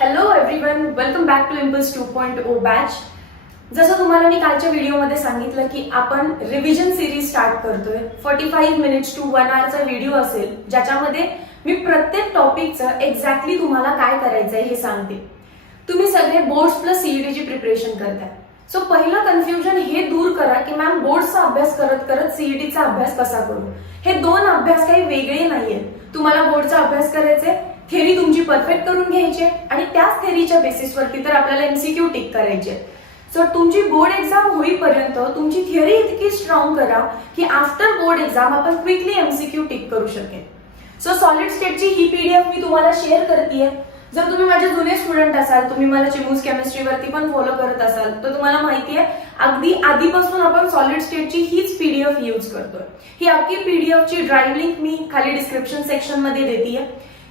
Hello everyone, welcome back to impulse 2.0 batch. जसं तुम्हाला मी कालच्या व्हिडिओमध्ये सांगितलं की आपण रिव्हिजन सिरीज स्टार्ट करतोय. 45 मिनिट्स टू 1 आवरचा व्हिडिओ असेल ज्याच्यामध्ये मी प्रत्येक टॉपिकचं एक्झॅक्टली तुम्हाला काय करायचंय हे सांगते. तुम्ही सगळे बोर्ड्स प्लस सीईटीची प्रिपरेशन करताय. सो पहिलं कन्फ्युजन हे दूर करा की मॅम बोर्डचा अभ्यास करत करत सीईटीचा अभ्यास कसा करू. हे दोन अभ्यास काही वेगळे नाहीये. तुम्हाला बोर्डचा अभ्यास करायचे, थेरी तुमची परफेक्ट करून घ्यायची आणि त्याच थेरीच्या बेसिसवरती तर आपल्याला एमसीक्यू टिक करायचे. सो तुमची बोर्ड एक्झाम होईपर्यंत तुमची थिअरी इतकी स्ट्रॉंग करा की आफ्टर बोर्ड एक्झाम आपण क्विकली एमसीक्यू टिक करू शकेल. सो सॉलिड स्टेटची ही पीडीएफ मी तुम्हाला शेअर करतेय. जर तुम्ही माझे जुने स्टुडंट असाल, तुम्ही मला चिमूस केमिस्ट्रीवरती पण फॉलो करत असाल तर तुम्हाला माहिती आहे अगदी आधीपासून आपण सॉलिड स्टेटची हीच पीडीएफ यूज करतोय. ही अख्खी पीडीएफची ड्राईव्ह लिंक मी खाली डिस्क्रिप्शन सेक्शन मध्ये देतेय.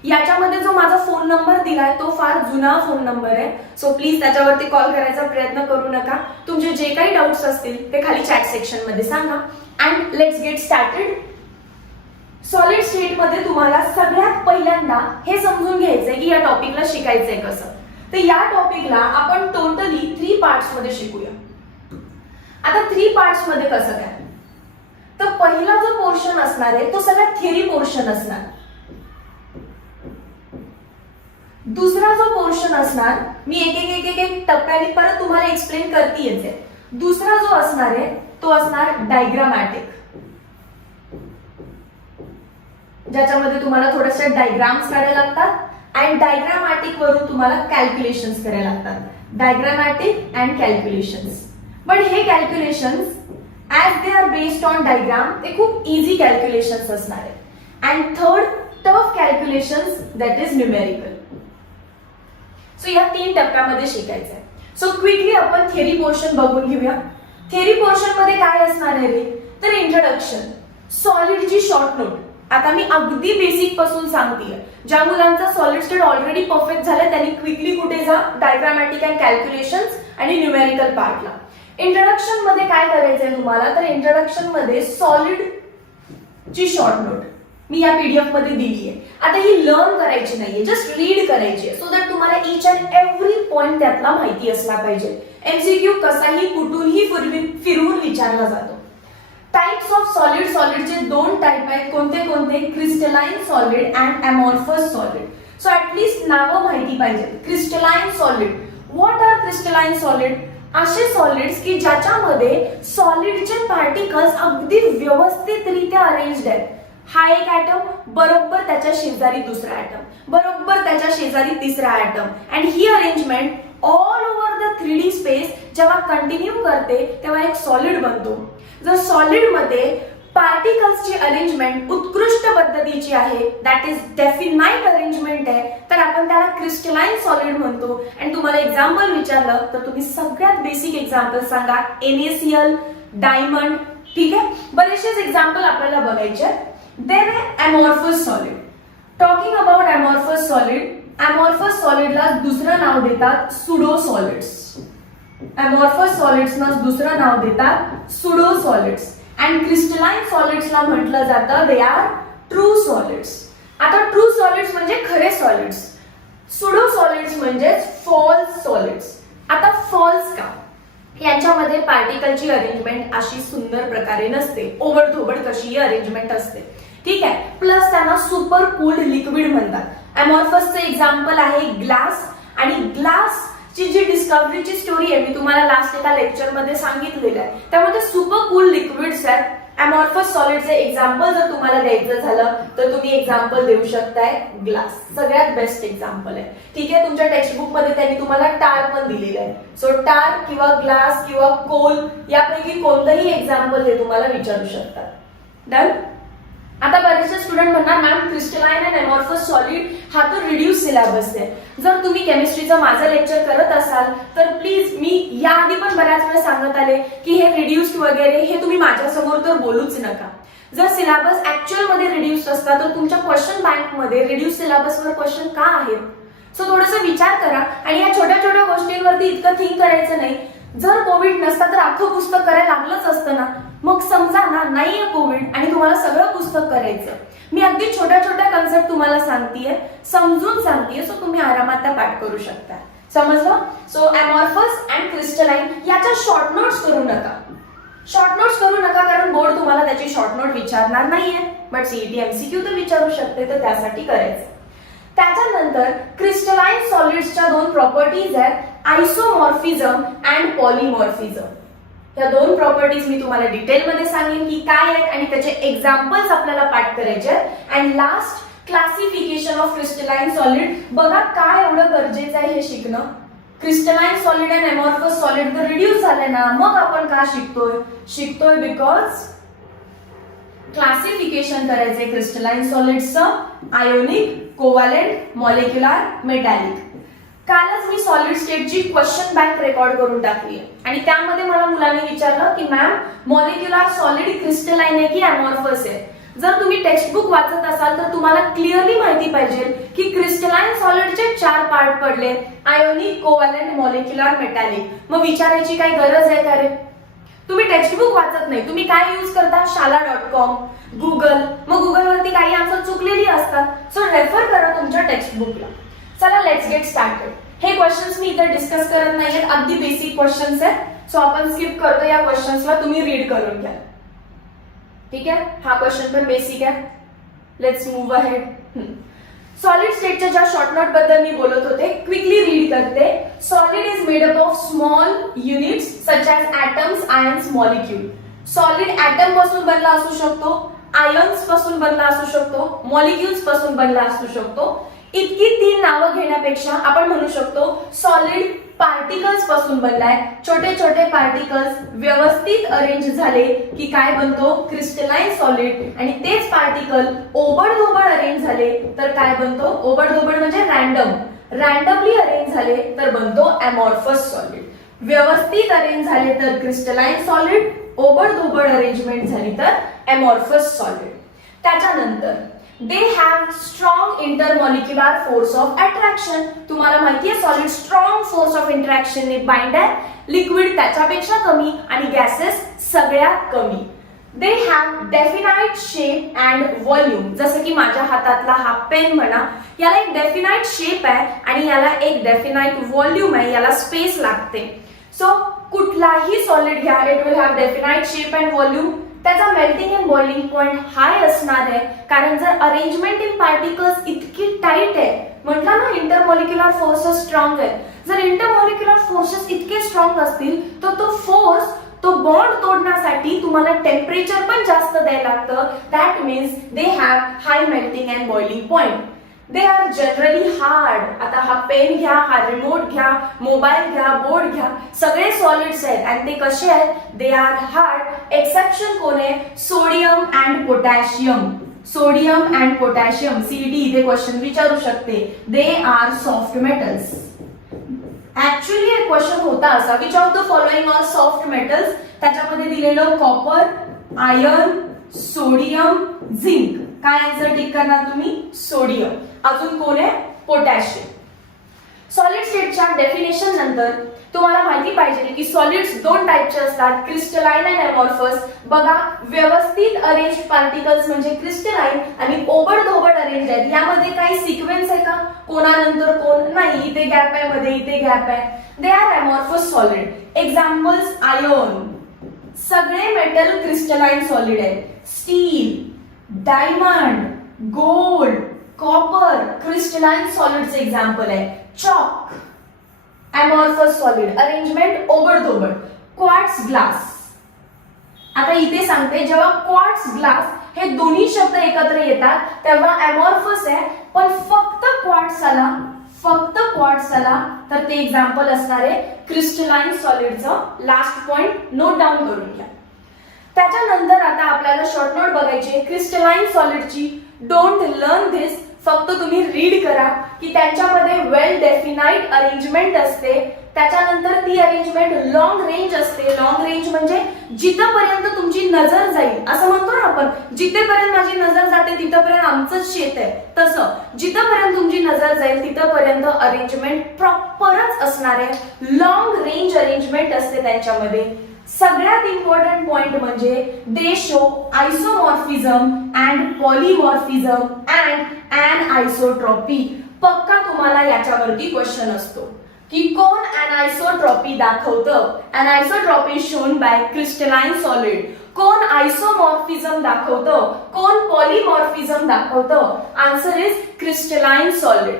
याच्यामध्ये जो माझा फोन नंबर दिलाय तो फार जुना फोन नंबर आहे. सो प्लीज त्याच्यावरती कॉल करायचा प्रयत्न करू नका. तुमचे जे काही डाऊट्स असतील ते खाली चॅट सेक्शन मध्ये सांगा. And let's get started. Solid state मध्ये तुम्हाला सगळ्यात पहिल्यांदा हे समजून घ्यायचंय की या टॉपिकला शिकायचंय कसं. तर या टॉपिकला आपण टोटली 3 पार्ट्स मध्ये शिकूया. आता 3 पार्ट्स मध्ये कसं काय, तर पहिला जो पोर्शन असणार आहे तो सगळ्यात थिअरी पोर्शन असणार. दुसरा जो पोर्शन असणार, मी एक टप्प्याने परत तुम्हाला एक्सप्लेन करतेच आहे. दुसरा जो असणार आहे तो असणार डायग्रामॅटिक, ज्याच्यामध्ये तुम्हाला थोडेसे डायग्राम्स काढायला लागतात आणि डायग्रामॅटिक वरून तुम्हाला कॅल्क्युलेशन्स करायला लागतात. Diagrammatic and calculations. पण हे calculations as they are based on diagram ते खूप इझी कॅल्क्युलेशन्स असणार आहे. And third tough calculations that is numerical. So या 3 टप्प्यामध्ये शिकायचं आहे. सो क्विकली आपण थेरी पोर्शन बघून घेऊया. थेरी पोर्शन मध्ये काय असणार आहे रे, तर इंट्रोडक्शन, सॉलिडची शॉर्ट नोट. आता मी अगदी बेसिक पासून सांगतेय. ज्या मुलांचा सॉलिड स्टेट ऑलरेडी परफेक्ट झालाय त्यांनी क्विकली कुठे जा, डायग्रामॅटिक अँड कॅल्क्युलेशन्स आणि न्यूमेरिकल पार्टला. इंट्रोडक्शन मध्ये काय करायचंय तुम्हाला, तर इंट्रोडक्शन मध्ये सॉलिड ची शॉर्ट नोट मी या पीडीएफ मध्ये दिली आहे. आता ही लर्न करायची नाहीये, जस्ट रीड करायची आहे. सो दॅट तुम्हाला इच अँड एव्हरी पॉइंट त्यातला माहिती असला पाहिजे. एमसीक्यू कसाही कुठूनही फिरवून विचारला जातो. टाइप्स ऑफ सॉलिड, सॉलिडचे 2 टाइप आहेत. कोणते कोणते, crystalline solid and amorphous solid. So at least नावं माहिती पाहिजे. Crystalline solid, what are crystalline solid? असे सॉलिड्स की ज्याच्यामध्ये सॉलिडचे पार्टिकल्स अगदी व्यवस्थितरित्या अरेंज्ड आहेत. हा एक ऍटम, बरोबर त्याच्या शेजारी दुसरा ऍटम, बरोबर त्याच्या शेजारी तिसरा atom. And he arrangement all over the 3D space जेव्हा कंटिन्यू करते तेव्हा एक सॉलिड बनतो. जर सॉलिड मध्ये पार्टिकल्सची अरेंजमेंट उत्कृष्ट पद्धतीची आहे, दॅट इज डेफिनाइट अरेंजमेंट आहे, तर आपण त्याला क्रिस्टलाइन सॉलिड म्हणतो. आणि तुम्हाला एक्झाम्पल विचारलं तर तुम्ही सगळ्यात बेसिक एक्झाम्पल सांगा. NaCl, diamond. ठीक आहे, बरेचसेच एक्झाम्पल आपल्याला बघायचे. Then amorphous solid. Talking about amorphous solid, amorphous सॉलिडला दुसरं नाव देतात सुडो सॉलिड्स. अमॉर्फस सॉलिड्सना दुसरं नाव देतात सुडो सॉलिड्स. अँड क्रिस्टलाइन सॉलिड्सला म्हटलं जातं दे आर ट्रू सॉलिड्स. आता ट्रू सॉलिड्स म्हणजे खरे सॉलिड्स, सुडो सॉलिड्स म्हणजे फॉल्स सॉलिड्स. आता फॉल्स का, यांच्यामध्ये पार्टिकलची अरेंजमेंट अशी सुंदर प्रकारे नसते, ओबडधोबड कशीही अरेंजमेंट असते. ठीक आहे, प्लस त्यांना सुपर कूल्ड लिक्विड म्हणतात. अमॉर्फसचे एक्झाम्पल आहे ग्लास. आणि ग्लास ची जी डिस्कव्हरीची स्टोरी आहे मी तुम्हाला लास्ट एका लेक्चर मध्ये सांगितलेलं आहे. त्यामध्ये सुपर कूल लिक्विड्स आहेत. अमॉर्फस सॉलिडचे एक्झाम्पल जर तुम्हाला द्यायचं झालं तर तुम्ही एक्झाम्पल देऊ शकताय ग्लास. सगळ्यात बेस्ट एक्झाम्पल आहे. ठीक आहे, तुमच्या टेक्स्टबुक मध्ये त्यांनी तुम्हाला टार पण दिलेलं आहे. सो टार किंवा ग्लास किंवा कोल यापैकी कोणतंही एक्झाम्पल ते तुम्हाला विचारू शकतात. डन. आता बरेचसे स्टुडंट म्हणणार ma'am crystalline and amorphous solid हा तर रिड्यूस सिलेबस आहे. जर तुम्ही केमिस्ट्रीचं माझं लेक्चर करत असाल तर प्लीज, मी याआधी पण बऱ्याच वेळा सांगत आले की हे रिड्यूस्ड वगैरे हे तुम्ही माझ्यासमोर तर बोलूच नका. जर सिलेबस ऍक्च्युअल मध्ये रिड्यूस्ड असता तर तुमच्या क्वेश्चन बँक मध्ये रिड्यूस सिलेबसवर क्वेश्चन का आहेत? सो थोडंसं विचार करा. आणि या छोट्या छोट्या गोष्टींवरती इतकं थिंक करायचं नाही. जर कोविड नसता तर अख्खं पुस्तक करायला लागलंच असतं ना. मग समजा ना नाहीये कोविड आणि तुम्हाला सगळं पुस्तक करायचं, मी अगदी छोट्या छोट्या कन्सेप्ट तुम्हाला सांगतेय, समजून सांगतेय, सो तुम्ही आरामात त्या पाठ करू शकता. समजलं? सो अमॉर्फस अँड क्रिस्टलाइन याच्या शॉर्ट नोट्स करू नका. शॉर्ट नोट्स करू नका कारण बोर्ड तुम्हाला त्याची शॉर्ट नोट विचारणार नाहीये, बट सीईटी एमसीक्यू तर विचारू शकते, तर त्यासाठी करायचं. त्याच्यानंतर क्रिस्टलाइन सॉलिड्सच्या दोन प्रॉपर्टीज आहेत, आयसोमॉर्फिझम अँड पॉलिमॉर्फिझम. या दोन प्रॉपर्टीज मी तुम्हाला डिटेलमध्ये सांगेन की काय आहेत आणि त्याचे एक्झाम्पल्स आपल्याला पाठ करायचे आहेत. And last classification of crystalline solid. बघा काय एवढं गरजेचं आहे हे शिकणं. Crystalline solid and amorphous solid तर रिड्यूस झाले ना, मग आपण का शिकतोय बिकॉज क्लासिफिकेशन करायचंय क्रिस्टलाइन सॉलिड्सचं, आयोनिक, कोव्हॅलेंट, मॉलिक्युलर, मेटॅलिक. कालच मी सॉलिड स्टेटची क्वेश्चन बँक रेकॉर्ड करून टाकली आहे आणि त्यामध्ये मला मुलांनी विचारलं की मॅम मॉलिक्युलर सॉलिड क्रिस्टलाइन आहे की अमॉर्फस आहे. जर तुम्ही टेक्स्ट बुक वाचत असाल तर तुम्हाला क्लिअरली माहिती पाहिजे की क्रिस्टलाइन सॉलिडचे 4 पार्ट पडले, आयोनिक, कोव्हॅलेंट, मॉलिक्युलर, मेटॅलिक. मग विचारायची काय गरज आहे का रे? तुम्ही टेक्स्ट बुक वाचत नाही, तुम्ही काय यूज करता? शाला.com, गुगल. मग गुगलवरती काही आन्सर चुकलेली असतात, सो रेफर करा तुमच्या टेक्स्ट बुकला. चला लेट्स गेट स्टार्टेड. हे क्वेश्चन्स मी इथे डिस्कस करत नाहीये, अगदी बेसिक क्वेश्चन्स आहेत, सो आपण स्किप करतो या क्वेश्चन्सला, तुम्ही रीड करून घ्या. ठीक आहे, हा क्वेश्चन पण बेसिक आहे. Let's move ahead. सॉलिड स्टेटच्या ज्या शॉर्ट नोट बद्दल मी बोलत होते, क्विकली रीड करते. Solid is made up of small units such as atoms, ions, molecule. Solid atom पासून बनला असू शकतो, आयन्स पासून बनला असू शकतो, मॉलिक्युल्स पासून बनला असू शकतो. इतकी 3 नावं घेण्यापेक्षा आपण म्हणू शकतो सॉलिड पार्टिकल्स पासून बनलाय. छोटे छोटे पार्टिकल्स व्यवस्थित अरेंज झाले की काय बनतो? Crystalline solid. आणि तेच पार्टिकल ओबडधोबड अरेंज झाले तर काय बनतो? ओबडधोबड म्हणजे रॅन्डमली अरेंज झाले तर बनतो अमॉर्फस सॉलिड. व्यवस्थित अरेंज झाले तर क्रिस्टलाइन सॉलिड, ओबडधोबड अरेंजमेंट झाली तर अमॉर्फस सॉलिड. त्याच्यानंतर they have strong intermolecular force of attraction. तुम्हाला माहिती आहे solid strong force of interaction ने बाइंड आहे, लिक्विड त्याच्यापेक्षा कमी आणि गॅसेस सगळ्यात कमी. they have definite shape and volume. जसं की माझ्या हातातला हा पेन म्हणा, याला एक डेफिनाइट शेप आहे आणि याला एक डेफिनाइट व्हॉल्यूम आहे, याला स्पेस लागते. सो कुठलाही सॉलिड घ्या, it will have definite shape and volume. त्याचा melting and boiling point high असणार आहे कारण जर अरेंजमेंट इन पार्टिकल्स इतकी टाइट आहे, म्हटलं ना इंटरमॉलिक्युलर फोर्सेस स्ट्रॉंग आहे. जर इंटरमॉलिक्युलर फोर्सेस इतके स्ट्रॉंग असतील तर तो फोर्स, तो बॉन्ड तोडण्यासाठी तुम्हाला टेम्परेचर पण जास्त द्यायला लागतं. That means they have high melting and boiling point. They R generally hard. आता हा पेन घ्या, हा रिमोट घ्या, मोबाईल घ्या, बोर्ड घ्या, सगळे सॉलिड्स आहेत आणि ते कसे आहेत? They are hard. एक्सेप्शन कोण आहे? Sodium and potassium. Sodium and potassium CET इथे क्वेश्चन विचारू शकते. They are soft metals. Actually एक क्वेश्चन होता असा, which of the following are soft metals. त्याच्यामध्ये दिलेलं कॉपर, आयर्न, सोडियम, झिंक. काय आन्सर टिक करणार तुम्ही? सोडियम. अजून कोण आहे? पोटॅशियम. सॉलिड स्टेटच्या डेफिनेशन नंतर तुम्हाला माहिती पाहिजे की सॉलिड्स 2 टाइपचे असतात, क्रिस्टलाइन अँड अमॉर्फस. बघा, व्यवस्थित अरेंज पार्टिकल्स म्हणजे क्रिस्टलाइन आणि ओबडधोबड अरेंज आहेत. यामध्ये काही सिक्वेन्स आहे का? कोणानंतर कोण नाही, इथे गॅप आहे, मध्ये इथे गॅप आहे. They are amorphous solid. Examples iron. सगळे मेटल क्रिस्टलाइन सॉलिड आहेत. Steel, diamond, gold, copper crystalline सॉलिडचे एक्झाम्पल आहे. चॉक अमॉर्फस सॉलिड, अरेंजमेंट ओबडधोबड. Quartz glass. आता इथे सांगते, जेव्हा क्वार्ट्स ग्लास हे दोन्ही शब्द एकत्र येतात तेव्हा अमॉर्फस आहे, पण फक्त क्वार्ट्स आला तर ते एक्झाम्पल असणार आहे क्रिस्टलाइन सॉलिडचं. लास्ट पॉइंट नोट डाऊन करून घ्या. त्याच्यानंतर आता आपल्याला शॉर्ट नोट बघायची क्रिस्टलाइन सॉलिडची. डोंट लर्न धिस, फक्त तुम्ही रीड करा की त्यांच्यामध्ये वेल डेफिनाइट अरेंजमेंट असते. त्याच्यानंतर ती अरेंजमेंट लॉंग रेंज असते. लॉंग रेंज म्हणजे जिथपर्यंत तुमची नजर जाईल, असं म्हणतो ना आपण, जिथेपर्यंत माझी नजर जाते तिथपर्यंत आमचंच शेत आहे, तसं जिथपर्यंत तुमची नजर जाईल तिथपर्यंत अरेंजमेंट प्रॉपरच असणार आहे. लॉंग रेंज अरेंजमेंट असते त्यांच्यामध्ये. सगळ्यात इम्पॉर्टंट पॉइंट म्हणजे they show isomorphism and polymorphism and anisotropy. पक्का तुम्हाला याच्यावरती क्वेश्चन असतो की कोण अनआयसोट्रॉपी दाखवतं. Anisotropy shown by crystalline solid. कोण आयसोमॉर्फिझम दाखवतं, कोण पॉलिमॉर्फिझम दाखवतं. Answer is crystalline solid.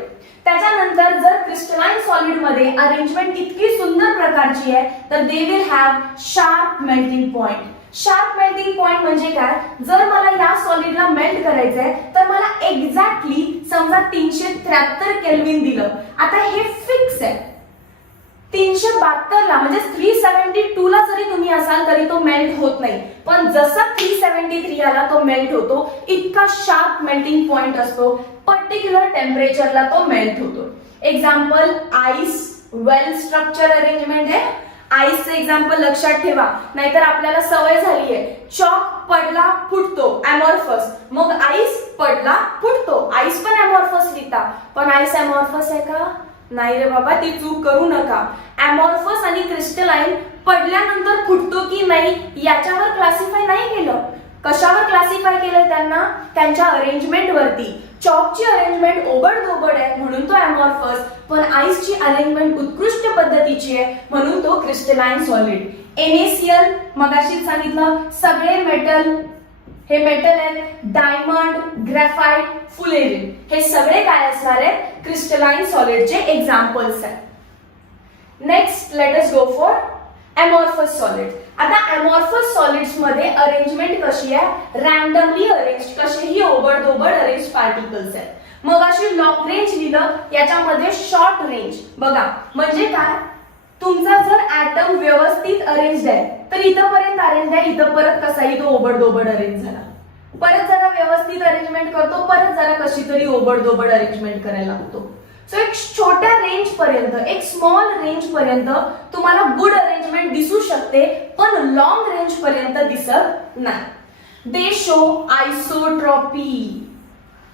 त्याच्यानंतर जर क्रिस्टलाइन सॉलिड मध्ये अरेंजमेंट इतकी सुंदर प्रकारची आहे तर they will have sharp melting point. Sharp melting point म्हणजे काय, जर मला या सॉलिडला मेल्ट करायचंय तर मला एक्झॅक्टली समजा 373 केल्विन दिलं. आता हे फिक्स आहे 372 ला म्हणजे 372 ला जरी तुम्ही असाल तरी तो मेल्ट होत नाही, पण जसा 373 आला तो मेल्ट होतो. इतका शार्प मेल्टिंग पॉइंट असतो, पर्टिक्युलर टेम्परेचरला तो मेल्ट होतो. एक्झाम्पल आईस वेल स्ट्रक्चर अरेंजमेंट आहे. आईसचं एक्झाम्पल लक्षात ठेवा, नाहीतर आपल्याला सवय झाली आहे चॉक पडला फुटतो अमॉर्फस, मग आईस पडला फुटतो. आईस पण अमॉर्फस लिहिता, पण आईस अमॉर्फस आहे का? नाही रे बाबा, ती चूक करू नका. अमॉर्फस आणि क्रिस्टलाइन पडल्यानंतर फुटतो की नाही याच्यावर क्लासिफाय नाही केलं. कशावर क्लासिफाय केलं त्यांना? त्यांच्या अरेंजमेंट वरती. चॉकची अरेंजमेंट ओबडधोबड आहे म्हणून तो अमॉर्फस, पण आईसची अरेंजमेंट उत्कृष्ट पद्धतीची आहे म्हणून तो क्रिस्टलाइन सॉलिड. NaCl मगाशीच सांगितलं, सगळे मेटल हे मेटल आहेत. डायमंड, ग्रेफाइट, फुलेरिन हे सगळे काय असणार आहेत? क्रिस्टलाइन सॉलिडचे एक्झाम्पल्स आहेत. Next let us go for amorphous solid. आता अमॉर्फस सॉलिड्स मध्ये अरेंजमेंट कशी आहे? रॅन्डमली अरेंज, कसेही ओबडधोबड अरेंज पार्टिकल्स आहेत. मग अशी लॉंग रेंज लिहिलं, याच्यामध्ये शॉर्ट रेंज. बघा म्हणजे काय, तुमचा जर ऍटम व्यवस्थित अरेंज आहे तर इथपर्यंत अरेंज आहे, इथं परत कसाही तो ओबडधोबड अरेंज झाला. परत जरा व्यवस्थित अरेंजमेंट करतो, परत जरा कशी तरी ओबडधोबड अरेंजमेंट करायला लागतो. सो एक छोट्या रेंज पर्यंत, एक स्मॉल रेंज पर्यंत तुम्हाला गुड अरेंजमेंट दिसू शकते, पण लॉंग रेंज पर्यंत दिसत नाही. They show isotropy.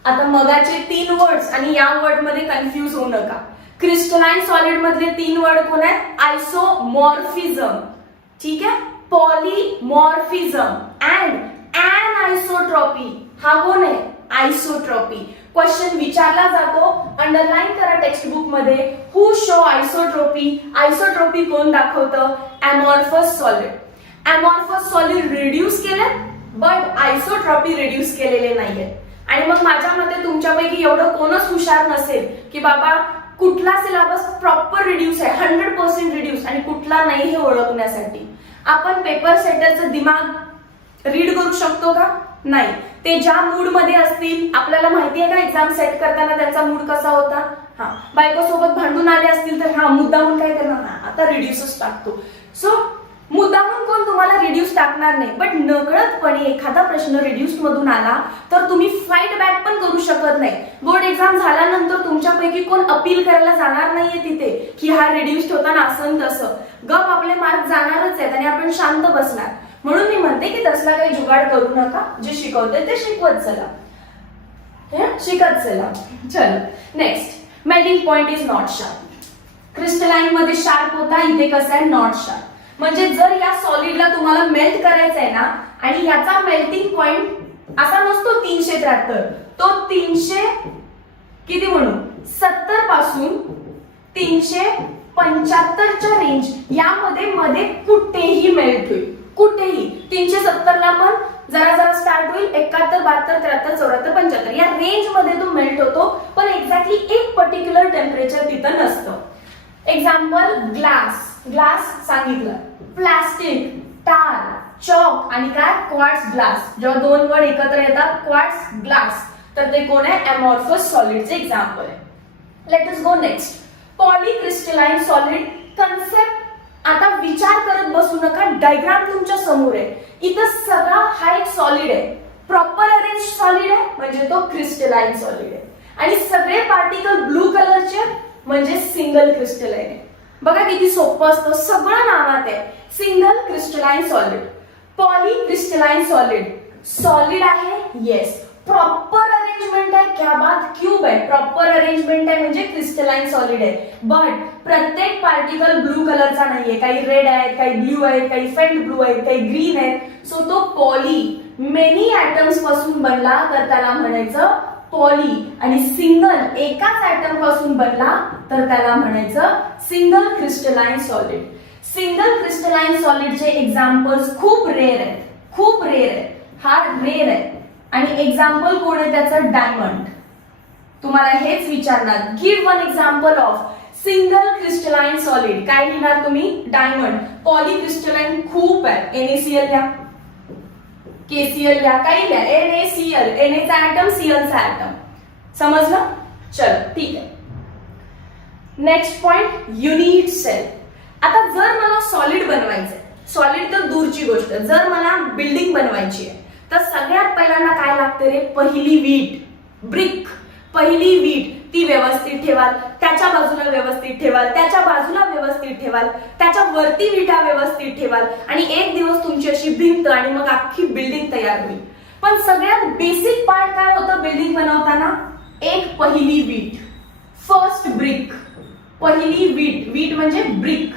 आता मगाचे 3 वर्ड्स आणि या वर्ड मध्ये कन्फ्युज होऊ नका. क्रिस्टलाइन सॉलिड मधले 3 वर्ड कोण आहेत? आयसोमॉर्फिझम, ठीक आहे, पॉलिमॉर्फिझम अँड अनआयसोट्रॉपी. हा कोण आहे? आयसोट्रॉपी. क्वेश्चन विचारला जातो, अंडरलाइन करा टेक्स्ट बुक मध्ये. हु शो आयसोट्रॉपी. आयसोट्रॉपी कोण दाखवतं? Amorphous solid. Amorphous solid reduce केले, बट आयसोट्रॉपी रिड्यूस केलेले नाहीये. आणि मग माझ्या मते तुमच्यापैकी एवढं कोणच हुशार नसेल की बाबा कुठला सिलेबस प्रॉपर रिड्यूस आहे, 100% रिड्यूस आणि कुठला नाही हे ओळखण्यासाठी. आपण पेपर सेटरचं दिमाग रीड करू शकतो का? नाही. ते ज्या मूड मध्ये असतील, आपल्याला माहिती आहे का एक्झाम सेट करताना त्यांचा मूड कसा होता. हा, बायको सोबत भांडून आले असतील तर हा मुद्दामून काय करणार, आता रिड्यूसच टाकतो. सो मुद्दामून कोण तुम्हाला रिड्यूस टाकणार नाही, बट नकळतपणे एखादा प्रश्न रिड्यूस मधून आला तर तुम्ही फाईट बॅक पण करू शकत नाही. बोर्ड एक्झाम झाल्यानंतर तुमच्यापैकी कोण अपील करायला जाणार नाहीये तिथे की हा रिड्यूस होता ना असं तसं. गप आपले मार्क जाणारच आहेत आणि आपण शांत बसणार. म्हणून मी म्हणते की तसला काही जुगाड करू नका, जे शिकवते ते शिकवत चला, शिकत चला. चलो next, melting point is not sharp. Crystalline मध्ये शार्प होता, इथे कसं आहे? Not sharp. म्हणजे जर या सॉलिडला तुम्हाला मेल्ट करायचं आहे ना आणि याचा मेल्टिंग पॉइंट असा नसतो 373, तो 300 किती म्हणू 70 पासून 375च्या रेंज यामध्ये मध्ये कुठेही मेल्ट होईल. कुठेही 370 ला पण जरा जरा स्टार्ट होईल, 71, 72, 73, 74, 75 या रेंज मध्ये तो मेल्ट होतो, पण एक्झॅक्टली एक पर्टिक्युलर टेम्परेचर तिथं नसतं. Example glass. ग्लास सांगितलं, प्लास्टिक, टार, चॉक आणि काय क्वार्ट्स ग्लास. जेव्हा 2 वर्ड एकत्र येतात क्वार्ट्स ग्लास, तर ते कोण आहे? अमॉर्फस सॉलिडचे एक्झाम्पल आहे. Let us go next, polycrystalline solid concept. आता विचार करत बसू नका, डायग्राम तुमच्या समोर आहे. इथं सगळा हा एक सॉलिड आहे, प्रॉपर अरेंज सॉलिड आहे म्हणजे तो क्रिस्टलाइन सॉलिड आहे. आणि सगळे पार्टिकल ब्लू कलरचे म्हणजे सिंगल क्रिस्टलाइन आहे. बघा किती सोपं असतं, सगळं नावात आहे. Single crystalline solid. Polycrystalline solid, solid आहे येस, प्रॉपर अरेंजमेंट आहे, क्या बात, क्यूब आहे, प्रॉपर अरेंजमेंट आहे म्हणजे क्रिस्टलाइन सॉलिड आहे. बट प्रत्येक पार्टिकल ब्लू कलरचा नाहीये, काही रेड आहेत, काही ब्ल्यू आहेत, काही फेंट ब्लू आहेत, काही ग्रीन आहेत. सो तो पॉली मेनी ऍटम्स पासून बनला तर त्याला म्हणायचं पॉली. आणि सिंगल एकाच ऍटम पासून बनला तर त्याला म्हणायचं single crystalline solid. Single crystalline सॉलिडचे एक्झाम्पल्स खूप रेअर आहेत, खूप रेअर आहे, हा रेअर आहे. आणि एक्झाम्पल कोण आहे त्याचं, डायमंड. तुम्हाला हेच विचारणार, give one example of single crystalline solid. काय लिहिणार तुम्ही, डायमंड. पॉलीक्रिस्टलाइन खूप आहे, NaCl घ्या, KCl घ्या, काही घ्या, NaCl, Na चा ऍटम, Cl चा ऍटम. समजलं? चल ठीक आहे. Next point, unit cell. आता जर मला सॉलिड बनवायचंय, सॉलिड तर दूरची गोष्ट, जर मला बिल्डिंग बनवायची आहे तर सगळ्यात पहिल्यांदा काय लागते रे, पहिली वीट, ब्रिक. पहिली वीट ती व्यवस्थित ठेवाल, त्याच्या बाजूला व्यवस्थित ठेवाल, त्याच्या बाजूला व्यवस्थित ठेवाल, त्याच्या वरती विटा व्यवस्थित ठेवाल आणि एक दिवस तुमची अशी भिंत आणि मग अख्खी बिल्डिंग तयार होईल. पण सगळ्यात बेसिक पार्ट काय होतं बिल्डिंग बनवताना, एक पहिली वीट, फर्स्ट ब्रिक. पहिली वीट, वीट म्हणजे brick,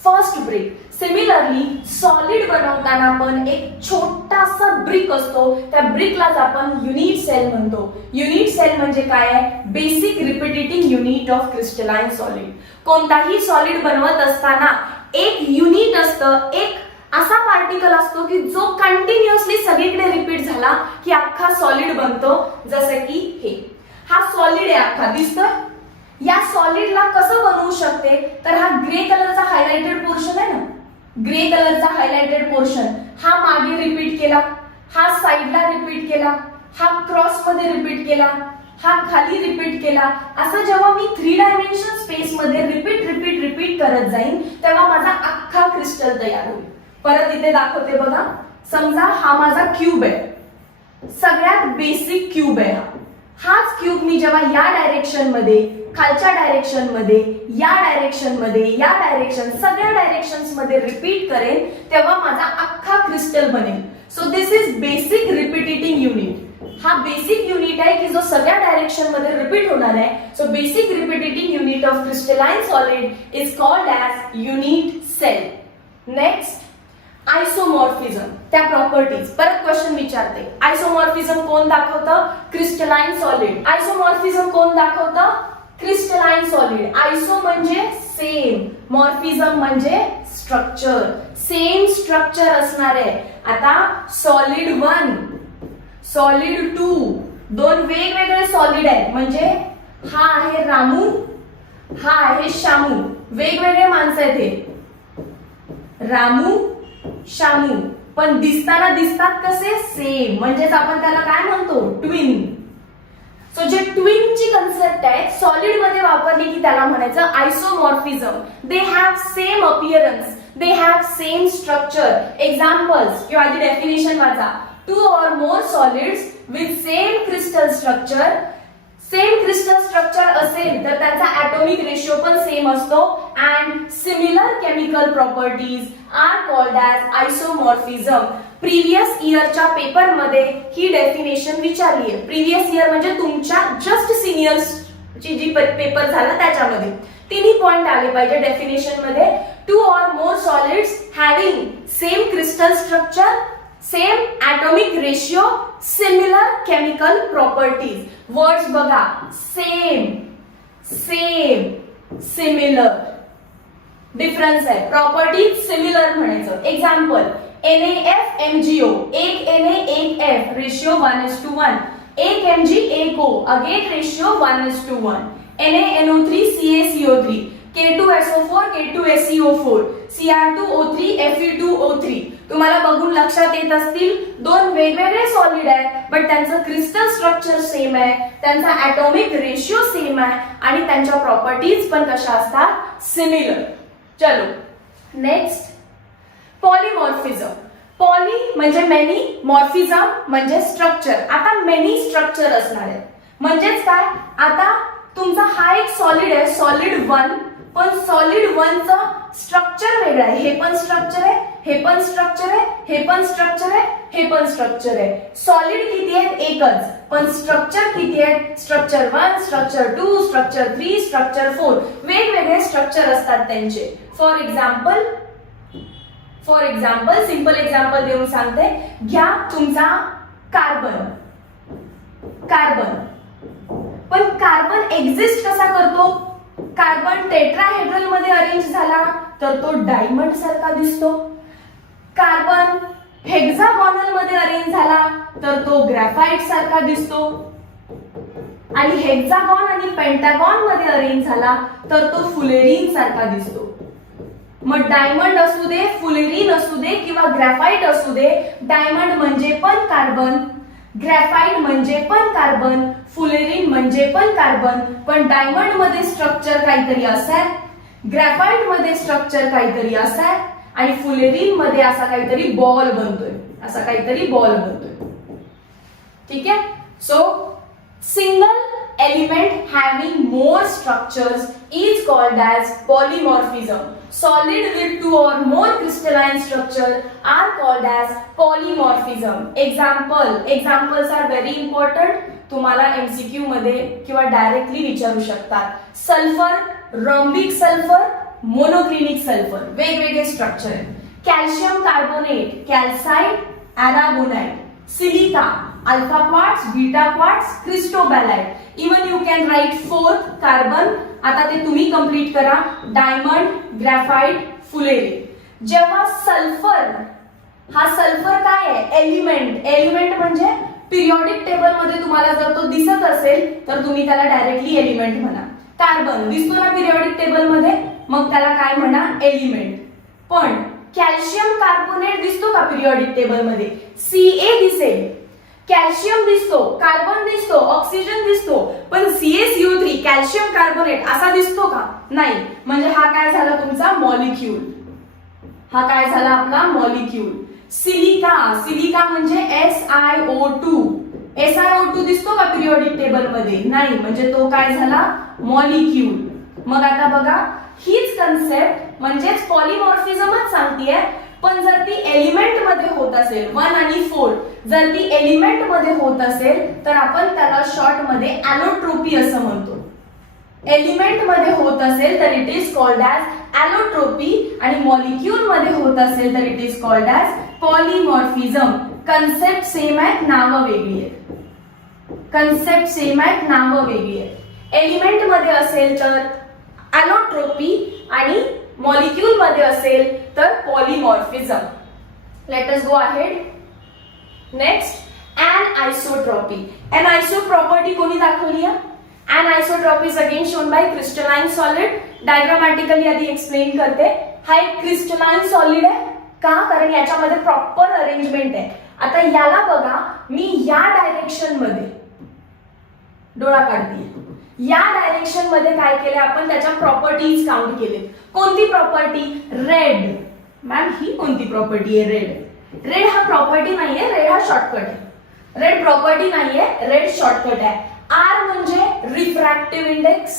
first brick. Similarly solid बनवताना पण एक छोटासा ब्रिक असतो, त्या ब्रिकलाच आपण युनिट सेल म्हणतो. युनिट सेल म्हणजे काय आहे, basic repeating unit of crystalline solid. कोणताही सॉलिड बनवत असताना एक युनिट असतं, एक असा पार्टिकल असतो की जो कंटिन्युअसली सगळीकडे रिपीट झाला की अख्खा सॉलिड बनतो. जसं की हे, हा सॉलिड आहे अख्खा, दिसतोय. या सॉलिडला कसं बनवू शकते, तर हा ग्रे कलरचा हायलाइटेड पोर्शन आहे ना, ग्रे कलरचा हायलाइटेड पोर्शन, हा मागे रिपीट केला, हा साइडला रिपीट केला, हा क्रॉस मध्ये रिपीट केला, हा खाली रिपीट केला. असं जेव्हा मी 3 डायमेन्शन स्पेस मध्ये रिपीट रिपीट रिपीट करत जाईन तेव्हा माझा अख्खा क्रिस्टल तयार होईल. परत इथे दाखवते बघा, समजा हा माझा क्यूब आहे, सगळ्यात बेसिक क्यूब आहे. हाच क्यूब मी जेव्हा या डायरेक्शन मध्ये, खालच्या डायरेक्शन मध्ये, या डायरेक्शन मध्ये, या डायरेक्शन, सगळ्या डायरेक्शन्स मध्ये रिपीट करेन तेव्हा माझा अख्खा क्रिस्टल बनेल. So this is basic repeating unit. हा बेसिक युनिट आहे की जो सगळ्या डायरेक्शन मध्ये रिपीट होणार आहे. So basic repeating unit of crystalline solid is called as unit cell. Next, isomorphism, त्या प्रॉपर्टीज. परत क्वेश्चन विचारते, आयसोमॉर्फिझम कोण दाखवतं, क्रिस्टलाइन सॉलिड. आयसोमॉर्फिझम कोण दाखवतं, क्रिस्टलाइन सॉलिड. आयसो म्हणजे सेम, मॉर्फिझम म्हणजे स्ट्रक्चर, सेम स्ट्रक्चर असणार आहे. आता सॉलिड 1, सॉलिड 2, दोन वेगवेगळे सॉलिड आहेत. म्हणजे हा आहे रामू, हा आहे शामू, वेगवेगळे माणसं आहेत हे, रामू शामू, पण दिसताना दिसतात कसे, सेम. म्हणजेच आपण त्याला काय म्हणतो, ट्विन. सो जे ट्विनची कन्सेप्ट आहे सॉलिड मध्ये वापरली की त्याला म्हणायचं isomorphism. They have same appearance, they have same structure. Examples किंवा आधी डेफिनेशन वाचा, 2 or more solids with same crystal structure. Same crystal structure असेल तर त्यांचा ॲटॉमिक रेशिओ पण सेम असतो. And similar chemical properties are called as isomorphism. Previous इयरच्या paper मध्ये ही डेफिनेशन विचारली आहे. प्रिव्हियस इयर म्हणजे तुमच्या जस्ट सिनियर्सची जी पेपर झाला त्याच्यामध्ये तिन्ही पॉइंट आले पाहिजे डेफिनेशन मध्ये. 2 or more solids having same crystal structure, same atomic ratio, similar chemical properties. Words बघा, सेम, सेम, सिमिलर, डिफरन्स आहे. प्रॉपर्टीज सिमिलर म्हणायचं. एक्झाम्पल, NaFMgO, एक Na एक F, रेशिओ 1:1. एक Mg एक O, again ratio 1:1. NaNO3 CaCO3, K2SO4 K2SeO4, Cr2O3 Fe2O3. तुम्हाला बघून लक्षात येत असतील दोन वेगवेगळे सॉलिड आहेत बट त्यांचं क्रिस्टल स्ट्रक्चर सेम आहे, त्यांचा ॲटॉमिक रेशिओ सेम आहे आणि त्यांच्या प्रॉपर्टीज पण कशा असतात, सिमिलर. चलो नेक्स्ट, पॉलीमॉर्फिझम. पॉली म्हणजे मेनी, मॉर्फिझम म्हणजे स्ट्रक्चर. आता मेनी स्ट्रक्चर असणार आहे म्हणजेच काय, आता तुमचा हा एक सॉलिड आहे, सॉलिड 1, पण सॉलिड 1 चं स्ट्रक्चर वेगळं आहे. हे पण स्ट्रक्चर आहे, हे पण स्ट्रक्चर आहे, हे पण स्ट्रक्चर आहे, हे पण स्ट्रक्चर आहे. सॉलिड किती आहेत? एकच, पण स्ट्रक्चर किती आहेत? स्ट्रक्चर 1, स्ट्रक्चर 2, स्ट्रक्चर 3, स्ट्रक्चर 4, वेगवेगळे स्ट्रक्चर असतात त्यांचे. फॉर एक्झाम्पल सिंपल एक्झाम्पल देऊन सांगते. घ्या तुमचा कार्बन. पण कार्बन एक्झिस्ट कसा करतो? कार्बन टेट्राहेड्रल मध्ये अरेंज झाला तर तो डायमंड सारखा दिसतो. कार्बन हेक्सागोनल मध्ये अरेंज झाला तर तो ग्रॅफाइट सारखा दिसतो. आणि हेक्सागॉन आणि पेंटागॉन मध्ये अरेंज झाला तर तो फुलेरीन सारखा दिसतो. मग डायमंड असू दे, फुलेरीन असू दे किंवा ग्रॅफाइट असू दे, डायमंड म्हणजे पण कार्बन, ग्रॅफाइट म्हणजे पण कार्बन, फुलेरीन म्हणजे पण कार्बन, पण डायमंड मध्ये स्ट्रक्चर काहीतरी असं आहे, ग्रॅफाइट मध्ये स्ट्रक्चर काहीतरी असं आहे आणि फुलेरीन मध्ये असा काहीतरी बॉल बनतोय. ठीक आहे. So single element having more structures is called as polymorphism. Solid with 2 or more crystalline structure are called as polymorphism. Examples are very important. तुम्हाला MCQ मध्ये किंवा डायरेक्टली विचारू शकतात. Sulphur, rhombic sulphur, monoclinic sulphur, वेगवेगळे structure आहेत. Calcium carbonate, calcite, aragonite, silica, alpha quartz, beta quartz, cristobalite. Even you can write 4th carbon. आता ते तुम्ही कंप्लीट करा. Diamond, graphite, fullerene. जेव्हा सल्फर, हा सल्फर काय आहे? एलिमेंट म्हणजे पिरियोडिक टेबल मध्ये तुम्हाला जर तो दिसत असेल तर तुम्ही त्याला डायरेक्टली एलिमेंट म्हणा. कार्बन दिसतो ना पिरियोडिक टेबल मध्ये, मग त्याला काय म्हणा? एलिमेंट. पण कॅल्शियम कार्बोनेट दिसतो का पिरियोडिक टेबल मध्ये? Ca दिसेल, कॅल्शियम दिसतो, कार्बन दिसतो, ऑक्सिजन दिसतो, पण CaCO3 कॅल्शियम कार्बोनेट असा दिसतो का? नाही. म्हणजे हा काय झाला? तुमचा मॉलिक्यूल. हा काय झाला? आपला मॉलिक्यूल. सिलिका म्हणजे SiO2. SiO2 दिसतो का पिरियोडिक टेबल मध्ये? नाही. म्हणजे तो काय झाला? मॉलिक्यूल. मग आता बघा, हीच कन्सेप्ट म्हणजेच पॉलिमॉर्फिझमच सांगतेय. पण जर ती एलिमेंट मध्ये होत असेल, 1 आणि 4 जर ती एलिमेंट मध्ये होत असेल तर आपण त्याला शॉर्ट मध्ये ॲलोट्रोपी असं म्हणतो. एलिमेंट मध्ये होत असेल तर इट इज कॉल्ड ॲज ॲलोट्रोपी आणि मॉलिक्यूल मध्ये होत असेल तर it is called as polymorphism. Concept same आहेत, नावं वेगळी आहेत. एलिमेंट मध्ये असेल तर ॲलोट्रोपी आणि मॉलिक्यूल मध्ये असेल तर polymorphism. Let us go ahead. Next, anisotropy. Aniso property कोणी दाखवली आहे? Anisotropy is again shown by crystalline solid. Diagrammatically आधी एक्सप्लेन करते. हा एक क्रिस्टलाइन सॉलिड आहे का? कारण याच्यामध्ये प्रॉपर अरेंजमेंट आहे. आता याला बघा, मी या डायरेक्शन मध्ये डोळा काढते. या डायरेक्शन मध्ये काय केले आपण? त्याच्या प्रॉपर्टीज काउंट केले. कोणती प्रॉपर्टी? रेड. मॅम ही कोणती प्रॉपर्टी आहे? रेड हा प्रॉपर्टी नाहीये, रेड हा शॉर्टकट आहे. रेड प्रॉपर्टी नाहीये, रेड शॉर्टकट आहे. आर म्हणजे रिफ्रॅक्टिव्ह इंडेक्स,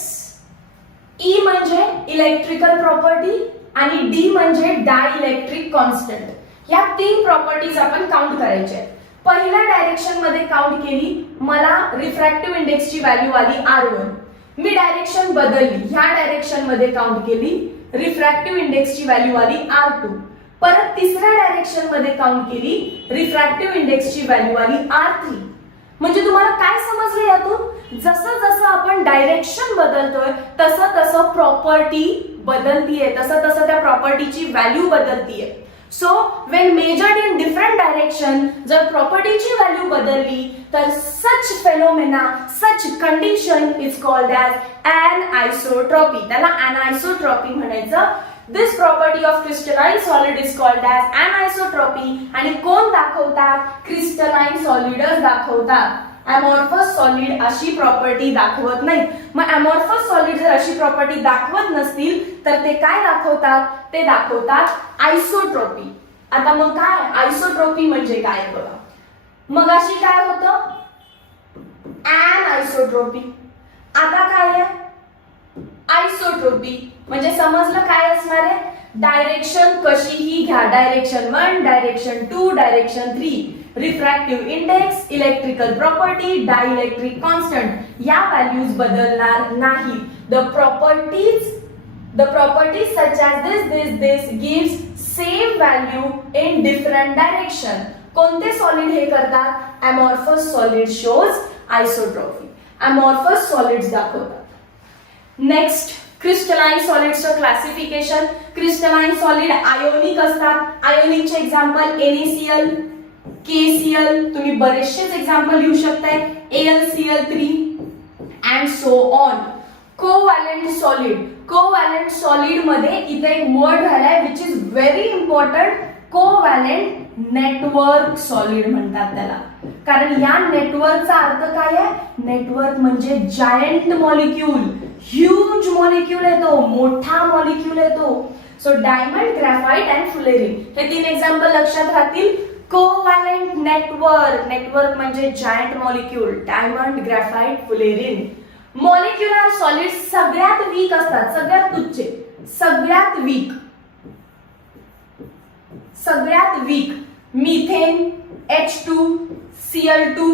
ई म्हणजे इलेक्ट्रिकल प्रॉपर्टी आणि डी म्हणजे डायइलेक्ट्रिक कॉन्स्टंट. या 3 प्रॉपर्टीज आपण काउंट करायच्या. पहिल्या डायरेक्शन मध्ये काउंट केली, मला रिफ्रॅक्टिव्ह इंडेक्सची व्हॅल्यू आली R1. मी डायरेक्शन बदलली, ह्या डायरेक्शन मध्ये काउंट केली, रिफ्रॅक्टिव्ह इंडेक्सची व्हॅल्यू आली R2. परत तिसऱ्या डायरेक्शन मध्ये काउंट केली, रिफ्रॅक्टिव्ह इंडेक्सची व्हॅल्यू आली R3. म्हणजे तुम्हाला काय समजलं यातून? जसं जसं आपण डायरेक्शन बदलतोय तसं तसं प्रॉपर्टी बदलतीये, तसं तसं त्या प्रॉपर्टीची व्हॅल्यू बदलतीये. So when measured in different direction, जर प्रॉपर्टीची व्हॅल्यू बदलली तर such phenomena, such condition is called as anisotropy. त्याला एनआयसोट्रॉपी म्हणायचं. This property of crystalline solid is called as anisotropy. आणि कोण दाखवतात? क्रिस्टलाइन सॉलिडच दाखवतात. अमॉर्फस सॉलिड अशी प्रॉपर्टी दाखवत नाही. मग अमॉर्फस सॉलिड जर अशी प्रॉपर्टी दाखवत नसतील तर ते काय दाखवतात? ते दाखवतात आयसोट्रॉपी. आता मग काय आयसोट्रॉपी म्हणजे काय बघा. मग अशी काय होतं? एनआयसोट्रॉपी. आता काय आहे? आयसोट्रॉपी म्हणजे समजलं काय असणार आहे, डायरेक्शन कशीही घ्या, direction 1, direction 2, direction 3, refractive index, electrical property, dielectric constant या व्हॅल्यूज बदलणार नाही. The properties such as this gives same value in different direction. कोणते सॉलिड हे करतात, amorphous solid shows isotropy. amorphous solids दाखवतात. नेक्स्ट क्रिस्टलाइन सॉलिड्सचं क्लासिफिकेशन. क्रिस्टलाइन सॉलिड आयोनिक असतात. आयोनिकचे एक्झाम्पल NaCl, KCl, तुम्ही बरेचसेच एक्झाम्पल लिहू शकताय, AlCl3 and so on. Covalent solid. Covalent solid मध्ये इथे एक वर्ड राहिलाय which is very important, covalent network solid म्हणतात त्याला. कारण या नेटवर्कचा अर्थ काय आहे, नेटवर्क म्हणजे जायंट मॉलिक्यूल, ह्यूज मॉलिक्यूल येतो, मोठा मॉलिक्यूल येतो. So diamond, graphite and fullerene हे 3 एक्झाम्पल लक्षात राहतील. कोव्हॅलेंट नेटवर्क, नेटवर्क म्हणजे giant molecule, diamond, graphite, fullerene. Molecular solid सगळ्यात वीक असतात, सगळ्यात तुच्छ, सगळ्यात वीक मिथेन, H2, Cl2.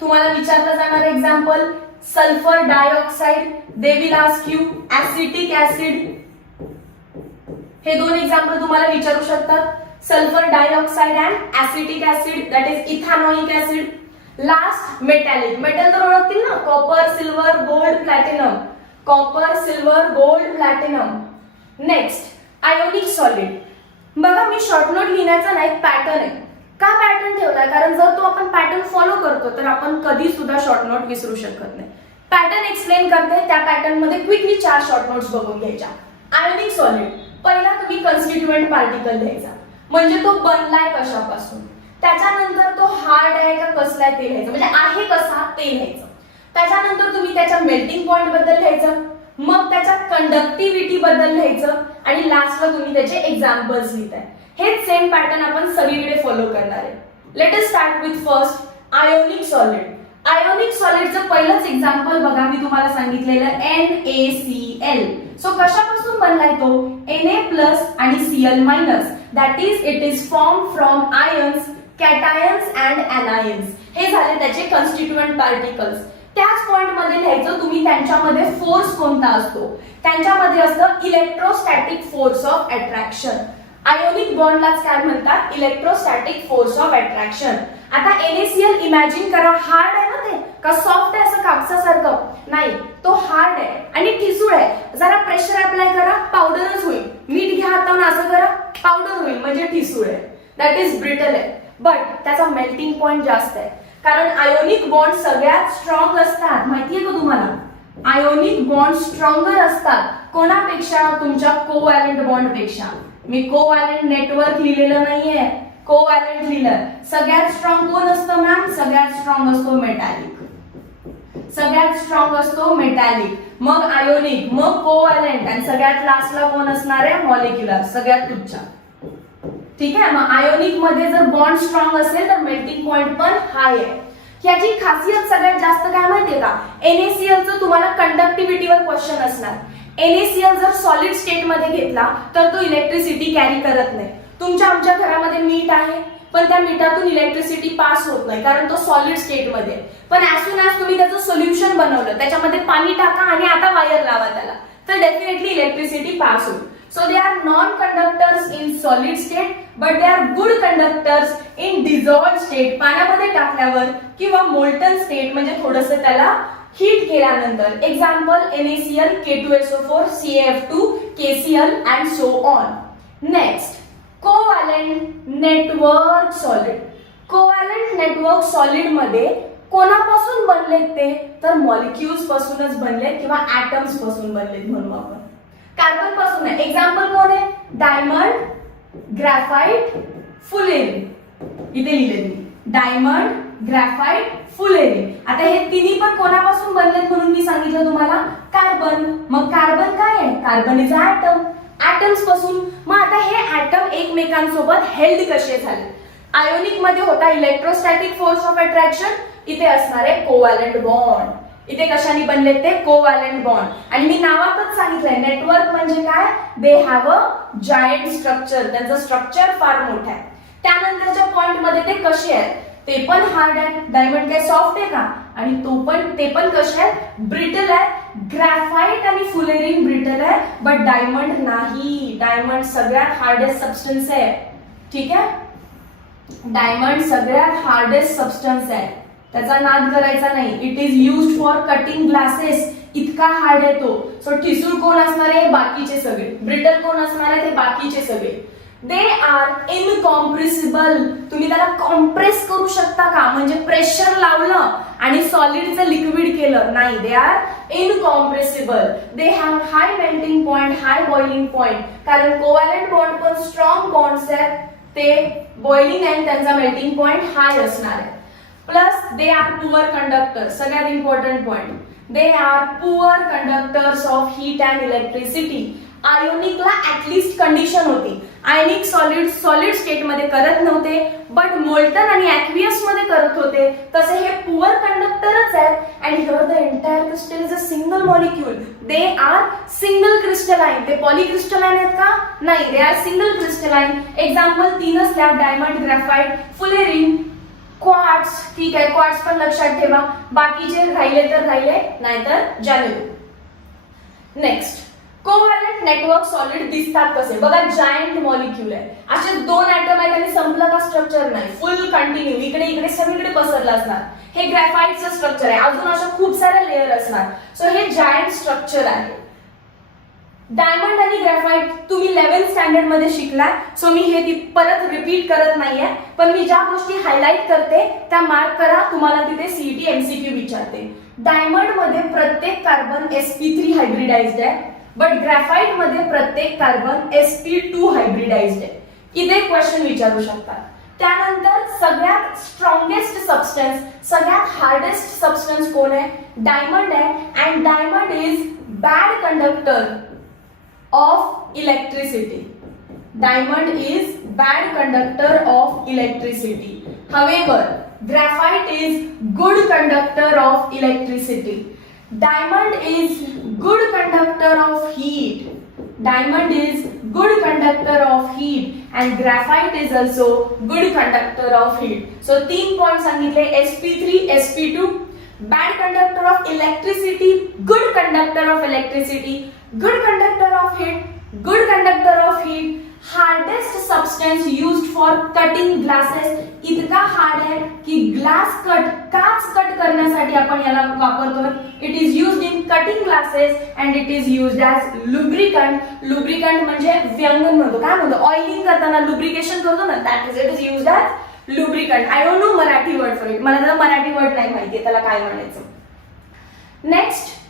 तुम्हाला विचारलं जाणार example sulphur dioxide, they will ask you acetic acid. हे 2 एक्झाम्पल तुम्हाला विचारू शकतात, sulphur dioxide and acetic acid, that is ethanoic acid. Last metallic. Metal तर ओळखतील ना, copper, silver, gold, platinum. Copper, silver, gold, platinum. Next ionic solid. बघा मी short note लिहिण्याचा नाही, pattern आहे. का पॅटर्न ठेवलाय, कारण जर तो आपण पॅटर्न फॉलो करतो तर आपण कधी सुद्धा शॉर्ट नोट विसरू शकत नाही. पॅटर्न एक्सप्लेन करते, त्या पॅटर्न मध्ये क्विकली 4 शॉर्ट नोट्स बघून घ्यायच्या. आयोनिक सॉलिड, पहिला तुम्ही कन्स्टिट्युएंट पार्टिकल लिहायचा, म्हणजे तो बनलाय कशापासून, त्याच्यानंतर तो हार्ड आहे का कसला आहे ते लिहायचं, म्हणजे आहे कसा ते लिहायचं. त्याच्यानंतर तुम्ही त्याच्या मेल्टिंग पॉइंट बद्दल लिहायचं, मग त्याच्या कंडक्टिव्हिटी बद्दल लिहायचं आणि लास्टला तुम्ही त्याचे एक्झाम्पल्स लिहिताय. हेच सेम पॅटर्न आपण सगळीकडे फॉलो करणार आहे. Let us start with first ionic solid. Ionic सॉलिडचं पहिलंच एक्झाम्पल बघा, मी तुम्हाला सांगितलेलं NaCl. सो कशापासून बनलाय तो, Na+ आणि Cl-. That is it is form from ions, cations and anions. हे झाले त्याचे कन्स्टिट्युएंट पार्टिकल्स. त्याच पॉइंट मध्ये लिहायचं तुम्ही त्यांच्यामध्ये फोर्स कोणता असतो, त्यांच्यामध्ये असतं electrostatic force of attraction. Ionic बॉन्डलाच काय म्हणतात, इलेक्ट्रोस्टॅटिक फोर्स ऑफ अट्रॅक्शन. आता NaCl इमॅजिन करा, हार्ड आहे ना ते, का सॉफ्ट आहे असं कापसासारखं, नाही, तो हार्ड आहे आणि ठिसूळ आहे. जरा प्रेशर अप्लाय करा, पावडरच होईल. मीठ घ्या हातावर असं करा, पावडर होईल, म्हणजे ठिसूळ आहे, दॅट इज ब्रिटल आहे. बट त्याचा मेल्टिंग पॉइंट जास्त आहे, कारण आयोनिक बॉन्ड सगळ्यात स्ट्रॉंग असतात. माहितीये का तुम्हाला, आयोनिक बॉन्ड स्ट्रॉंगर असतात कोणापेक्षा, तुमच्या कोव्हॅलेंट बॉन्ड पेक्षा. मी कोव्हॅलेंट नेटवर्क लिहिलेलं नाहीये, कोव्हॅलेंट लिहिलं. सगळ्यात स्ट्रॉंग कोण असतं मॅम, सगळ्यात स्ट्रॉंग असतो मेटॅलिक, सगळ्यात स्ट्रॉंग असतो मेटॅलिक, मग आयोनिक, मग कोव्हॅलेंट आणि सगळ्यात लास्टला कोण असणार आहे, मॉलिक्युलर, सगळ्यात तुच्छ. ठीक आहे, मग आयोनिक मध्ये जर बॉन्ड स्ट्रॉंग असेल तर मेल्टिंग पॉइंट पण हाय आहे. याची खासियत सगळ्यात जास्त काय माहितीये का, NaClचं तुम्हाला कंडक्टिव्हिटीवर क्वेश्चन असणार. NaCl जर सॉलिड स्टेट मध्ये घेतला तर तो इलेक्ट्रिसिटी कॅरी करत नाही. तुमच्या आमच्या घरामध्ये मीठ आहे, पण त्या मिठातून इलेक्ट्रिसिटी पास होत नाही, कारण तो सॉलिड स्टेट मध्ये. पण ऍज सून ऍज तुम्ही त्याचं सोल्युशन बनवलं, त्याच्यामध्ये पाणी टाका आणि आता वायर लावा त्याला, तर डेफिनेटली इलेक्ट्रिसिटी पास होईल. So they are non-conductors in solid state, but they are good conductors in dissolved state. पाण्यामध्ये टाकल्यावर किंवा molten state म्हणजे थोडंसं त्याला हीट केल्यानंतर. Example NaCl, K2SO4, CaF2, KCl and so on. Next, covalent network solid. Covalent network solid मध्ये कोणापासून बनलेत ते, तर मॉलिक्युल्स पासूनच बनलेत किंवा ऍटम्स पासून बनलेत म्हणून आपण. कार्बन पासून आहे. एक्झाम्पल कोण आहे, डायमंड, ग्राफाइट, फुलेरिन. इथे लिहिले मी डायमंड, ग्राफाइट, फुलेरिन. आता हे तिन्ही पण कोणापासून बनलेत म्हणून मी सांगितलं तुम्हाला, कार्बन. मग कार्बन काय आहे, carbon is a atom, atoms पासून. मग आता हे ऍटम एकमेकांसोबत हेल्ड कसे झाले, आयोनिक मध्ये होता इलेक्ट्रोस्टॅटिक फोर्स ऑफ अट्रॅक्शन, इथे असणार आहे कोव्हॅलेंट बॉन्ड. इथे कशाने बनले ते कोव्हॅलेंट बॉन्ड. आणि मी नावातच सांगितलंय नेटवर्क म्हणजे काय, they have a giant structure, त्यांचं स्ट्रक्चर फार मोठं आहे. त्यानंतरच्या पॉइंट मध्ये ते कसे आहेत, ते पण हार्ड आहे. डायमंड काय सॉफ्ट आहे का, आणि ते पण कसे आहेत, ब्रिटल आहे. ग्रॅफाइट आणि फुलेरिन ब्रिटल आहे, बट डायमंड नाही. डायमंड सगळ्यात हार्डेस्ट सबस्टन्स आहे. ठीक आहे, डायमंड सगळ्यात हार्डेस्ट सबस्टन्स आहे, त्याचा नाद करायचा नाही. It is used for cutting glasses, इतका हार्ड आहे तो. सो ठिसूळ कोण असणार आहे, बाकीचे सगळे. ब्रिटल कोण असणार आहे, ते बाकीचे सगळे. They are incompressible. तुम्ही त्याला कॉम्प्रेस करू शकता का, म्हणजे प्रेशर लावलं आणि सॉलिडचं लिक्विड केलं, नाही. They R incompressible. They have high melting point, high boiling point, कारण कोव्हॅलेंट बॉन्ड पण स्ट्रॉंग बॉन्ड्स आहेत, ते बॉइलिंग आणि त्यांचा मेल्टिंग पॉइंट हाय असणार आहे. Plus they are poor conductor, सगळ्यात important point, they are poor conductors of heat and electricity. आयोनिकला ऍटलिस्ट कंडिशन होती, आयोनिक सॉलिड स्टेट मध्ये करत नव्हते, बट मोल्टन आणि ऍक्वियस मध्ये करत होते. तसे हे पुअर कंडक्टरच आहेत. And here the entire crystal is a single molecule. They are single crystalline. ते पॉलीक्रिस्टलाइन आहेत का, नाही. They are single crystalline. Example तीनच लॅब, डायमंड, ग्रॅफाइट, फुलेरिन, क्वार्ट्स. ठीक आहे, क्वार्ट्स पण लक्षात ठेवा. बाकीचे राहिले तर राहिले, नाहीतर Janeiro. Next, covalent network solid दिसतात कसे, बघा. जायंट मॉलिक्यूल आहे, असे दोन ऍटम आहेत आणि संपलं का स्ट्रक्चर नाही, फुल कंटिन्यू इकडे इकडे सगळीकडे पसरलं असणार. हे ग्रॅफाइटचं स्ट्रक्चर आहे, अजून अशा खूप साऱ्या लेअर असणार. सो हे जायंट स्ट्रक्चर आहे. डायमंड आणि ग्रॅफाइट तुम्ही 11th स्टँडर्ड मध्ये शिकलाय, सो मी हे परत रिपीट करत नाहीये, पण मी ज्या गोष्टी हायलाइट करते त्या मार्क करा. तुम्हाला तिथे सीईटी एमसीक्यू विचारते. डायमंड मध्ये प्रत्येक कार्बन sp3 हायब्रिडाइज्ड आहे, बट ग्रॅफाइट मध्ये प्रत्येक कार्बन sp2 हायब्रिडाइज्ड आहे. इथे क्वेश्चन विचारू शकतात. त्यानंतर सगळ्यात स्ट्रॉंगेस्ट सबस्टन्स, सगळ्यात हार्डेस्ट सबस्टन्स कोण आहे, डायमंड आहे. And diamond is bad conductor of electricity. Diamond is bad conductor of electricity. However, graphite is good conductor of electricity. Diamond is good conductor of heat. Diamond is good conductor of heat and graphite is also good conductor of heat. So 3 points सांगितले, sp3, sp2, bad conductor of electricity, good conductor of electricity, good conductor of heat, good conductor of heat, hardest substance used for cutting glasses. इतका hard आहे की glass cut, काच cut करण्यासाठी आपण याला वापरतो. It is used in cutting glasses and it is used as lubricant. Lubricant म्हणजे व्यंगन म्हणतो, काय म्हणतो, ऑइलिंग करताना लुब्रिकेशन करतो ना, that is it is used as lubricant. I don't know Marathi word for it, मला त्याला मराठी वर्ड नाही माहिती त्याला काय म्हणायचं. नेक्स्ट,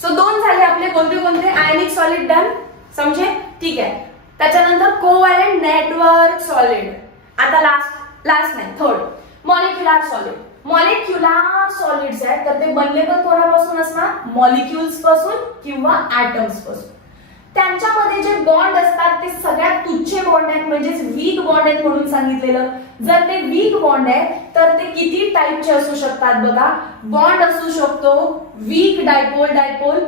सो 2 झाले आपले. कोणते आयनिक सॉलिड डन, समजे. ठीक आहे, त्याच्यानंतर कोव्हॅलेंट नेटवर्क सॉलिड. आता लास्ट नाही, third, molecular solid. Molecular solids आहेत तर ते बनले पण कोणापासून असणार, मॉलिक्युल्स पासून किंवा ऍटम्स पासून. त्यांच्यामध्ये जे बॉन्ड असतात ते सगळ्यात तुच्छ बॉन्ड आहेत, म्हणजेच वीक बॉन्ड आहेत म्हणून सांगितलेलं. जर ते वीक बॉन्ड आहेत तर ते किती टाइपचे असू शकतात बघा. बॉन्ड असू शकतो weak dipole dipole,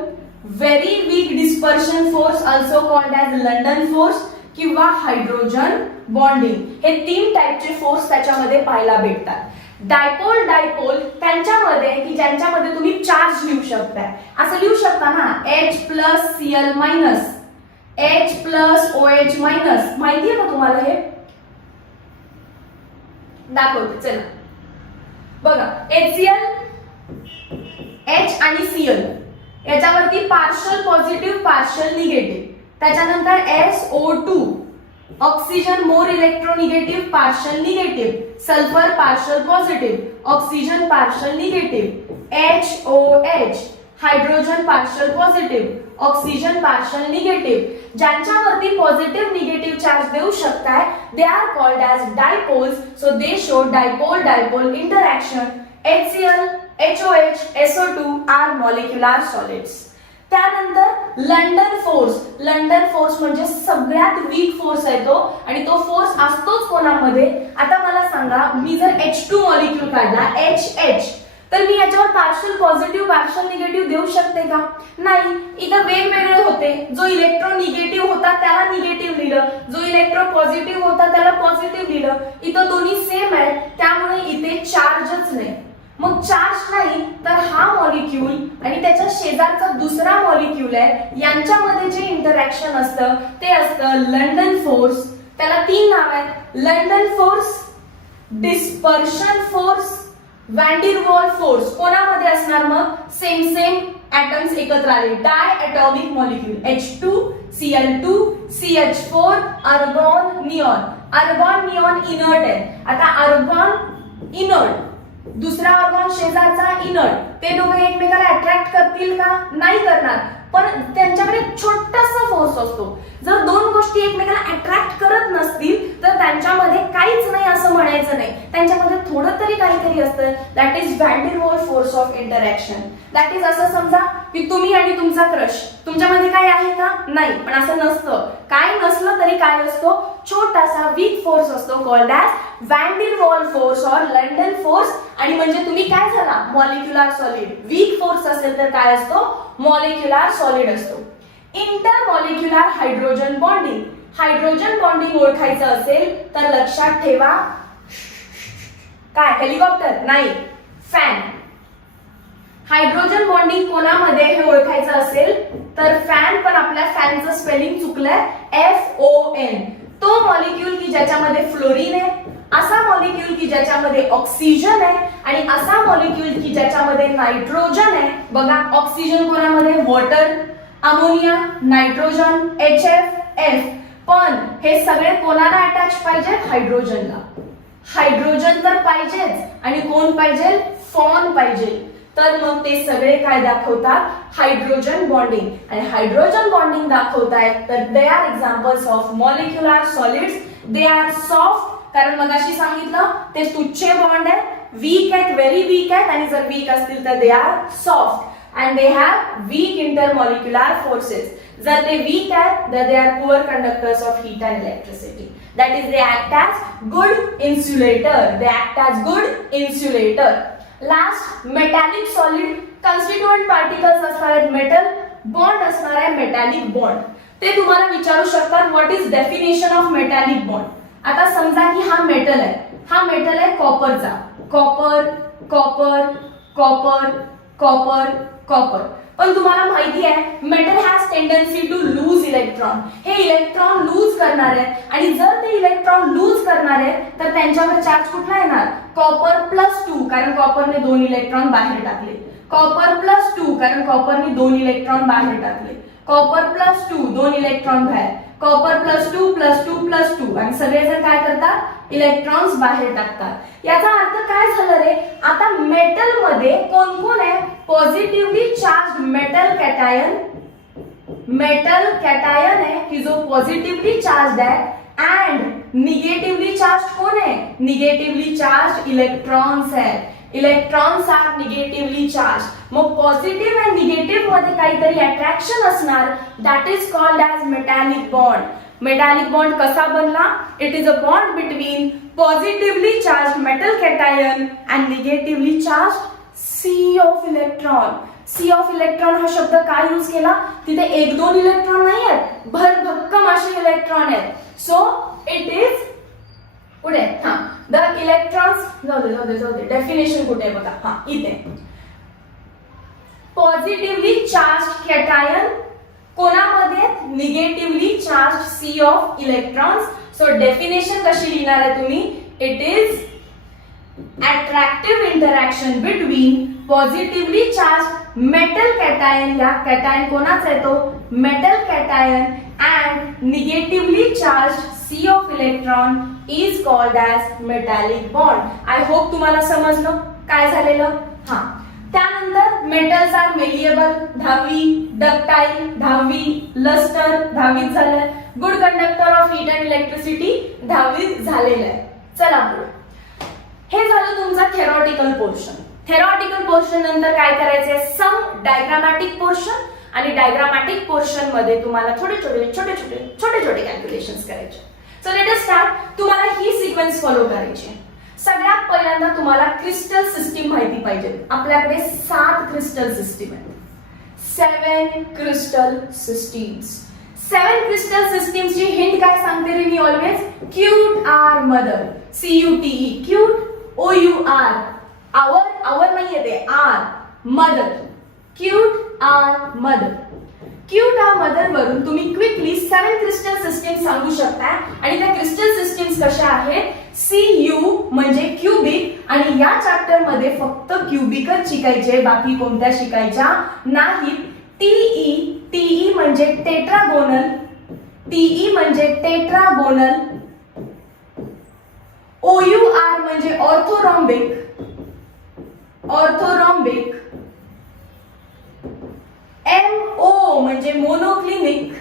very weak dispersion force also called as London force, किंवा हायड्रोजन बॉन्डिंग. हे 3 टाइपचे फोर्स त्याच्यामध्ये पाहायला भेटतात. डायपोल डायपोल त्यांच्यामध्ये की ज्यांच्यामध्ये तुम्ही चार्ज लिहू शकता, असं लिहू शकता ना, H+Cl- H+OH-. माहितीये का तुम्हाला हे, दाखवते चला. बघा, HCl, H आणि Cl याच्यावरती पार्शल पॉझिटिव्ह पार्शल निगेटिव्ह. त्याच्यानंतर SO2, oxygen more electronegative partial negative, sulphur partial positive, oxygen partial negative. HOH, hydrogen partial positive, oxygen partial negative. ज्यांच्यावरती पॉझिटिव्ह निगेटिव्ह चार्ज देऊ शकताय they are called as dipoles. So they show dipole dipole interaction. HCl, HOH, SO2 are molecular solids. त्यानंतर London force. London force म्हणजे सगळ्यात weak force आहे तो, आणि तो फोर्स असतोच कोणामध्ये. आता मला सांगा, मी जर H2 मॉलिक्यूल काढला, HH, तर मी याच्यावर पार्शल पॉझिटिव्ह पार्शल निगेटिव्ह देऊ शकते का? नाही. इथं वेगवेगळे होते. जो इलेक्ट्रॉन निगेटिव्ह होता त्याला निगेटिव्ह लिहिलं, जो इलेक्ट्रॉन पॉझिटिव्ह होता त्याला पॉझिटिव्ह लिहिलं. इथं दोन्ही सेम आहे, त्यामुळे इथे चार्जच नाही. मग चार्ज नाही तर हा मॉलिक्यूल आणि त्याच्या शेजारचा दुसरा मॉलिक्यूल आहे, यांच्यामध्ये जे इंटरॅक्शन असतं ते असतं लंडन फोर्स. त्याला 3 नाव आहेत: London force, dispersion force, van der Waal force. कोणामध्ये असणार? मग सेम ऍटम्स एकत्र आले, diatomic molecule, H2Cl2 CH4 argon neon. Argon neon inert आहे. आता आर्गॉन इनर्ट, दुसरा आर्गॉन शेजारचा इनर्ट, ते दोघे एकमेकाला अट्रॅक्ट करतील का? नाही करणार. पण त्यांच्याकडे छोटासा फोर्स असतो. जर दोन गोष्टी एकमेकाला अट्रॅक्ट करत नसतील तर त्यांच्यामध्ये काहीच नाही असं म्हणायचं नाही. त्यांच्यामध्ये थोडं तरी काहीतरी असतं. That is van der Waal force of interaction. That is असं समजा की तुम्ही आणि तुमचा क्रश, तुमच्यामध्ये काय आहे का? नाही. पण असं नसतं. काय नसलं तरी काय असतो? छोटासा वीक फोर्स असतो, called as van der Waal force or London force. आणि म्हणजे तुम्ही काय झाला? Molecular solid. वीक फोर्स असेल तर काय असतो? मॉलिक्युलर सॉलिड असतो. Intermolecular hydrogen bonding. Hydrogen bonding ओळखायचं असेल तर लक्षात ठेवा, काय? हेलिकॉप्टर? नाही, फॅन. हायड्रोजन बॉन्डिंग कोणामध्ये हे ओळखायचं असेल तर फॅन, पण आपल्या फॅनचं स्पेलिंग चुकलंय, FON. तो मॉलिक्यूल की ज्याच्यामध्ये फ्लोरीन आहे, असा मॉलिक्यूल की ज्याच्यामध्ये ऑक्सिजन आहे, आणि असा मॉलिक्यूल की ज्याच्यामध्ये नायट्रोजन आहे. बघा, ऑक्सिजन कोणामध्ये? Water, ammonia, nitrogen, HF. पण हे सगळे कोणाला अटॅच पाहिजे? हायड्रोजनला. हायड्रोजन तर पाहिजेच, आणि कोण पाहिजे? फॉन पाहिजे. तर मग ते सगळे काय दाखवतात? Hydrogen bonding. आणि हायड्रोजन बॉन्डिंग दाखवतायत तर they are examples of molecular solids. They are soft, कारण मगाशी सांगितलं ते तुच्छ बॉन्ड आहे, वीक आहेत, व्हेरी वीक आहेत, आणि जर वीक असतील तर दे are soft. and they have weak intermolecular forces. जर ते weak आहेत तर they are poor conductors of heat and electricity. That is, they act as good insulator. They act as good insulator. Last, metallic solid. Constituent particles असणार आहेत metal, bond असणार आहे metallic bond. ते तुम्हाला विचारू शकतात what is definition of metallic bond. आता समजा की हा मेटल आहे, हा मेटल आहे कॉपरचा. Copper, copper, copper, copper, copper. पण तुम्हाला माहिती आहे metal has tendency to lose electron. हे इलेक्ट्रॉन लूज करणार आहे, आणि जर ते इलेक्ट्रॉन लूज करणार आहे तर त्यांच्यावर चार्ज कुठला येणार? कॉपर +2, कारण कॉपरने 2 इलेक्ट्रॉन बाहेर टाकले. कॉपर +2, कारण कॉपरने 2 इलेक्ट्रॉन बाहेर टाकले. कॉपर +2, 2 इलेक्ट्रॉन बाहेर. कॉपर +2 +2 +2, आणि सगळेजण काय करतात? इलेक्ट्रॉन्स बाहेर टाकतात. याचा अर्थ काय झालं रे? आता मेटल मध्ये कोण कोण आहे? Positively charge metal cation. Metal cation आहे की जो पॉझिटिव्हली चार्ज आहे, अँड निगेटिव्हली चार्ज कोण आहे? निगेटिव्हली चार्ज इलेक्ट्रॉन्स आहेत. Electrons are negatively charge. मग पॉझिटिव्ह आणि निगेटिव्ह मध्ये काहीतरी अट्रॅक्शन असणार, that is called as metallic bond. Metallic bond कसा बनला? It is a bond between positively charge metal cation and negatively charge C of electron. C of electron हा शब्द काय यूज केला? तिथे 1-2 इलेक्ट्रॉन नाही आहेत, भरभक्कम असे इलेक्ट्रॉन आहेत. सो इट इज पुढे द इलेक्ट्रॉन्स. जाऊ दे डेफिनेशन कुठे आहे बघा. इथे पॉझिटिव्हली चार्ज कॅटायन कोणामध्ये? Negatively charge C of electrons. So definition कशी लिहिणार आहे तुम्ही? It is attractive interaction between positively charged metal cation. या कॅटायन कोणाचा येतो? Metal cation, and negatively charged C of electron is called as metallic bond. I hope तुम्हाला समजलं काय झालेलं. त्यानंतर मेटल्स आर मेलिएबल 10वी, डक्टाइल 10वी, लस्टर 10वीत झालंय, good conductor of heat and electricity 10वीत झालेलं आहे. चला पुढे. हे झालं तुमचा थेरॉटिकल पोर्शन. थेरॉटिकल पोर्शन नंतर काय करायचंय? सम डायग्रामॅटिक पोर्शन. आणि डायग्रामॅटिक पोर्शन मध्ये तुम्हाला छोटे छोटे कॅल्क्युलेशन्स करायचे. So let us start. तुम्हाला ही सिक्वेन्स फॉलो करायची. सगळ्यात पहिल्यांदा तुम्हाला क्रिस्टल सिस्टीम माहिती पाहिजे. आपल्याकडे 7 क्रिस्टल सिस्टीम आहेत. 7 क्रिस्टल सिस्टीम्स. 7 क्रिस्टल सिस्टीम्सची हिंट काय सांगते रे मी always? Cute our mother. CUTE cute. OUR our नाहीये ते, our mother. Cute our mother. Cute our mother वरून तुम्ही क्विकली 7 क्रिस्टल सिस्टीम सांगू शकता. आणि त्या क्रिस्टल सिस्टीम्स कशा आहेत? CU म्हणजे क्यूबिक, आणि या चॅप्टर मध्ये फक्त क्यूबिकच शिकायचे, बाकी कोणत्या शिकायच्या नाहीत. TE म्हणजे टेट्रागोनल. TE म्हणजे टेट्रागोनल. OUR म्हणजे ऑर्थोरॉम्बिक. ऑर्थोरॉम्बिक. MO म्हणजे मोनोक्लिनिक.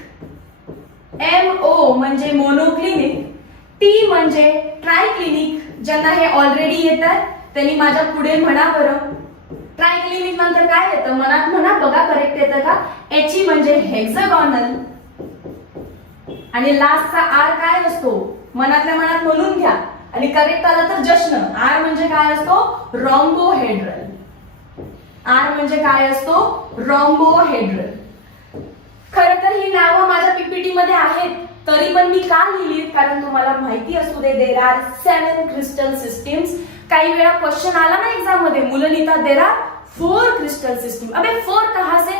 MO म्हणजे मोनोक्लिनिक. T म्हणजे ट्रायक्लिनिक. ज्यांना हे ऑलरेडी येतात त्यांनी माझ्या पुढे म्हणा बरं. ट्रायक्लिनिक नंतर काय येतं? मनात म्हणा बघा करेक्ट येतं का? HE म्हणजे हेक्सागोनल. आणि लास्टचा R काय असतो? मनातल्या मनात म्हणून घ्या, आणि करेक्ट आलं तर जश्न. R म्हणजे काय असतो? रॉम्बोहेड्रल. R म्हणजे काय असतो? रॉम्बोहेड्रल. खरं तर ही नावं माझ्या पीपीटी मध्ये आहेत, तरी पण मी का लिहिली? कारण तुम्हाला माहिती असू दे देर आर 7 क्रिस्टल सिस्टीम्स. काही वेळा क्वेश्चन आला ना एग्जाम मध्ये, मुलं लिहितात देर आर 4 क्रिस्टल सिस्टीम. अबे 4 कहां से?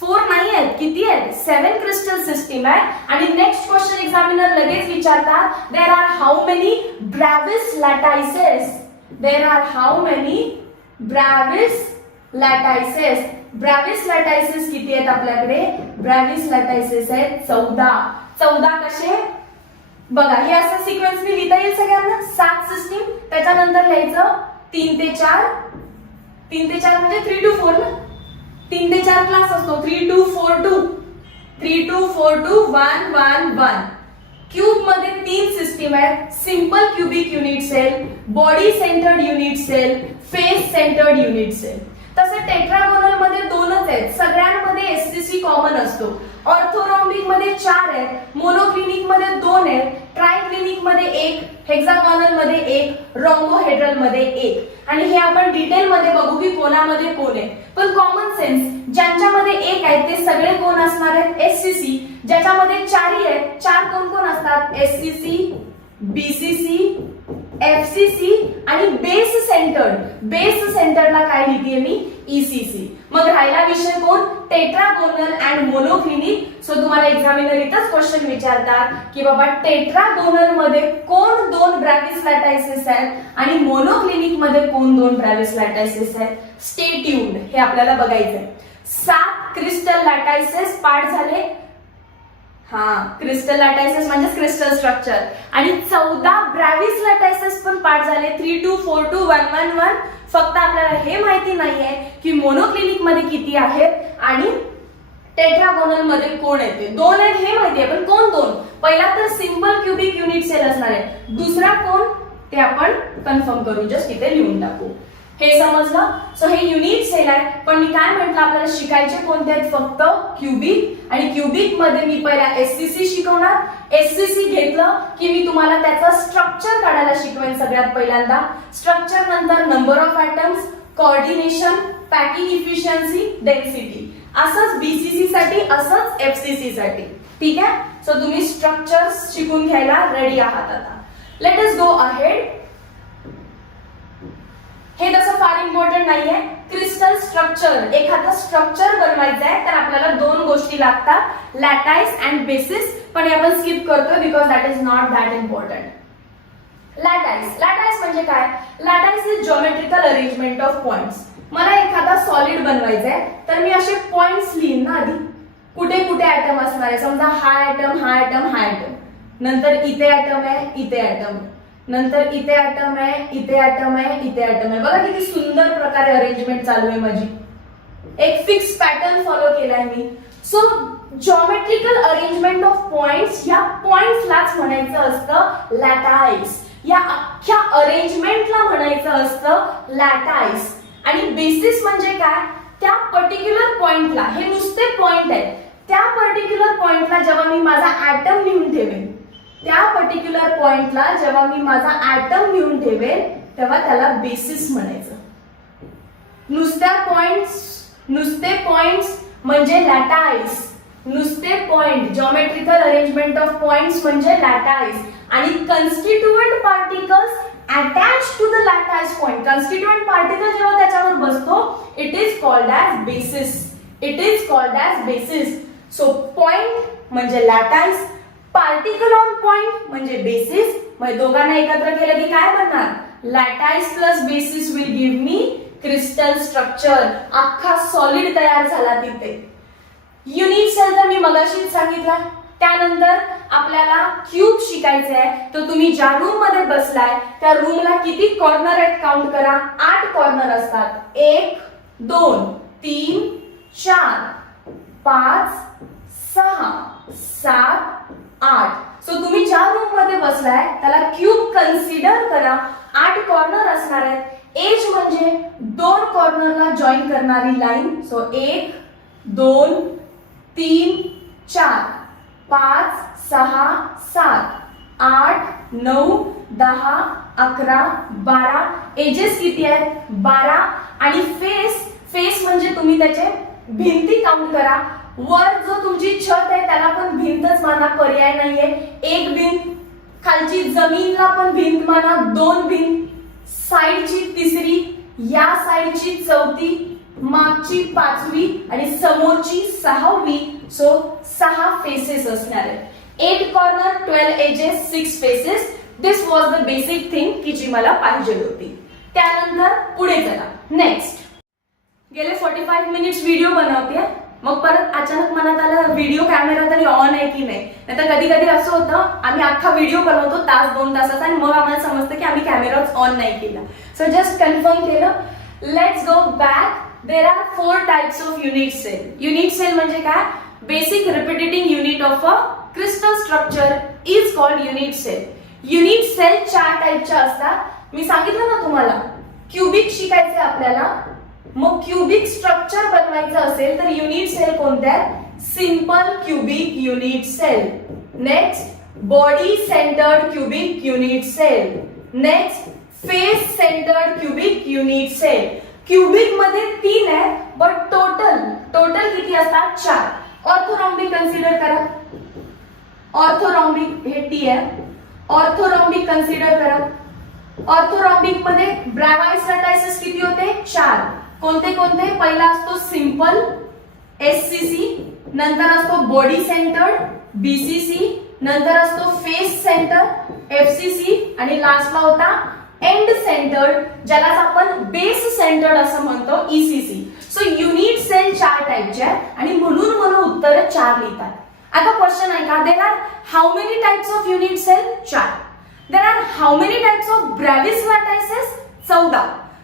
4 नाही आहेत, किती आहेत? 7 क्रिस्टल सिस्टीम आहे. आणि नेक्स्ट क्वेश्चन एक्झामिनर लगेच विचारतात there are how many Bravais lattices. There are how many Bravais lattices. Bravais lattices किती आहेत आपल्याकडे? ब्रॅव्हिस लॅटायसेस आहेत 14. 14 कसे? बघा हे असं सिक्वेन्स मी लिहिता येईल सगळ्यांना. 7 सिस्टीम, त्याच्यानंतर लिहायचं 3 ते 4. 3 ते 4 म्हणजे 3 to 4 ना. 3 ते 4 क्लास असतो. 3 to 4 2. 3 to 4 2 1 1 1. क्यूब मध्ये 3 सिस्टीम आहेत. Simple cubic unit cell, body centred unit cell, face centred unit cell. तसे टेट्रागोनल मध्ये 2च आहेत. सगळ्यांमध्ये SCC कॉमन असतो. ऑर्थोरॉम्बिक मध्ये 4 आहेत. मोनोक्लिनिक मध्ये 2 आहेत. ट्रायक्लिनिक मध्ये 1, हेक्सागोनल मध्ये 1, रॉम्बोहेड्रल मध्ये 1. आणि हे आपण डिटेल मध्ये बघू की कोणामध्ये कोण आहे. पण कॉमन सेन्स, ज्यांच्यामध्ये 1 आहे ते सगळे कोण असणार आहेत? SCC. ज्याच्यामध्ये 4 आहेत, 4 कोण कोण असतात? SCC, BCC, FCC आणि बेस सेंटर्ड. बेस सेंटरला काय लिहिते मी? ECC. मग राहिला विषय कोण? Tetragonal and monoclinic. सो तुम्हाला एक्झामिनर इथंच क्वेश्चन विचारतात की बाबा टेट्रागोनल मध्ये कोण 2 ब्रॅव्हिस लॅटायसेस आहेत आणि मोनोक्लिनिक मध्ये कोण 2 ब्रॅव्हिस लॅटायसेस आहेत. स्टे ट्यून्ड, हे आपल्याला बघायचंय. 7 क्रिस्टल लॅटायसेस पार्ट झाले. क्रिस्टल लॅटायसेस म्हणजे क्रिस्टल स्ट्रक्चर. आणि 14 ब्रॅव्हिस लॅटायसेस पण पार्ट झाले. 3 to 4 2 1 1 1. फक्त आपल्याला हे माहिती नाहीये की मोनोक्लिनिक मध्ये किती आहेत आणि टेट्रागोनल मध्ये कोण येते. 2 आहेत हे माहिती आहे, पण कोण 2? पहिला तर सिंपल क्यूबिक युनिट सेल असणार आहे. दुसरा कोण ते आपण कन्फर्म करू, जस्ट इथे लिहून टाकू. हे समजलं? सो हे युनिट सेल आहे. पण मी काय म्हटलं आपल्याला शिकायचे कोणते आहेत? फक्त क्यूबिक. आणि क्यूबिक मध्ये मी पहिला SCC शिकवणार. SCC घेतलं की मी तुम्हाला त्याचं स्ट्रक्चर काढायला शिकवेन सगळ्यात पहिल्यांदा. स्ट्रक्चर नंतर number of atoms, coordination, packing efficiency, density. असंच BCC साठी, असंच FCC साठी. ठीक आहे? सो तुम्ही स्ट्रक्चर्स शिकून घ्यायला रेडी आहात आता. Late us go ahead. हे तसं फार इम्पॉर्टंट नाहीये. क्रिस्टल स्ट्रक्चर, एखादं स्ट्रक्चर बनवायचं आहे तर आपल्याला 2 गोष्टी लागतात, लॅटाईस अँड बेसिस. पण हे आपण स्किप करतोय because that is not that important. Lattice. Lattice म्हणजे काय? Lattice is geometrical arrangement of points. मला एखादा सॉलिड बनवायचा आहे तर मी असे पॉइंट्स लिहीन ना आधी. कुठे कुठे ऍटम असणार आहे. समजा हा ऍटम, हा ऍटम, हा ऍटम. नंतर इथे ऍटम आहे, इथे ऍटम. नंतर इथे ऍटम आहे, इथे ऍटम आहे, इथे ऍटम आहे. बघा किती सुंदर प्रकारे अरेंजमेंट चालू आहे माझी. एक फिक्स पॅटर्न फॉलो केलाय मी. So geometrical arrangement of points, या पॉइंट्सलाच म्हणायचं असतं लॅटाईस. या अख्ख्या अरेंजमेंटला म्हणायचं असतं लॅटाईस. आणि बेसिस म्हणजे काय? त्या पर्टिक्युलर पॉइंटला, हे नुसते पॉइंट आहेत, त्या पर्टिक्युलर पॉइंटला जेव्हा मी माझा ऍटम लिहून ठेवेन, त्या पर्टिक्युलर पॉइंटला जेव्हा मी माझा ऍटम लिहून ठेवेन तेव्हा त्याला बेसिस म्हणायचं. नुसते पॉइंट्स म्हणजे लॅटाईस. नुसते point, geometrical arrangement of points म्हणजे लॅटाईस. आणि constituent particles attach to the lattice point, constituent particle जेव्हा त्याच्यावर बसतो, it is called as basis. It is called as basis. So point म्हणजे लॅटाईस, पार्टिकल ऑन पॉइंट म्हणजे basis. मग दोघांना एकत्र केलं की काय बनणार? Lattice plus basis will give me crystal structure. अख्खा सॉलिड तयार झाला तिथे. युनिट सेल तर मी मगाशीच सांगितला. त्यानंतर आपल्याला क्यूब शिकायचं आहे. तर तुम्ही ज्या रूम मध्ये बसलाय त्या रूमला किती कॉर्नर आहेत काउंट करा. 8 कॉर्नर असतात. 1 2 3 4 5 6 7 8. सो तुम्ही ज्या रूम मध्ये बसलाय त्याला क्यूब कन्सिडर करा. 8 कॉर्नर असणार आहेत. एज म्हणजे 2 कॉर्नरला जॉईन करणारी लाईन. सो 1 2 3 4 5 6 7 8 9 10 11 12. एजेस किती आहेत? 12. आणि फेस म्हणजे तुम्ही त्याचे भिंती काउंट करा. वर जो तुमची छत आहे त्याला पण भिंतच माना, पर्याय नाहीये. 1 भिंत, खालची जमीनला पण भिंत माना. 2 भिंत, साइडची 3री, या साइडची 4थी, मागची 5वी आणि समोरची 6वी. सो 6 फेसेस असणार आहेत. 8 corner, 12 edges, 6 faces. This was the basic thing की जी मला पाहिजे होती. त्यानंतर पुढे चला. नेक्स्ट, गेले 45 मिनिट्स व्हिडिओ बनवते. मग परत अचानक मनात आलं व्हिडिओ कॅमेरा तरी ऑन आहे की नाही. नाहीतर कधी कधी असं होतं आम्ही अख्खा व्हिडिओ बनवतो 1-2 तासाचा आणि मग आम्हाला समजतं की आम्ही कॅमेराच ऑन नाही केला. सो जस्ट कन्फर्म केलं. Let's go back. There are 4 types of unit cell. Unit cell म्हणजे काय? Basic repeating unit of a crystal structure is called unit cell. Unit cell 4 टाइपच्या असतात. मी सांगितलं ना तुम्हाला क्युबिक शिकायचे आपल्याला. मग क्युबिक स्ट्रक्चर बनवायचं असेल तर युनिट सेल कोणत्या आहेत? Simple cubic unit cell. Next, body centred cubic unit cell. Next, face centred cubic unit cell. Cubic मध्ये 3 आहे बट टोटल किती असतात? 4. ऑर्थोरॉम्बिक कन्सिडर करा. ऑर्थोरॉम्बिक हे टी आहे. ऑर्थोरॉम्बिक कन्सिडर करा. ऑर्थोरॉम्बिक मध्ये ब्रॅवाइस लॅटायसिस किती होते? 4. कोणते कोणते? पहिला असतो सिंपल SCC, नंतर असतो बॉडी सेंटर्ड BCC, नंतर असतो फेस सेंटर FCC आणि लास्टला होता एंड सेंटर्ड ज्याला आपण बेस सेंटर्ड असं म्हणतो ECC. सो युनिट सेल 4 टाइपचे आहेत आणि म्हणून उत्तर 4 लिहितात. आता क्वेश्चन आहे का? There are how many types of unit cell? 4. There are how many types of Bravais lattices? 14.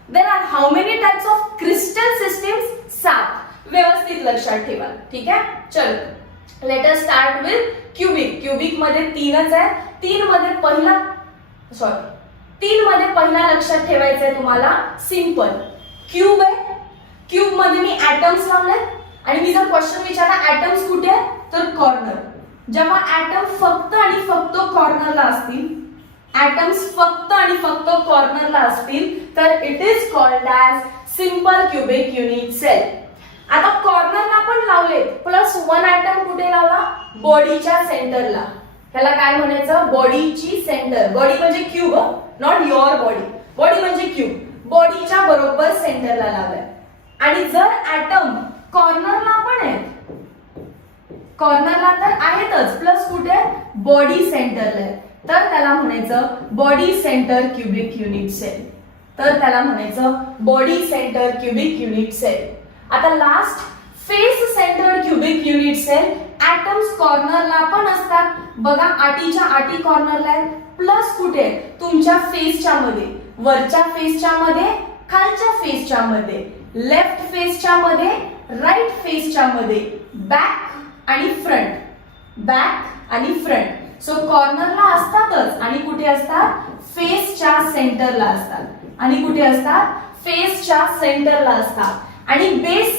There are how many types of crystal systems? 7. व्यवस्थित लक्षात ठेवा. ठीक आहे. चलो let us start with cubic. Cubic मध्ये 3च आहे. 3 मध्ये पहिला लक्षात ठेवायचं आहे तुम्हाला सिंपल क्यूब आहे. क्यूब मध्ये मी ऍटम्स लावलेत आणि मी जर क्वेश्चन विचारला ऍटम्स कुठे आहे तर कॉर्नर. जेव्हा ऍटम फक्त आणि फक्त कॉर्नरला असतील, ऍटम्स फक्त आणि फक्त कॉर्नरला असतील तर it is called as simple cubic unit cell. आता कॉर्नरला पण लावलेत प्लस 1 ऍटम कुठे लावला? बॉडीच्या सेंटरला. त्याला काय म्हणायचं? बॉडीची सेंटर. बॉडी म्हणजे cube, not your body. Body म्हणजे क्यूब. बॉडीच्या बरोबर सेंटरला लावलाय. आणि जर ऍटम कॉर्नरला पण आहेत, कॉर्नरला तर आहेतच प्लस कुठे? बॉडी सेंटरला आहे, तर त्याला म्हणायचं body centre cubic unit cell. तर त्याला म्हणायचं body centre cubic unit cell. आता last face centre cubic unit cell. Atoms कॉर्नरला पण असतात बघा, आटीच्या आटी कॉर्नरला आहे प्लस कुठे? तुमच्या फेसच्या मध्ये, वरच्या फेसच्या मध्ये, खालच्या फेसच्या मध्ये, लेफ्ट फेसच्या मध्ये, राईट फेसच्या मध्ये, बॅक आणि फ्रंट, बॅक आणि फ्रंट. सो कॉर्नरला असतातच आणि कुठे असतात? फेसच्या सेंटरला असतात. आणि कुठे असतात? फेसच्या सेंटरला असतात. आणि बेस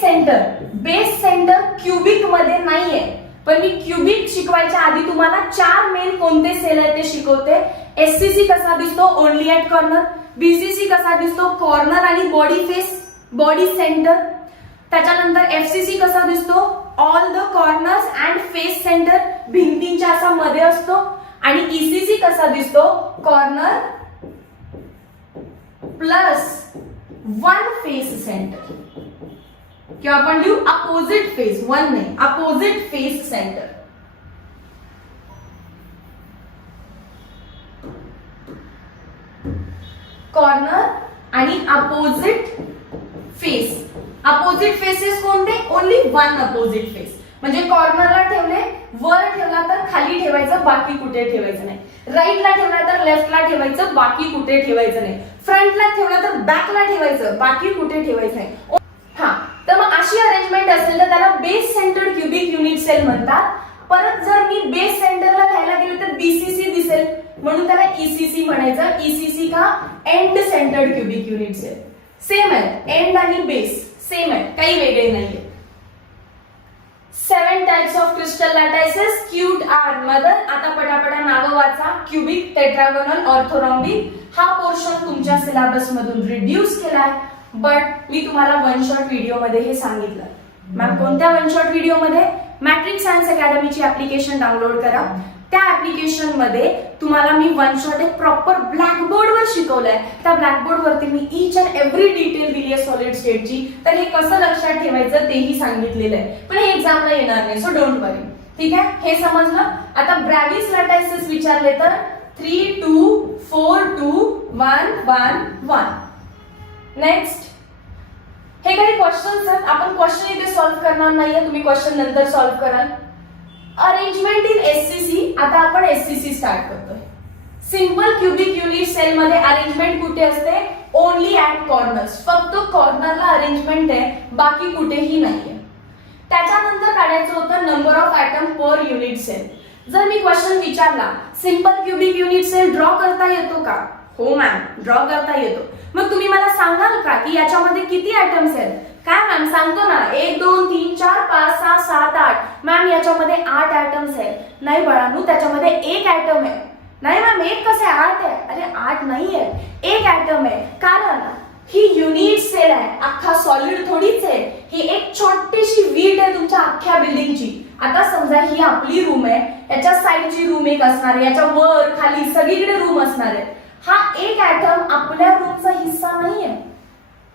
सेंटर क्युबिक मध्ये नाहीये, पण मी क्युबिक शिकवायच्या आधी तुम्हाला 4 मेन कोणते सेल आहेत ते शिकवते. SCC कसा दिसतो? Only at corner. बीसीसी कसा दिसतो, कॉर्नर आणि बॉडी फेस, बॉडी सेंटर. त्याच्यानंतर एफसीसी कसा दिसतो, all the corners and face centre, भिंतींच्या असा मध्ये असतो. आणि ईसीसी कसा दिसतो, corner plus one face centre, किंवा आपण लिहू अपोजिट फेस, वन नाही अपोजिट फेस सेंटर. कॉर्नर आणि अपोजिट फेस. अपोजिट फेसेस कोणते, ओनली वन अपोजिट फेस. म्हणजे कॉर्नरला ठेवले, वर ठेवला तर खाली ठेवायचं, बाकी कुठे ठेवायचं नाही. राईटला ठेवला तर लेफ्टला ठेवायचं, बाकी कुठे ठेवायचं नाही. फ्रंटला ठेवला तर बॅकला ठेवायचं, बाकी कुठे ठेवायचं नाही. हा, तर मग अशी अरेंजमेंट असेल तर त्याला base centred cubic unit cell म्हणतात. परत जर मी बेस सेंटरला लिहायला गेले तर बीसीसी दिसेल, म्हणून त्याला ईसीसी म्हणायचं. ईसीसी का, end centred cubic unit cell. Same आहे, एंड आणि बेस सेम आहे, काही वेगळे नाहीये. 7 types of crystal lattices. Cute our mother. आता पटापटा नावं वाचा. Cubic, tetragonal, orthorhombic. हा पोर्शन तुमच्या सिलेबस मधून रिड्यूस केलाय, बट मी तुम्हाला वन शॉट व्हिडिओ मध्ये हे सांगितलं. मॅम कोणत्या वन शॉट व्हिडिओ मध्ये, मॅट्रिक सायन्स अकॅडमीची ऍप्लिकेशन डाउनलोड करा. त्या ऍप्लिकेशन मध्ये तुम्हाला मी वन शॉट एक प्रॉपर ब्लॅकबोर्ड वर शिकवलंय. त्या ब्लॅकबोर्ड वरती मी ईच अँड एव्हरी डिटेल दिली आहे सॉलिड स्टेटची. तर हे कसं लक्षात ठेवायचं तेही सांगितलेलं आहे, पण हे एक्झामला येणार नाही, सो डोंट वरी. ठीक आहे, हे समजलं. आता ब्रॅव्हिस लॅटायसेस विचारले तर 3 2 4 2 1 1 1. नेक्स्ट, हे काही क्वेश्चन्स आहेत, आपण क्वेश्चन इथे सॉल्व्ह करणार नाहीये, तुम्ही क्वेश्चन नंतर सॉल्व्ह कराल. Arrangement in SCC. आता आपण एससीसी स्टार्ट करतोय. सिंपल क्युबिक युनिट सेल मध्ये अरेंजमेंट कुठे असते, ओनली ऍट कॉर्नर्स. फक्त कॉर्नरला अरेंजमेंट आहे, बाकी कुठेही नाहीये. त्याच्यानंतर काढायचं होतं number of atom per unit cell. जर मी क्वेश्चन विचारला simple cubic unit cell draw करता येतो का, हो मॅम ड्रॉ करता येतो. मग तुम्ही मला सांगाल का की याच्यामध्ये किती ऍटम्स आहेत, काय मॅम सांगतो ना, 1 2 3 4 5 6 7 8. मॅम याच्यामध्ये 8 ऍटम्स आहेत. नाही बाळांनो, त्याच्यामध्ये एक ऍटम आहे. नाही मॅम एक कसे 8 आहे, अरे 8 नाही आहे, एक ऍटम आहे. कारण ही युनिट सेल आहे, अख्खा सॉलिड थोडीच आहे. ही एक छोटीशी वीट आहे तुमच्या अख्ख्या बिल्डिंगची. आता समजा ही आपली रूम आहे, याच्या साईडची रूम एक असणार आहे, याच्या वर खाली सगळीकडे रूम असणार आहे. हा एक ऍटम आपल्या रूमचा हिस्सा नाहीये.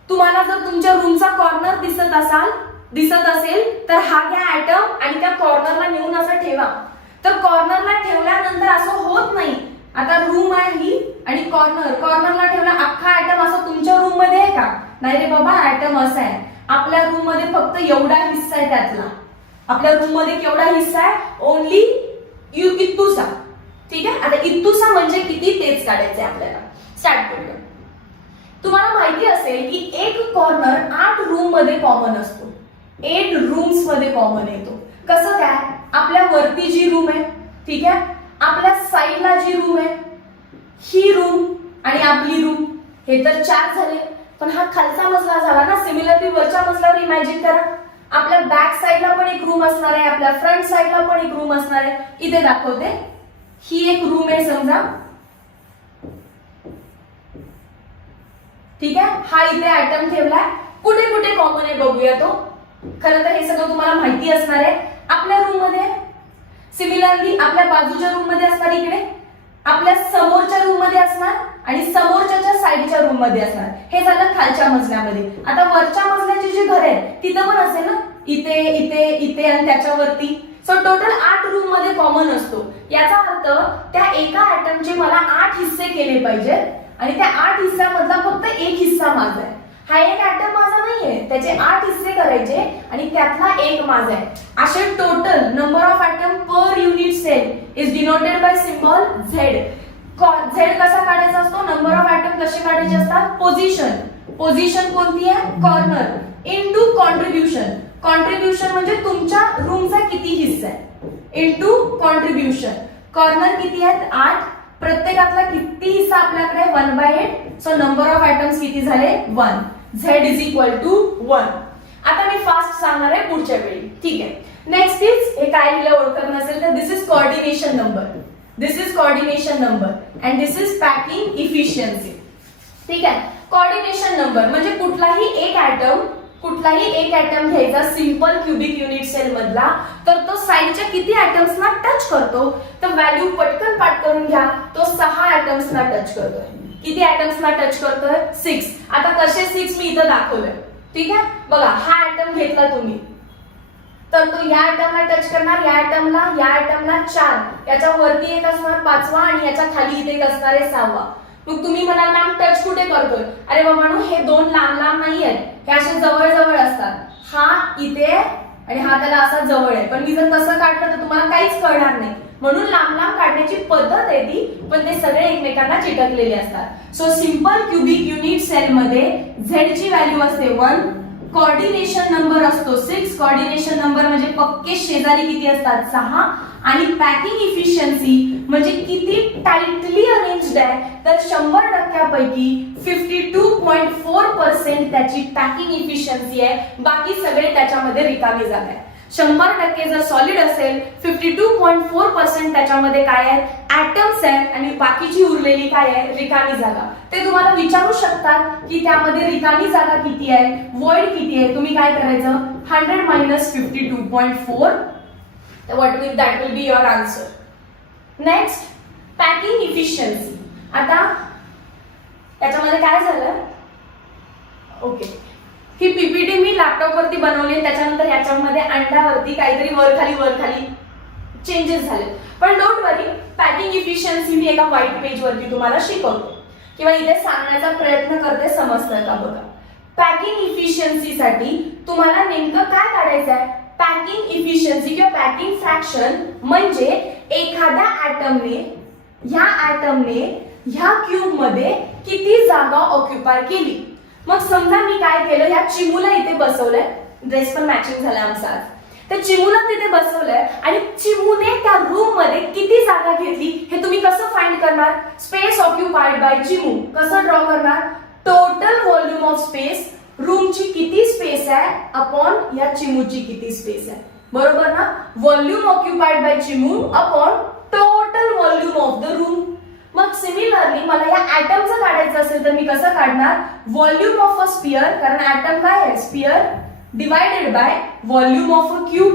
तुम्हाला जर तुमच्या रूमचा कॉर्नर दिसत असेल तर हा घ्या ऍटम आणि त्या कॉर्नरला नेऊन असं ठेवा. तर कॉर्नरला ठेवल्यानंतर असं होत नाही. आता रूम आहे ही आणि कॉर्नरला ठेवला अख्खा ऍटम असं तुमच्या रूम मध्ये आहे का, नाही रे बाबा, ऍटम असं आहे. आपल्या रूम मध्ये फक्त एवढा हिस्सा आहे त्यातला. आपल्या रूम मध्ये केवढा हिस्सा आहे, ओनली इतुसा. ठीक आहे, आता इतुसा म्हणजे किती तेच काढायचंय आपल्याला. स्टार्ट करूया. तुम्हाला माहिती असेल की एक कॉर्नर 8 रूम मध्ये कॉमन असतो, 8 रूम्स मध्ये कॉमन येतो. कसं काय, आपल्या वरती जी रूम आहे, ठीक आहे, आपल्या साईडला जी रूम आहे, ही रूम आणि आपली रूम, हे तर 4 झाले. पण हा खालचा मजला झाला ना. सिमिलरली वरच्या मजल्यावर इमॅजिन करा, आपल्या बॅक साईडला पण एक रूम असणार आहे, आपल्या फ्रंट साईडला पण एक रूम असणार आहे. इथे दाखवते, ही एक रूम आहे समजा. ठीक आहे, हा इथे ऍटम ठेवलाय. कुठे कुठे कॉमन आहे बघूया तो. खरं तर हे सगळं तुम्हाला माहिती असणार आहे. आपल्या रूम मध्ये, सिमिलरली आपल्या बाजूच्या रूम मध्ये असणार, इकडे आपल्या समोरच्या रूम मध्ये असणार आणि समोरच्या साईडच्या रूम मध्ये असणार. हे झालं खालच्या मजल्यामध्ये. आता वरच्या मजल्याची जी घर आहे तिथं पण असेल ना, इथे इथे इथे आणि त्याच्यावरती. सो टोटल 8 रूम मध्ये कॉमन असतो. याचा अर्थ त्या एका ऍटमचे मला 8 हिस्से केले पाहिजेत आणि त्या 8 हिस्स्यामधला फक्त एक हिस्सा माझा आहे. हा एक ऍटम माझा नाहीये, त्याचे 8 हिस्से करायचे आणि त्यातला एक माझा आहे. असे total number of atom per unit cell is denoted by symbol Z. Z कसा काढायचा असतो, नंबर ऑफ ऍटम कसे काढायचे असतात, पोझिशन कोणती आहे, कॉर्नर इनटू कॉन्ट्रीब्युशन. कॉन्ट्रीब्युशन म्हणजे तुमच्या रूमचा किती हिस्सा आहे, इनटू कॉन्ट्रीब्युशन. कॉर्नर किती आहेत, 8. प्रत्येकातला किती हिस्सा आपल्याकडे, 1/8. सो नंबर ऑफ ऍटम्स किती झाले, 1. Z is equal to 1. आता मी फास्ट सांगणार आहे पुढच्या वेळी. ठीक आहे, नेक्स्ट इज, हे काय लिहिलं ओळखत नसेल तर this is coordination number. This is coordination number and this is packing efficiency. ठीक आहे. कोऑर्डिनेशन नंबर म्हणजे कुठलाही एक ऍटम घ्यायचा सिंपल क्युबिक युनिट सेल मधला, तर तो साइडच्या किती ऍटम्सना टच करतो, तर व्हॅल्यू पटकन पाठ करून घ्या, तो 6 ऍटम्सना टच करतोय. किती ऍटम्सना टच करतोय? 6. आता कसे 6 मी इथं दाखवलंय. ठीक आहे, बघा हा ऍटम घेतला तुम्ही, तर तो या ऍटमला टच करणार, या ऍटमला 4, याच्या वरती एक असणार 5वा आणि याच्या खाली इथे एक असणार आहे 6वा. मग तुम्ही म्हणाल मॅम टच कुठे करतोय? अरे बाबांनो, हे दोन लांब नाही आहेत, हे असे जवळ जवळ असतात. हा इथे आणि हा त्याला असा जवळ आहे, पण मी जर तसं काढलं तर तुम्हाला काहीच कळणार नाही. म्हणून लांब काढण्याची पद्धत आहे ती, पण ते सगळे एकमेकांना चिटकलेले असतात. So simple cubic unit cell मध्ये झेड ची व्हॅल्यू असते 1, कोऑर्डिनेशन नंबर असतो 6, कोऑर्डिनेशन नंबर म्हणजे पक्के शेजारी किती असतात? 6, आणि पॅकिंग इफिशियन्सी म्हणजे किती टाइटली अरेंज्ड आहे, तर 100% पैकी 52.4% त्याची पॅकिंग इफिशियन्सी आहे, बाकी सगळे त्याच्यामध्ये रिकामी जागा आहे. 100% जर सॉलिड असेल, 52.4% त्याच्यामध्ये काय आहे? ऍटम्स आहेत, आणि बाकीची उरलेली काय आहे? रिकामी जागा. ते तुम्हाला विचारू शकतात की त्यामध्ये रिकामी जागा किती आहे, व्हॉइड किती आहे. तुम्ही काय करायचं? 100 - 52.4, what will that will be your answer. Next, packing efficiency. आता त्याच्यामध्ये काय झालं? ओके, ही पीपीटी मी लॅपटॉप वरती बनवली, त्याच्यानंतर याच्यामध्ये अंड्यावरती काहीतरी वर खाली चेंजेस झाले. पण डोंट वरी, पॅकिंग इफिशियन्सी मी एका व्हाईट पेज वरती तुम्हाला शिकवतो किंवा इथे सांगण्याचा प्रयत्न करते, समजतंय का बघा. पॅकिंग इफिशियन्सी साठी तुम्हाला नेमकं काय काढायचं आहे? पॅकिंग इफिशियन्सी किंवा पॅकिंग फ्रॅक्शन म्हणजे एखाद्या ऍटमने ह्या क्यूब मध्ये किती जागा ऑक्युपाय केली. मग समजा मी काय केलं, ह्या चिमूला इथे बसवलंय, ड्रेस पण मॅचिंग झाला आमचा आज. तर चिमूला तिथे बसवलंय आणि चिमूने त्या रूम मध्ये किती जागा घेतली हे तुम्ही कसं फाइंड करणार? स्पेस ऑक्युपाइड बाय चिमू कसं ड्रॉ करणार? टोटल व्हॉल्यूम ऑफ स्पेस, रूमची किती स्पेस आहे अपॉन या चिमूची किती स्पेस आहे, बरोबर ना? व्हॉल्यूम ऑक्युपाइड बाय चिमू upon total volume of the room. मग सिमिलरली मला या ऍटमचं काढायचं असेल तर मी कसं काढणार? व्हॉल्यूम ऑफ अ स्पियर, कारण ऍटम काय आहे? Sphere, divided by volume of a cube.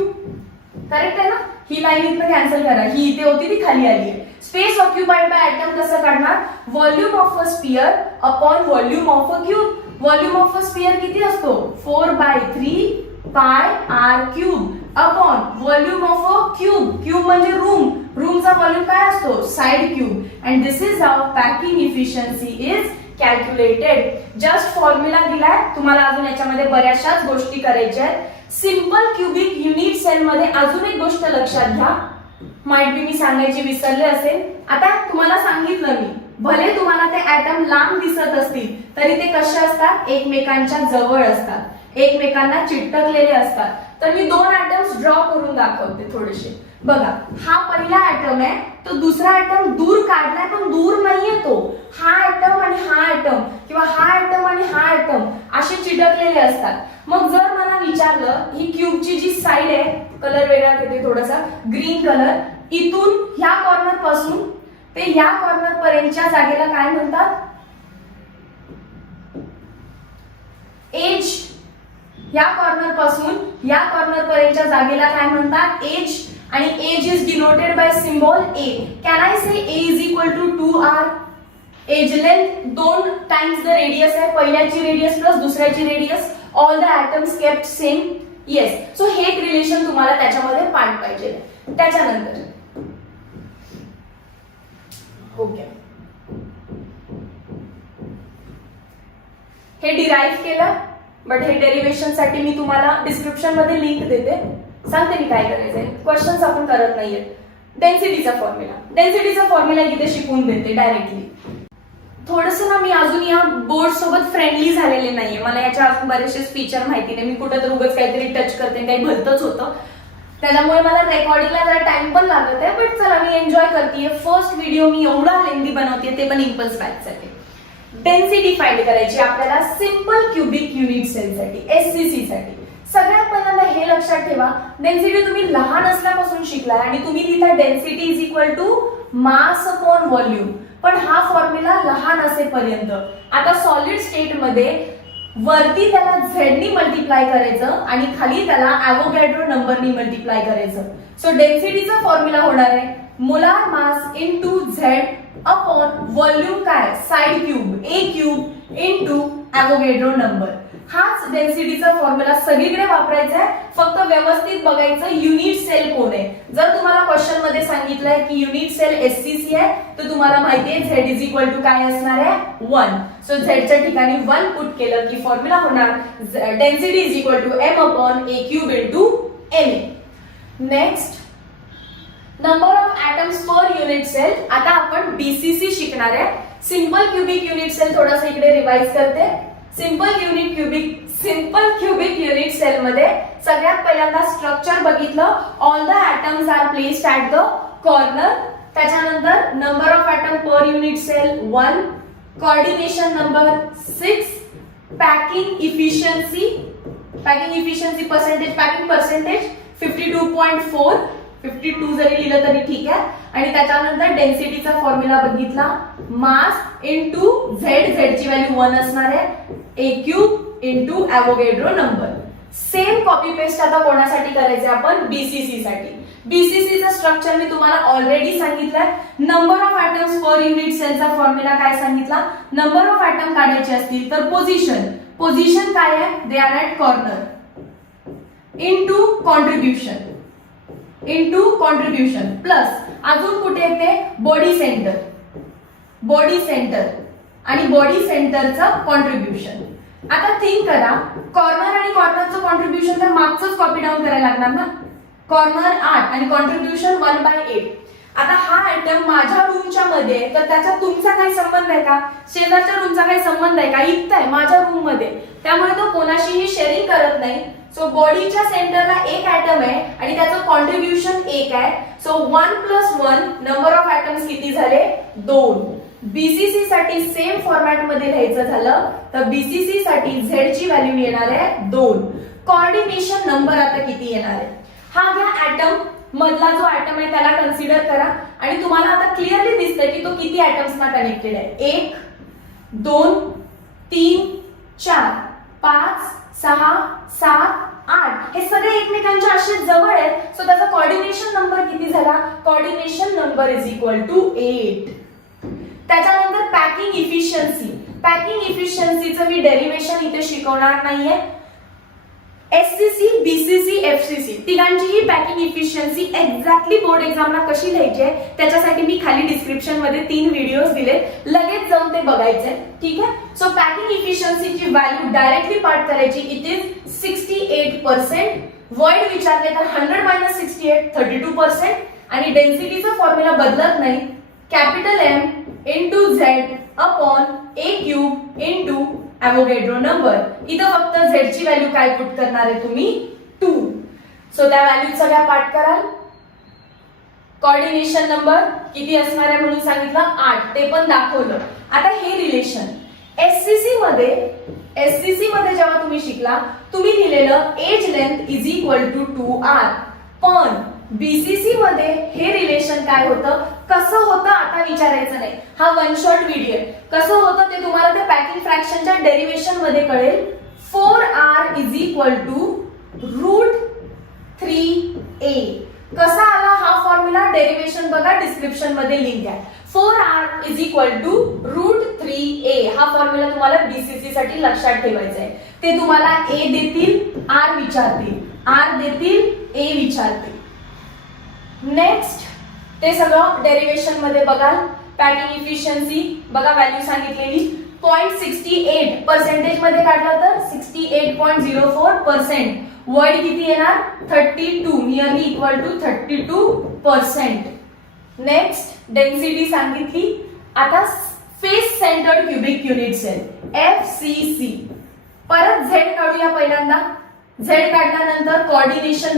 Correct आहे ना? ही लाईन इथं कॅन्सल करा, ही इथे होती ती खाली आली आहे. स्पेस ऑक्युपाइड बाय ऍटम कसं काढणार? Volume of a sphere upon volume of a cube. Volume of a sphere किती असतो? 4/3 pi r cube upon volume of a cube. Cube म्हणजे रूम, रूमचा व्हॉल्यूम काय असतो? Side cube. And this is how packing efficiency is calculated. Just formula दिलाय, तुम्हाला अजून याच्यामध्ये बऱ्याचशाच गोष्टी करायच्या आहेत. सिंपल क्युबिक युनिट सेल मध्ये अजून एक गोष्ट लक्षात घ्या, माइट बी मी सांगायची विसरले असेल. आता तुम्हाला सांगितलं मी, भले तुम्हाला ते ऍटम लांब दिसत असतील तरी ते कसे असतात? एकमेकांच्या जवळ असतात, एकमेकांना चिटकलेले असतात. तर मी 2 ऍटम्स ड्रॉ करून दाखवते थोडेसे. बघा, हा पहिला ऍटम आहे, तो दुसरा ऍटम दूर काढलाय पण दूर नाहीये तो. हा ऍटम आणि हा ऍटम किंवा हा ऍटम आणि हा ऍटम असे चिटकलेले असतात. मग जर मला विचारलं, ही क्यूबची जी साइड आहे, कलर वेगळा घेते थोडासा, ग्रीन कलर, इथून ह्या कॉर्नर पासून ते या कॉर्नर पर्यंतच्या जागेला काय म्हणतात? एज. या कॉर्नर पासून या कॉर्नर पर्यंतच्या जागेला काय म्हणतात? एज. आणि edge is denoted by symbol a. Can I say a is equal to 2r? Edge length 2 times the radius आहे, पहिल्याची रेडियस प्लस दुसऱ्याची radius, all the atoms kept same. Yes. So हे एक रिलेशन तुम्हाला त्याच्यामध्ये पाठ पाहिजे. त्याच्यानंतर ओके, हे डिराइव्ह केलं, बट हे डेरिव्हेशन साठी मी तुम्हाला डिस्क्रिप्शन मध्ये लिंक देते, सांगते मी काय करायचंय. क्वेश्चन्स आपण करत नाहीये. डेन्सिटीचा फॉर्म्युला इथे शिकवून देते डायरेक्टली. थोडंसं ना मी अजून या बोर्ड सोबत फ्रेंडली झालेले नाहीये, मला याच्या अजून बरेचसे फीचर माहिती नाही. मी कुठं तर उगाच काहीतरी टच करते, काही भलतच होतं, त्याच्यामुळे मला रेकॉर्डिंगला जरा टाइम पण लागत आहे. बट चला, मी एन्जॉय करतेय. फर्स्ट व्हिडिओ मी एवढा लेंदी बनवते, ते पण इम्पल्स बॅचसाठी. डेन्सिटी फाइंड करायची आपल्याला सिंपल क्युबिक युनिट सेलसाठी, एससीसी साठी. सगळ्यात पहिल्यांदा हे लक्षात ठेवा, डेन्सिटी तुम्ही लहान असल्यापासून शिकलाय आणि तुम्ही तिथं density is equal to mass upon volume, पण हा फॉर्म्युला लहान असेपर्यंत. आता सॉलिड स्टेट मध्ये वरती त्याला झेडनी मल्टिप्लाय करायचं आणि खाली त्याला ॲव्होगॅड्रो नंबरनी मल्टिप्लाय करायचं. सो डेन्सिटीचा फॉर्म्युला होणार आहे molar mass into Z upon volume काय साइड क्यूब ए क्यूब इनटू ॲव्होगॅड्रो नंबर. हाच डेन्सिटीचा फॉर्म्युला सगळीकडे वापरायचा आहे. फक्त व्यवस्थित बघायचं युनिट सेल कोण आहे. जर तुम्हाला क्वेश्चन मध्ये सांगितलंय की युनिट सेल एससीसी आहे तर तुम्हाला माहितीये झेड इज इक्वल टू काय असणार आहे 1. सो झेडच्या ठिकाणी 1 पुट केलं की फॉर्म्युला होणार density is equal to M upon a cube into M A. Next number of atoms per unit cell. आता आपण बीसीसी शिकणार आहे. सिंपल क्यूबिक युनिट सेल थोडासा इकडे रिवाइज करते. सिंपल क्यूबिक युनिट सेल मध्ये सगळ्यात पहिल्यांदा स्ट्रक्चर बघितलं. All the atoms are placed at the corner. त्याच्यानंतर number of atom per unit cell 1, coordination number 6, packing efficiency percentage 52.4, 52 जरी लिहिलं तरी ठीक आहे. आणि त्याच्यानंतर डेन्सिटीचा फॉर्म्युला बघितला मास इनटू झेड, झेडची व्हॅल्यू 1 असणार आहे a cube into Avogadro number. Same copy paste आता कोणासाठी करायचे आपण बीसीसी साठी. बीसीसीचं स्ट्रक्चर मी तुम्हाला ऑलरेडी सांगितलंय. Number of atoms per unit सेलचा फॉर्म्युला काय सांगितला. नंबर ऑफ ऍटम काढायचे असतील तर पोझिशन काय आहे they R at corner into contribution plus अजून कुठे येते बॉडी सेंटर आणि बॉडी सेंटरचं कॉन्ट्रीब्युशन. आता थिंक करा कॉर्नर आणि कॉर्नरचं कॉन्ट्रीब्युशन तर मागचंच कॉपी डाऊन करायला लागणार ना. कॉर्नर 8 आणि कॉन्ट्रीब्युशन 1/8. आता हा आयटम माझ्या रूमच्या मध्ये तर त्याचा तुमचा काही संबंध आहे का. शेजारच्या रूमचा काही संबंध आहे का. इथं आहे माझ्या रूम मध्ये, त्यामुळे तो कोणाशीही शेअरिंग करत नाही. सो बॉडीच्या सेंटरला एक ऍटम आहे आणि त्याचं कॉन्ट्रीब्युशन 1 आहे. सो 1 + 1 नंबर ऑफ ऍटम्स किती झाले 2. बीसीसी साठी सेम फॉर्मॅट मध्ये लिहायचं झालं तर बीसीसी साठी झेड ची व्हॅल्यू येणार आहे 2. कोऑर्डिनेशन नंबर आता किती येणार आहे. हा घ्या ऍटम मधला जो ऍटम आहे त्याला कन्सिडर करा आणि तुम्हाला आता क्लिअरली दिसतंय की तो किती ऍटम्सना कनेक्टेड आहे. 1 2 3 4 5 6 7 8 हे सगळे एकमेकांच्या असे जवळ आहेत. सो त्याचा कोऑर्डिनेशन नंबर किती झाला. Coordination number is equal to 8. त्याच्यानंतर पॅकिंग इफिशियन्सीचं मी डेरिव्हेशन इथे शिकवणार नाहीये. एससीसी बीसीसी एफसीसी तिघांचीही पॅकिंग इफिशियन्सी एक्झॅक्टली बोर्ड एक्झामला कशी लिहायची आहे त्याच्यासाठी मी खाली डिस्क्रिप्शन मध्ये 3 व्हिडिओज दिले, लगेच जाऊन ते बघायचे. ठीक आहे. सो पॅकिंग इफिशियन्सीची व्हॅल्यू डायरेक्टली पार्ट करायची. It is 68%. वॉइड विचारले तर 100 - 68 32%. आणि डेन्सिटीचा फॉर्म्युला बदलत नाही. Capital M into Z upon a cube into Avogadro number. इथं फक्त झेड ची व्हॅल्यू काय पुट करणार आहे तुम्ही 2. सो त्या व्हॅल्यू सगळ्या पाठ कराल. कोऑर्डिनेशन नंबर किती असणार आहे म्हणून सांगितलं 8, ते पण दाखवलं. आता हे रिलेशन एससीसी मध्ये जेव्हा तुम्ही शिकला तुम्ही लिहिलेलं edge length is equal to 2r. पण बीसीसी मध्ये हे रिलेशन काय होतं कसं होतं आता विचारायचं नाही. हा 1 शॉट व्हिडिओ आहे. कसं होतं ते तुम्हाला त्या पॅकिंग फ्रॅक्शनच्या डेरिव्हेशन मध्ये कळेल. 4r is equal to √3a. कसा आला हा फॉर्म्युला डेरिव्हेशन बघा डिस्क्रिप्शन मध्ये लिंक आहे. 4r is equal to √3a. हा फॉर्म्युला तुम्हाला बीसीसी साठी लक्षात ठेवायचा आहे. ते तुम्हाला a देतील r विचारतील, r देतील a विचारतील. नेक्स्ट ते सगळं डेरिव्हेशन मध्ये बघाल. पॅकिंग इफिशियन्सी बघा व्हॅल्यू सांगितलेली 0.68% मध्ये काढलं तर 68.04%. वॉइड किती येणार 32, nearly equal to 32%. Next density सांगितली. आता face centred cubic unit cell FCC. परत झेड काढूया. पहिल्यांदा झेड काढल्यानंतर कोऑर्डिनेशन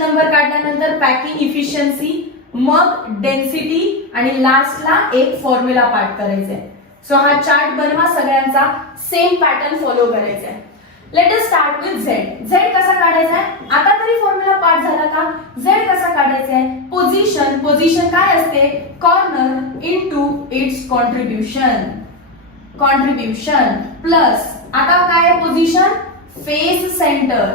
नंबर काढल्यानंतर पॅकिंग इफिशियन्सी, मग डेन्सिटी आणि लास्टला एक फॉर्म्युला पाठ करायचा आहे. सो हा चार्ट बनवा. सगळ्यांचा सेम पॅटर्न फॉलो करायचा आहे. Let us start with Z. Z कसा काढायचा आहे? आता तरी फॉर्म्युला पाठ झाला का? झेड कसा काढायचा आहे? पोझिशन. पोझिशन काय असते? Corner into its contribution. Contribution plus आता काय आहे position? Face centre.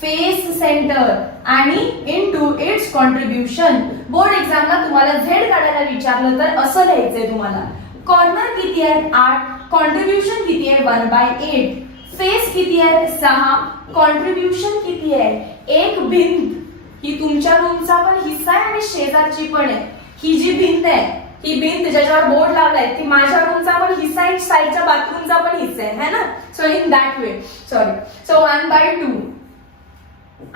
Face centre आणि इनटू इट्स कॉन्ट्रीब्युशन. बोर्ड एक्झामला तुम्हाला झेड काढायला विचारलं तर असं लिहायचंय तुम्हाला. कॉर्नर किती आहे? 8. कॉन्ट्रीब्युशन किती आहे? 1/8. फेस किती आहे? 6. कॉन्ट्रीब्युशन किती आहे? एक भिंत. ही तुमच्या रूमचा पण हिस्सा आहे आणि शेजारची पण आहे. ही जी भिंत आहे, ही भिंत ज्याच्यावर बोर्ड लावलाय ती माझ्या रूमचा पण हिस्सा आहे, साईडच्या बाथरूमचा पण हिस्सा आहे, है ना? So in that way. Sorry. So 1/2.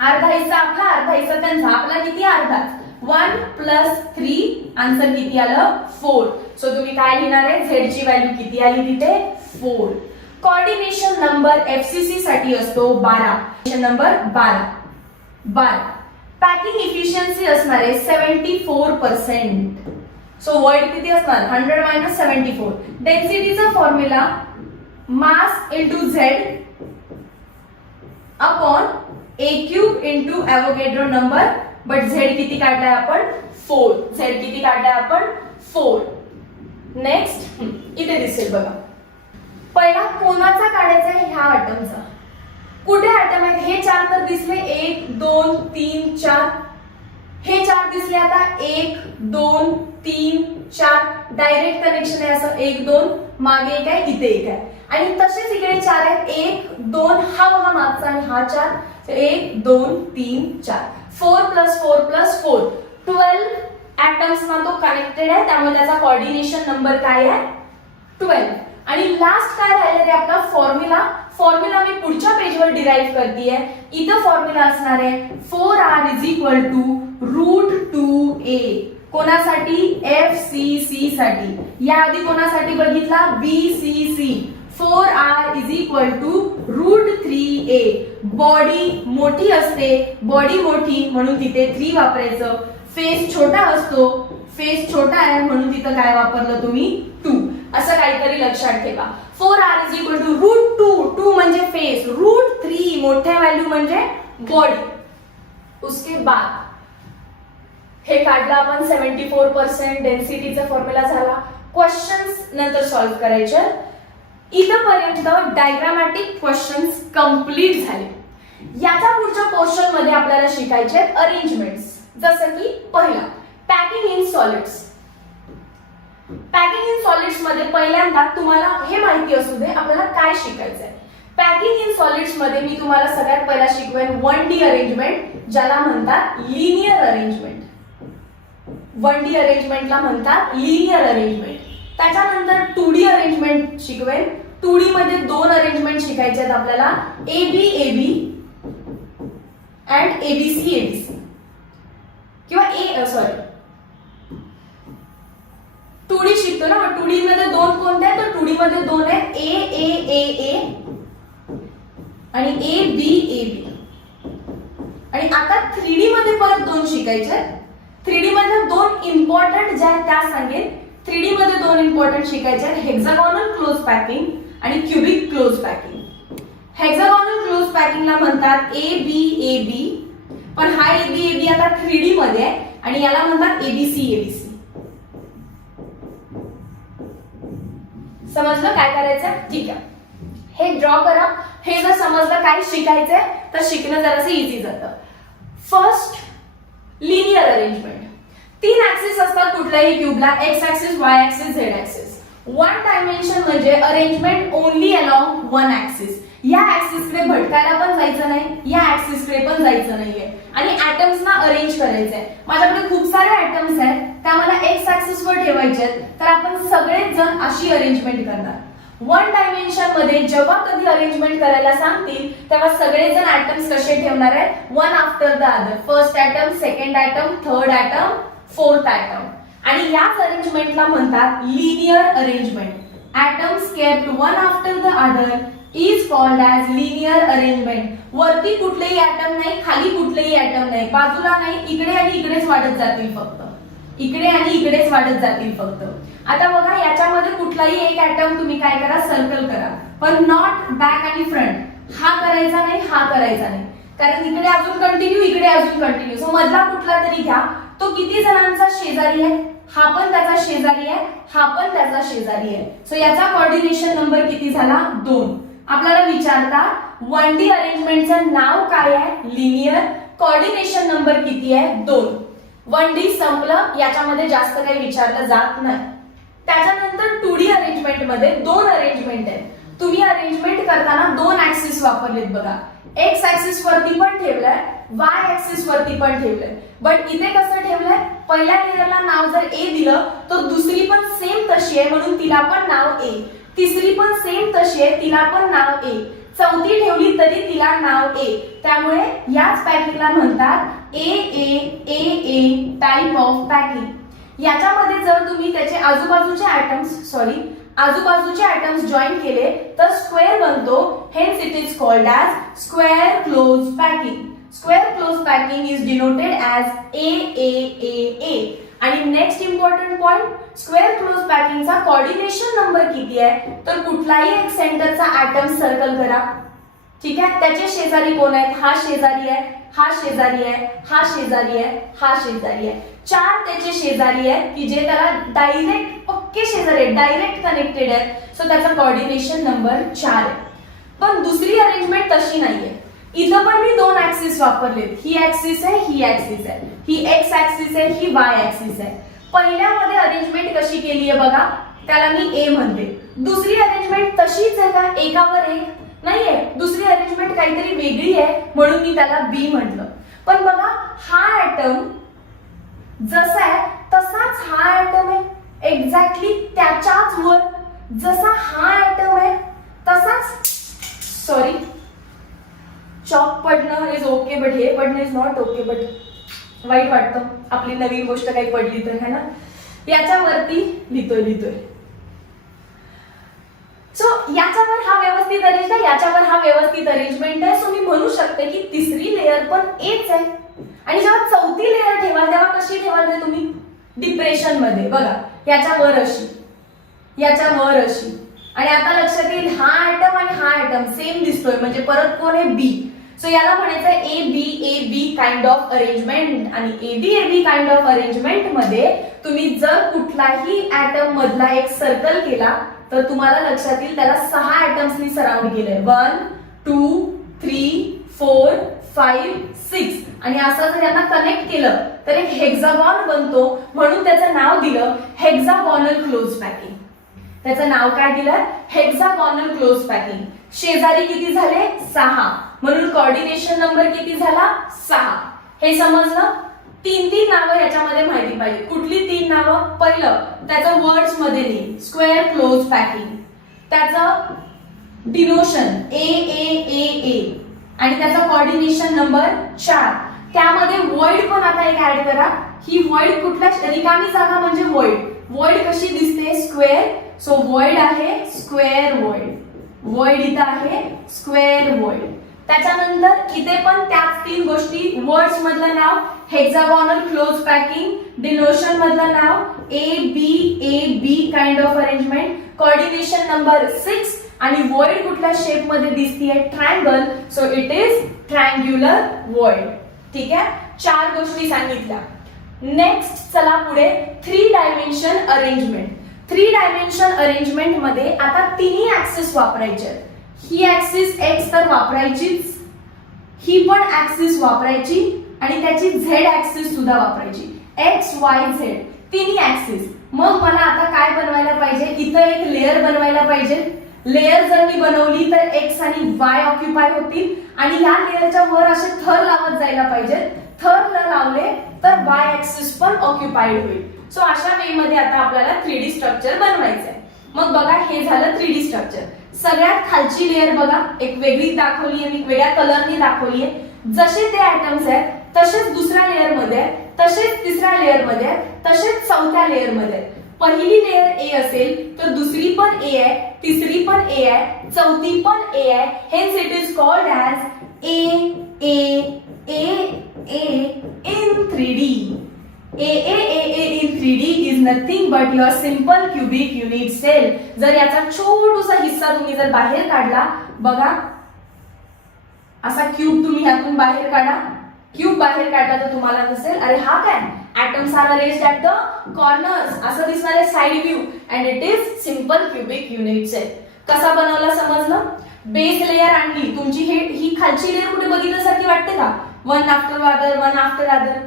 अर्धा हिस्सा आपला, अर्धा हिस्सा त्यांचा. आपला किती? अर्धाच. 1 + 3 आन्सर किती आलं? 4. सो तुम्ही काय लिहिणार आहे? झेड ची व्हॅल्यू किती आली तिथे? 4. कोऑर्डिनेशन नंबर एफसीसी साठी असतो 12. नंबर 12. पॅकिंग इफिशियन्सी असणार आहे 74%. सो वर्ड किती असणार? 100 - 74. डेन्सिटीचा formula mass into Z upon a³ into Avogadro number. But Z किती काढलाय आपण? 4. झेड किती काढलाय आपण? 4. नेक्स्ट इथे दिसेल बघा. पहिला कोणाचा काढायचा आहे? ह्या ॲटमचा. कुठे ॲटम आहेत? हे 4 तर दिसले. 1 2 3 4. हे 4 दिसले. आता 1 2 3 4 डायरेक्ट कनेक्शन आहे असं. 1 2 मागे एक आहे, इथे एक आहे. आणि तसेच इकडे 4 आहेत. 1 2 हा बघा मागचा आणि हा 4. 1 2 3 4. 4 + 4 + 4 12 ॲटम्स ना तो कनेक्टेड आहे, त्यामुळे त्याचा कोऑर्डिनेशन नंबर काय आहे? 12. आणि लास्ट काय राहिलं ते आपला फॉर्म्युला. फॉर्म्युला मी पुढच्या पेजवर डिराईव्ह करतेय. इथं फॉर्म्युला असणार आहे 4r = √2a. कोणासाठी? FCC साठी. याआधी कोणासाठी बघितला? BCC. 4r = √3a. बॉडी मोठी असते, बॉडी मोठी म्हणून तिथे 3 वापरायचं. फेस छोटा असतो, फेस छोटा आहे म्हणून तिथं काय वापरलं तुम्ही? 2. असं काहीतरी लक्षात ठेवा. 4r = √2. 2 म्हणजे फेस, √3 मोठ्या व्हॅल्यू म्हणजे बॉडी. उसके बाद हे काढलं आपण 74% डेन्सिटीचा फॉर्म्युला झाला. क्वेश्चन्स नंतर सॉल्व्ह करायचे. इथपर्यंत डायग्रामॅटिक क्वेश्चन्स कंप्लीट झाले. याचा पुढच्या पोर्शन मध्ये आपल्याला शिकायचे अरेंजमेंट्स. जसं की पहिला packing in solids. Packing in solids मध्ये पहिल्यांदा तुम्हाला हे माहिती असू दे आपल्याला काय शिकायचंय. पॅकिंग इन सॉलिड्स मध्ये मी तुम्हाला सगळ्यात पहिला शिकवेन 1D अरेंजमेंट, ज्याला म्हणतात लिनियर अरेंजमेंट. 1D अरेंजमेंटला म्हणतात लिनियर अरेंजमेंट. त्याच्यानंतर 2D अरेंजमेंट शिकवेन. 2D मध्ये 2 अरेंजमेंट शिकायचे आहेत आपल्याला, AB अँड ABC किंवा सॉरी 2D शिकतो ना. 2D मध्ये 2 कोणते आहेत? तर 2D मध्ये 2 आहेत, A आणि AB. आणि आता 3D मध्ये परत 2 शिकायचे आहेत. 3D मध्ये 2 इम्पॉर्टंट ज्या आहेत त्या सांगेन. 3D मध्ये 2 इम्पॉर्टंट शिकायचे आहेत, हेक्सागोनल क्लोज पॅकिंग आणि cubic close packing. Hexagonal close पॅकिंगला म्हणतात AB. पण हा AB आता 3D मध्ये आहे आणि याला म्हणतात ABC. समजलं काय करायचं? ठीक आहे, हे ड्रॉ करा. हे जर समजलं काय शिकायचंय तर शिकणं जरासं इझी जातं. First linear arrangement. 3 ऍक्सिस असतात कुठल्याही क्यूबला, X axis, Y axis, Z axis. 1 dimension म्हणजे अरेंजमेंट ओनली अलॉंग 1 ऍक्सिस. या ऍक्सिसकडे भटकायला पण जायचं नाही, या ऍक्सिसकडे पण जायचं नाहीये. आणि ऍटम्सना अरेंज करायचंय. माझ्याकडे खूप सारे ऍटम्स आहेत, त्या मला एक्स ऍक्सिसवर ठेवायचे आहेत, तर आपण सगळेच जण अशी अरेंजमेंट करणार. 1 डायमेन्शन मध्ये जेव्हा कधी अरेंजमेंट करायला सांगतील तेव्हा सगळेजण ऍटम्स कसे ठेवणार आहे? 1 after the other. First atom, second atom, third atom, fourth atom. आणि या अरेंजमेंटला म्हणतात linear arrangement. Atoms kept 1 after the other is called as linear arrangement. वरती कुठलेही ऍटम नाही, खाली कुठलेही ऍटम नाही, बाजूला नाही, इकडे आणि इकडेच वाढत जातील फक्त. इकडे आणि इकडेच वाढत जातील फक्त. आता बघा याच्यामध्ये कुठलाही एक ऍटम तुम्ही काय करा? सर्कल करा, पण नॉट बॅक आणि फ्रंट. हा करायचा नाही, हा करायचा नाही, कारण इकडे अजून कंटिन्यू, इकडे अजून कंटिन्यू. सो मधला कुठला तरी घ्या. तो किती जणांचा शेजारी आहे? हा पण त्याचा शेजारी आहे, हा पण त्याचा शेजारी आहे. सो याचा कोऑर्डिनेशन नंबर किती झाला? 2. आपल्याला विचारतात 1D अरेंजमेंटचं नाव काय आहे? लिनियर. कोऑर्डिनेशन नंबर किती आहे? 2. 1D संपलं, याच्यामध्ये जास्त काही विचारलं जात नाही. त्याच्यानंतर 2D अरेंजमेंट मध्ये 2 अरेंजमेंट आहेत. तुम्ही अरेंजमेंट करताना 2 ऍक्सिस वापरलेत बघा. एक्स ऍक्सिस वरती पण ठेवलंय, वाय ऍक्सिस वरती पण ठेवलंय. बट इथे कसं ठेवलंय? पहिल्या लेयरला नाव जर ए दिलं तर दुसरी पण सेम तशी आहे म्हणून तिला पण नाव ए, तिसरी पण सेम तशी आहे तिला पण नाव ए, चौथी ठेवली तरी तिला नाव ए. त्यामुळे याच पॅकिंगला म्हणतात ए A A A type of packing. याच्यामध्ये जर तुम्ही त्याचे आजूबाजूचे ऍटम्स जॉईन केले तर स्क्वेअर बनतो. Hence it is called as square close packing. Square close packing is denoted as A A A A. आणि next important point, square close पॅकिंगचा कोऑर्डिनेशन नंबर किती आहे? तर कुठलाही एक सेंटरचा ऍटम सर्कल करा. ठीक आहे, त्याचे शेजारी कोण आहेत? हा शेजारी आहे, हा शेजारी आहे, हा शेजारी आहे, हा शेजारी आहे. 4 त्याचे शेजारी आहेत की जे त्याला डायरेक्ट पक्के शेजारी आहेत, डायरेक्ट कनेक्टेड आहेत. सो त्याचा कोऑर्डिनेशन नंबर 4 आहे. पण दुसरी अरेंजमेंट तशी नाहीये. इथं पण मी 2 ऍक्सिस वापरलेत. ही ऍक्सिस आहे, ही ऍक्सिस आहे, ही एक्स ऍक्सिस आहे, ही वाय ऍक्सिस आहे. पहिल्यामध्ये अरेंजमेंट कशी केली आहे बघा, त्याला मी ए म्हणते. दुसरी अरेंजमेंट तशीच आहे का? एकावर एक नाहीये. दुसरी अरेंजमेंट काहीतरी वेगळी आहे म्हणून मी त्याला बी म्हटलं. पण बघा, हा ऍटम जसा आहे तसाच हा ऍटम आहे, एक्झॅक्टली त्याच्याच वर. जसा हा ऍटम आहे तसाच, सॉरी चॉक पडणं इज ओके बट हे पडणं इज नॉट ओके. बट वाईट वाटतं, आपली नवीन गोष्ट काही पडली तर, है ना. याच्यावरती लिहितोय. सो याच्यावर हा व्यवस्थित अरेंज आहे, याच्यावर हा व्यवस्थित अरेंजमेंट आहे. सो मी म्हणू शकते की तिसरी लेअर पण एच आहे. आणि जेव्हा चौथी लेअर ठेवाल तेव्हा कशी ठेवाल रे तुम्ही? डिप्रेशन मध्ये. बघा, याच्या वर अशी, याच्या वर अशी. आणि आता लक्षात येईल हा ऍटम आणि हा ऍटम सेम दिसतोय म्हणजे परत कोण आहे? बी. सो याला म्हणायचं A B kind of arrangement. आणि A B kind of arrangement मध्ये तुम्ही जर कुठलाही ऍटम मधला एक सर्कल केला तर तुम्हाला लक्षात येईल त्याला 6 ऍटम्सनी सराउंड केलंय. 1 2 3 4 5 6. आणि असं जर यांना कनेक्ट केलं तर एक हेक्सागॉन बनतो म्हणून त्याचं नाव दिलं हेक्सागॉनल क्लोज पॅकिंग. त्याचं नाव काय दिलं? हेक्सागॉनल क्लोज पॅकिंग. शेजारी किती झाले? 6. म्हणून कोऑर्डिनेशन नंबर किती झाला? 6. हे समजलं? 3 नावं याच्यामध्ये माहिती पाहिजे. कुठली 3 नावं? पहिलं त्याचं वर्ड्स मध्ये लिही, स्क्वेअर क्लोज पॅकिंग. त्याचं डिनोशन ए ए ए ए. आणि त्याचा कोऑर्डिनेशन नंबर 4. त्यामध्ये वॉइड पण आता एक ऍड करा. ही वॉइड कुठल्या? रिकामी जागा म्हणजे वॉइड. वॉइड कशी दिसते? स्क्वेअर. सो वॉइड आहे स्क्वेअर वॉइड. वॉइड इथं आहे स्क्वेअर वॉइड. त्याच्यानंतर इथे पण त्याच 3 गोष्टी. वर्ड्स मधलं नाव हेक्सागॉनल क्लोज पॅकिंग, डिनोशन मधलं नाव A B kind of arrangement, coordination number 6. आणि वॉइड कुठल्या शेप मध्ये दिसतीये? Triangle. So it is triangular void. ठीक आहे, 4 गोष्टी सांगितल्या. नेक्स्ट चला पुढे 3 डायमेन्शन अरेंजमेंट. 3 डायमेन्शन अरेंजमेंट मध्ये आता तिन्ही ऍक्सिस वापरायचे. ही ऍक्सिस एक्स तर वापरायचीच, ही पण ऍक्सिस वापरायची आणि त्याची झेड ऍक्सिस सुद्धा वापरायची. एक्स वाय झेड तिन्ही ऍक्सिस. मग मला आता काय बनवायला पाहिजे? इथं एक लेअर बनवायला पाहिजे. लेअर जर मी बनवली तर एक्स आणि वाय ऑक्युपाय होतील आणि या लेअरच्या वर असे थर लावत जायला पाहिजे. थर न लावले तर वाय ऍक्सिस पण ऑक्युपाइड होईल. सो अशा वे मध्ये आता आपल्याला 3D स्ट्रक्चर बनवायचं आहे. मग बघा, हे झालं 3D स्ट्रक्चर. सगळ्यात खालची लेअर बघा एक वेगळी दाखवली आहे, वेगळ्या कलरने दाखवली आहे. जसे ते ऍटम्स आहेत तसेच दुसऱ्या लेअर मध्ये आहेत, तसेच तिसऱ्या लेअर मध्ये आहेत, तसेच चौथ्या लेअर मध्ये आहेत. पहिली लेअर ए असेल तर दुसरी पण ए आहे, तिसरी पण ए आहे, चौथी पण ए आहे. Hence it is called as A A A A in 3D. AAAA in 3D is nothing but your simple cubic unit cell. जर याचा छोटासा हिस्सा तुम्ही जर बाहेर काढला, बघा असा क्यूब तुम्ही ह्यातून बाहेर काढा, क्यूब बाहेर काढला तर तुम्हाला दिसेल अरे हा काय atoms are arranged at the corners, असं दिसणार आहे side view and it is simple cubic units आहे. कसा बनवला समजलं? बेस लेयर आणली तुमची, ही खालची लेयर कुठे बघितल्यासारखी वाटते का? One after other one after other,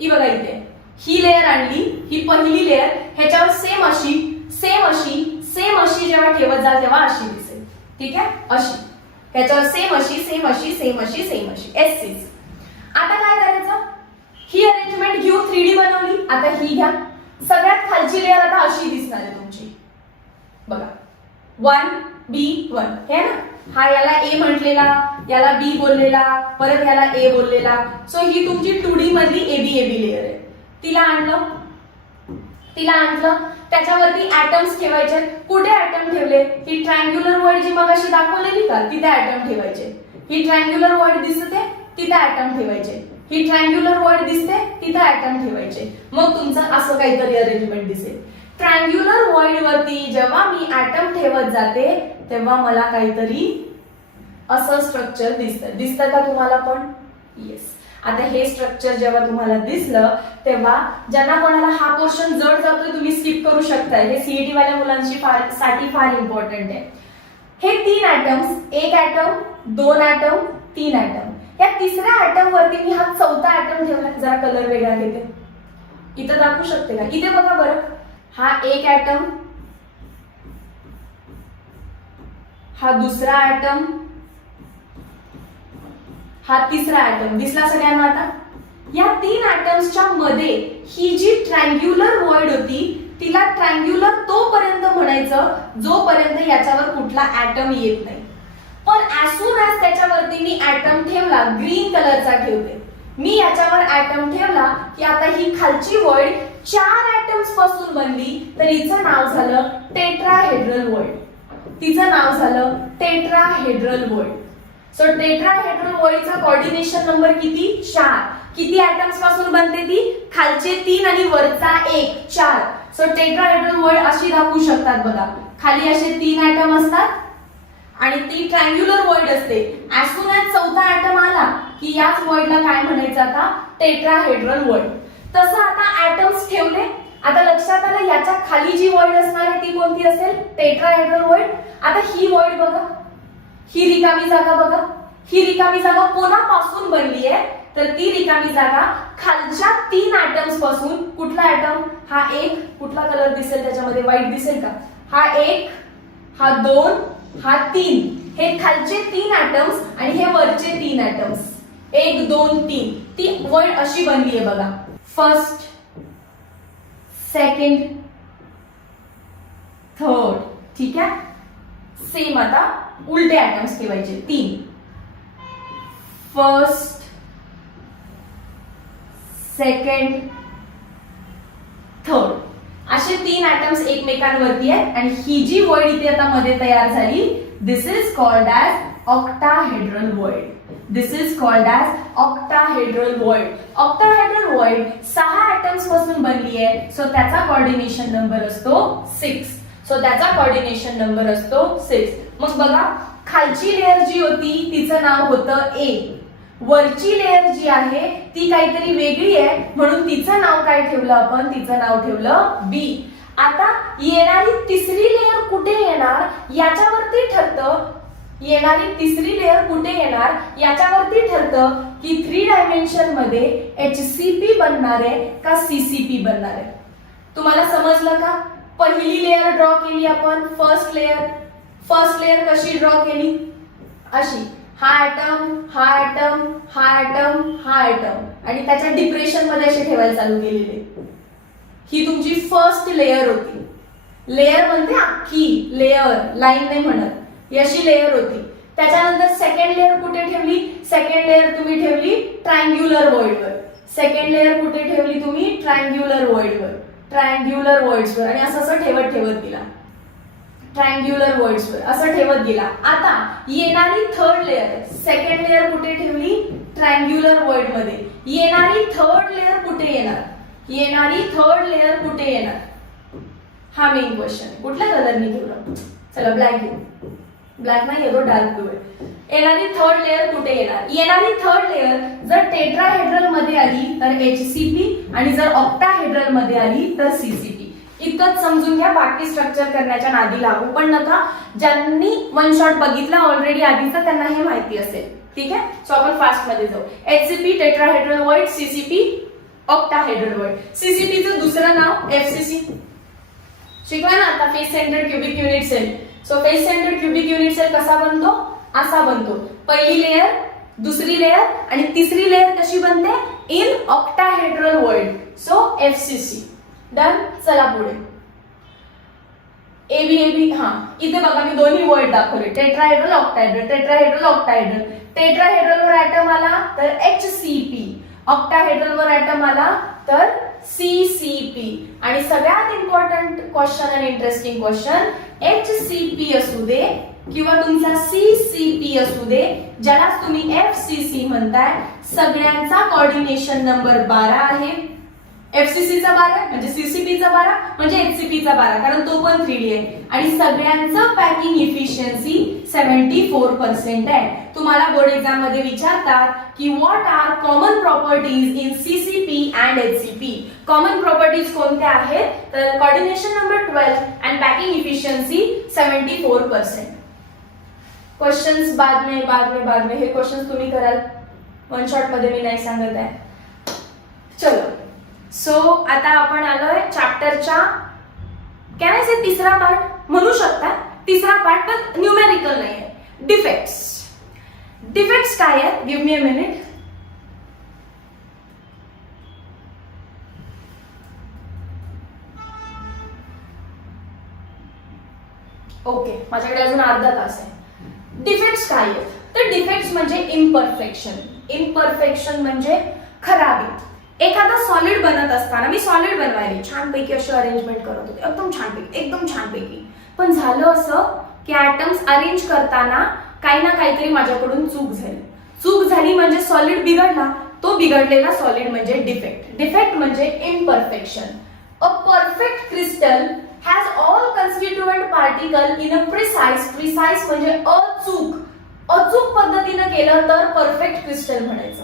ही बघा इथे ही लेयर आणली, ही पहिली लेयर, ह्याच्यावर सेम अशी सेम अशी सेम अशी जेव्हा ठेवत जाल तेव्हा अशी दिसेल. ठीक आहे, अशी ह्याच्यावर सेम अशी सेम अशी सेम अशी सेम अशी एस. आता काय करायचं? ही अरेंजमेंट घेऊन 3D बनवली. आता ही घ्या, सगळ्यात खालची लेयर आता अशी दिसणार आहे तुमची बघा, 1B1 हे ना, हा याला ए म्हटलेला, याला बी बोललेला, परत याला ए बोललेला. सो ही तुमची 2D मधली एबी लेयर आहे. तिला आणलं त्याच्यावरती ऍटम्स ठेवायचे. कुठे ऍटम ठेवले? ही ट्रायंग्युलर वर्ड जी मगाशी दाखवलेली का तिथे ऍटम ठेवायचे. ही ट्रायंग्युलर वर्ड दिसते तिथे ऍटम ठेवायचे, ही ट्रायंग्युलर वर्ड दिसते तिथे ऍटम ठेवायचे. मग तुमचं असं काहीतरी अरेंजमेंट दिसेल. ट्रायंग्युलर वर्ड वरती जेव्हा मी ऍटम ठेवत जाते तेव्हा मला काहीतरी असं स्ट्रक्चर दिसतं का तुम्हाला पण? येस. आता हे स्ट्रक्चर जेव्हा तुम्हाला दिसलं तेव्हा ज्यांना कोणाला हा पोर्शन जड जातोय तुम्ही स्किप करू शकता. हे सीईटी वाल्या मुलांची साठी फार इम्पॉर्टंट आहे. हे 3 ऍटम्स, 1 ऍटम 2 ऍटम 3 ऍटम, या तिसऱ्या ऍटम वरती मी हा चौथा ऍटम ठेवला. जरा कलर वेगळा घेते, इथं दाखवू शकते का? इथे बघा बरं, हा 1 ऍटम, हा दुसरा ऍटम, हा तिसरा ऍटम दिसला सगळ्यांना? आता या 3 ऍटम्सच्या मध्ये ही जी ट्रायंग्युलर वर्ड होती तिला ट्रायंग्युलर तोपर्यंत म्हणायचं जोपर्यंत याच्यावर कुठला ऍटम येत नाही. पण ऍज सून ऍज त्याच्यावरती मी ऍटम ठेवला, ग्रीन कलरचा ठेवते मी, याच्यावर ऍटम ठेवला की आता ही खालची वर्ड 4 ऍटम्स पासून बनली तर हिचं नाव झालं टेट्राहेड्रल वर्ड. तिचं नाव झालं टेट्राहेड्रल वर्ड. सो टेट्राहेड्रल वर्डचा कोऑर्डिनेशन नंबर किती? 4. किती ऍटम्स पासून बनते ती? खालचे 3 आणि वरचा 1, 4. सो टेट्राहेड्रल वर्ड अशी दाखवू शकतात बघा, खाली असे 3 ऍटम असतात आणि ती ट्रायंग्युलर वर्ड असते. ऍज सून ऍज चौथा ऍटम आला की याच वर्डला काय म्हणायचं? आता टेट्राहेड्रल वर्ड. तसं आता ऍटम्स ठेवले. आता लक्षात आलं याच्या खाली जी वर्ड असणार आहे ती कोणती असेल? Tetrahedral word. आता ही वर्ड बघा, ही रिकामी जागा बघा, ही रिकामी जागा कोणापासून बनली आहे? तर ती रिकामी जागा खालच्या 3 ऍटम्स पासून. कुठला ऍटम? हा 1. कुठला कलर दिसेल त्याच्यामध्ये? व्हाईट दिसेल का? हा 1, हा 2, हा 3. हे खालचे 3 ऍटम्स आणि हे वरचे 3 ऍटम्स, 1 2 3. ती वर्ड अशी बनली आहे बघा, फर्स्ट, सेकंड, थर्ड. ठीक आहे, सेम आता उलटे ऍटम्स ठेवायचे 3. फर्स्ट, सेकंड, थर्ड असे 3 ऍटम्स एकमेकांवरती आहेत आणि ही जी वर्ड इथे आता मध्ये तयार झाली this is called as octahedral void. This is called as octahedral void. Octahedral void 6 atoms पासून बनली आहे. सो त्याचा कोऑर्डिनेशन नंबर असतो 6. सो त्याचा कोऑर्डिनेशन नंबर असतो 6. मग बघा, खालची लेयर जी होती तिचं नाव होतं ए, वरची लेयर जी आहे ती काहीतरी वेगळी आहे म्हणून तिचं नाव काय ठेवलं आपण? तिचं नाव ठेवलं बी. आता येणारी तिसरी लेयर कुठे येणार याच्यावरती ठरतं. येणारी तिसरी लेयर कुठे येणार याच्यावरती ठरतं की 3 डायमेन्शन मध्ये HCP बनणार आहे का CCP बनणार आहे. तुम्हाला समजलं का? पहिली लेयर ड्रॉ केली आपण, फर्स्ट लेयर. फर्स्ट लेयर कशी ड्रॉ केली? अशी, हा ऍटम, हा ऍटम, हा ऍटम, हा ऍटम आणि त्याच्या डिप्रेशन मध्ये असे ठेवायला चालू केलेले. ही तुमची फर्स्ट लेयर होती. लेयर म्हणजे अख्खी लेयर, लाईन नाही म्हणत, ही अशी लेयर होती. त्याच्यानंतर सेकंड लेयर कुठे ठेवली? सेकंड लेयर तुम्ही ठेवली ट्रायंग्युलर वर्डवर. सेकंड लेयर कुठे ठेवली तुम्ही? ट्रायंग्युलर वर्डवर, ट्रायंग्युलर वर्ड्सवर. आणि असं ठेवत गेला, ट्रायंग्युलर वर्ड्सवर असं ठेवत गेला. आता येणारी थर्ड लेयर, सेकंड लेयर कुठे ठेवली? ट्रायंग्युलर वर्ड मध्ये. येणारी थर्ड लेयर कुठे येणार? येणारी थर्ड लेयर कुठे येणार? हा मेन क्वेश्चन. कुठल्या कलरने घेऊन? चला ब्लॅक घेऊ. ब्लॅक नाही येतो, डार्क ब्लू आहे. येणारी थर्ड लेअर कुठे येणार? येणारी थर्ड लेअर जर टेट्राहेड्रल मध्ये आली तर HCP आणि जर ऑक्टाहेड्रल मध्ये आली तर CCP. इतकंच समजून घ्या, बाकी स्ट्रक्चर करण्याच्या नादी लागू पण नका. ज्यांनी वन शॉट बघितला ऑलरेडी आधीचा त्यांना हे माहिती असेल. ठीक आहे, सो आपण फास्ट मध्ये जाऊ. HCP tetrahedral void, CCP octahedral void. CCP चं दुसरं नाव FCC. शिकवा ना आता, face centred cubic unit cell. So face centred cubic unit cell कसा बनतो? असा बनतो. पहिली लेअर, दुसरी लेअर आणि तिसरी लेअर कशी बनते? In octahedral void. So FCC. Done. चला पुढे. एबी. हा, इथे बघा मी दोन्ही वर्ड दाखवले, tetrahedral octahedral, tetrahedral octahedral. Tetrahedral वर ऍटम आला तर HCP, ऑक्टाहेड्रल वर ऍटम आला तर CCP. आणि सगळ्यात इम्पॉर्टंट क्वेश्चन आणि इंटरेस्टिंग क्वेश्चन, HCP असू दे किंवा तुमचा CCP असू दे, ज्याला तुम्ही FCC म्हणताय, सगळ्यांचा कोऑर्डिनेशन नंबर 12 आहे. FCC चा 12 म्हणजे CCP चा 12 म्हणजे HCP चा 12, कारण तो पण 3D आहे. आणि सगळ्यांचं पॅकिंग इफिशियन्सी 74% आहे. तुम्हाला बोर्ड एक्झाम मध्ये विचारतात की what are common properties in CCP and HCP. Common properties कोणत्या आहेत? तर coordination number 12 and packing efficiency 74%. Questions बाद में हे क्वेश्चंस तुम्ही कराल, वन शॉट मध्ये मी नाही सांगत आहे. चलो, सो आता आपण आलोय चॅप्टरच्या कॅन आय से तिसरा पार्ट म्हणू शकता. तिसरा पार्ट पण न्यूमेरिकल नाही आहे. डिफेक्ट्स. डिफेक्ट्स काय आहेत? Give me a minute. Okay, माझ्याकडे अजून अर्धा तास आहे. डिफेक्ट्स काय आहेत? तर डिफेक्ट्स म्हणजे इम्परफेक्शन. इम्परफेक्शन म्हणजे खराबी. एखादा सॉलिड बनत असताना, मी सॉलिड बनवायला छानपैकी अशी अरेंजमेंट करत होते, एकदम छानपैकी. पण झालं असं की ऍटम्स अरेंज करताना काही ना काहीतरी माझ्याकडून चूक झाली म्हणजे सॉलिड बिघडला. तो बिघडलेला सॉलिड म्हणजे डिफेक्ट. डिफेक्ट म्हणजे imperfection. A perfect crystal has all constituent particle in a precise म्हणजे अचूक पद्धतीने केलं तर परफेक्ट क्रिस्टल म्हणायचं.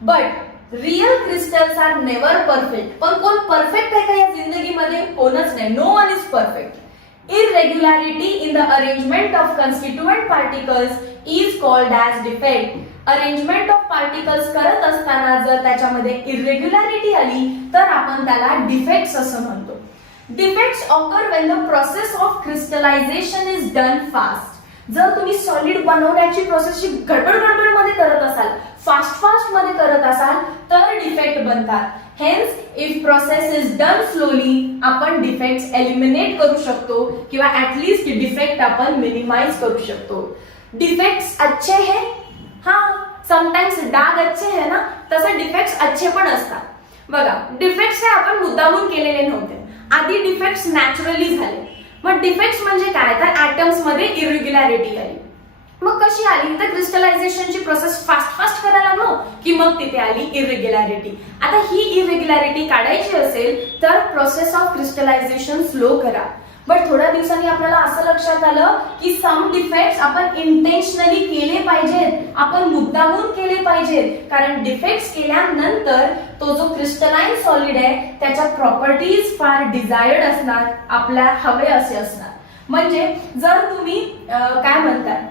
But real crystals are never perfect. पण कोण परफेक्ट आहे का या जिंदगीमध्ये? कोणच नाही. No one is perfect. Irregularity in the arrangement of constituent particles is called as defect. Arrangement of particles करत असताना जर त्याच्यामध्ये इरेग्युलॅरिटी आली तर आपण त्याला डिफेक्ट्स असं म्हणतो. Defects occur when the process of crystallization is done fast. जर तुम्ही सॉलिड बनवण्याची प्रोसेसची गडबड मध्ये करत असाल, फास्ट मध्ये करत असाल तर डिफेक्ट बनतात. Hence, if process is done slowly, आपण डिफेक्ट्स एलिमिनेट करू शकतो किंवा ऍटलीस्ट डिफेक्ट आपण मिनिमाइज करू शकतो. डिफेक्ट्स अच्छे हैं, हाँ समटाइम्स डाग अच्छे है ना, तसे डिफेक्ट्स अच्छे पण असतात. बघा, डिफेक्ट्स हे आपण मुद्दामून केलेले नव्हते. आधी डिफेक्ट्स नॅचरली झाले. मग डिफेक्ट्स म्हणजे काय? तर ऍटम्स मध्ये इरेग्युलॅरिटी आली. मग कशी आली? तर क्रिस्टलायझेशनची प्रोसेस फास्ट करायला लागलो की मग तिथे आली इरेग्युलॅरिटी. आता ही इरेग्युलॅरिटी काढायची असेल तर प्रोसेस ऑफ क्रिस्टलायझेशन स्लो करा. बट थोड्या दिवसांनी आपल्याला असं लक्षात आलं की सम डिफेक्ट्स आपण इंटेन्शनली केले पाहिजेत, आपण मुद्दामून केले पाहिजेत. कारण डिफेक्ट्स केल्यानंतर तो जो क्रिस्टलाइन सॉलिड आहे त्याच्या प्रॉपर्टीज फार डिझायर्ड असणार, आपल्या हवे असे असणार. म्हणजे जर तुम्ही काय म्हणतात,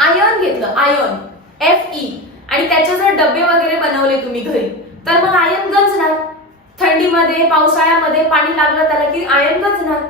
आयर्न घेतलं, आयर्न Fe, आणि त्याचे जर डबे वगैरे बनवले तुम्ही घरी, तर मग आयर्न गंजणार. थंडीमध्ये पावसाळ्यामध्ये पाणी लागलं त्याला की आयर्न गंजणार.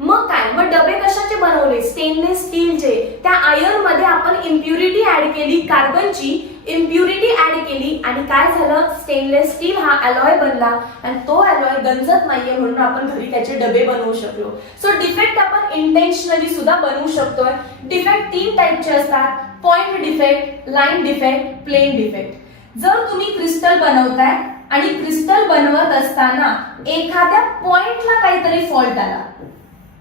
मग काय? मग डबे कशाचे बनवले? स्टेनलेस स्टीलचे. त्या आयर्न मध्ये आपण इम्प्युरिटी ऍड केली, कार्बनची इम्प्युरिटी ऍड केली आणि काय झालं? स्टेनलेस स्टील हा अलॉय बनला आणि तो अलॉय गंजत नाहीये म्हणून आपण घरी त्याचे डबे बनवू शकलो. सो डिफेक्ट आपण इंटेन्शनली सुद्धा बनवू शकतोय. डिफेक्ट 3 टाइपचे असतात: point defect, line defect, plane defect. जर तुम्ही क्रिस्टल बनवताय आणि क्रिस्टल बनवत असताना एखाद्या पॉइंटला काहीतरी फॉल्ट आला,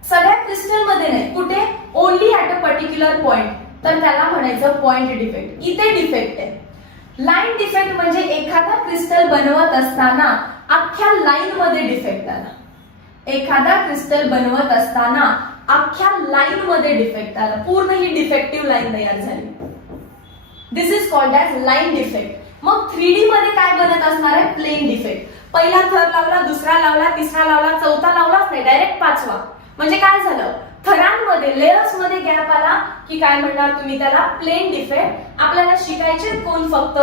सगळ्या क्रिस्टल मध्ये नाही, कुठे? Only at a particular point, तर त्याला म्हणायचं पॉइंट डिफेक्ट. इथे डिफेक्ट आहे. लाईन डिफेक्ट म्हणजे एखादा क्रिस्टल बनवत असताना अख्ख्या लाईन मध्ये डिफेक्ट आला. एखादा क्रिस्टल बनवत असताना अख्ख्या लाईन मध्ये डिफेक्ट आला, पूर्ण ही डिफेक्टिव्ह लाईन तयार झाली. This is called as line defect. मग 3D मध्ये काय बनत असणार आहे? Plane defect. पहिला थर लावला, दुसरा लावला, तिसरा लावला, चौथा लावलाच नाही, डायरेक्ट पाचवा. म्हणजे काय झालं? थरांमध्ये, लेयर्स मध्ये गॅप आला की काय म्हणणार तुम्ही त्याला? Plane defect. आपल्याला शिकायचे कोण? फक्त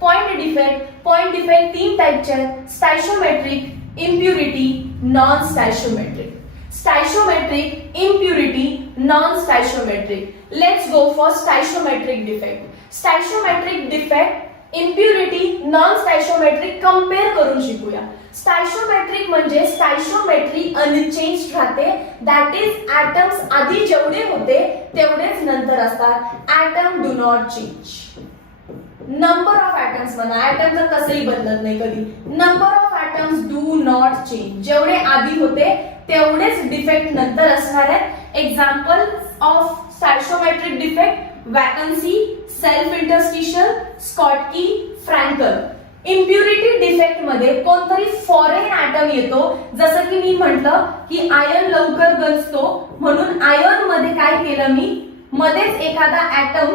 पॉइंट डिफेक्ट. पॉइंट डिफेक्ट 3 टाइपचे आहेत: stoichiometric, impurity, non stoichiometric. Stoichiometric, impurity, non stoichiometric. Let's go for stoichiometric defect. Stoichiometric defect, impurity, non stoichiometric compare करून शिकूया. स्टायशोमेट्रिक म्हणजे स्टायशोमेट्री अनचेंज्ड राहते. दॅट इज ऍटम्स आधी जेवढे होते तेवढेच नंतर असतात. Atom do not change. Number of atoms म्हणा, ऍटम तर कसंही बदलत नाही कधी. Number of atoms do not change. जेवढे आधी होते तेवढेच डिफेक्ट नंतर असणार आहेत. Example of स्टायशोमेट्रिक defect: vacancy, self interstitial, Schottky, Frankl. Impurity defect मध्ये कोणतरी फॉरेन ऍटम येतो. जसं की मी म्हटलं की आयर्न लवकर गंजतो, म्हणून आयर्न मध्ये काय केलं मी? मध्येच एखादा ऍटम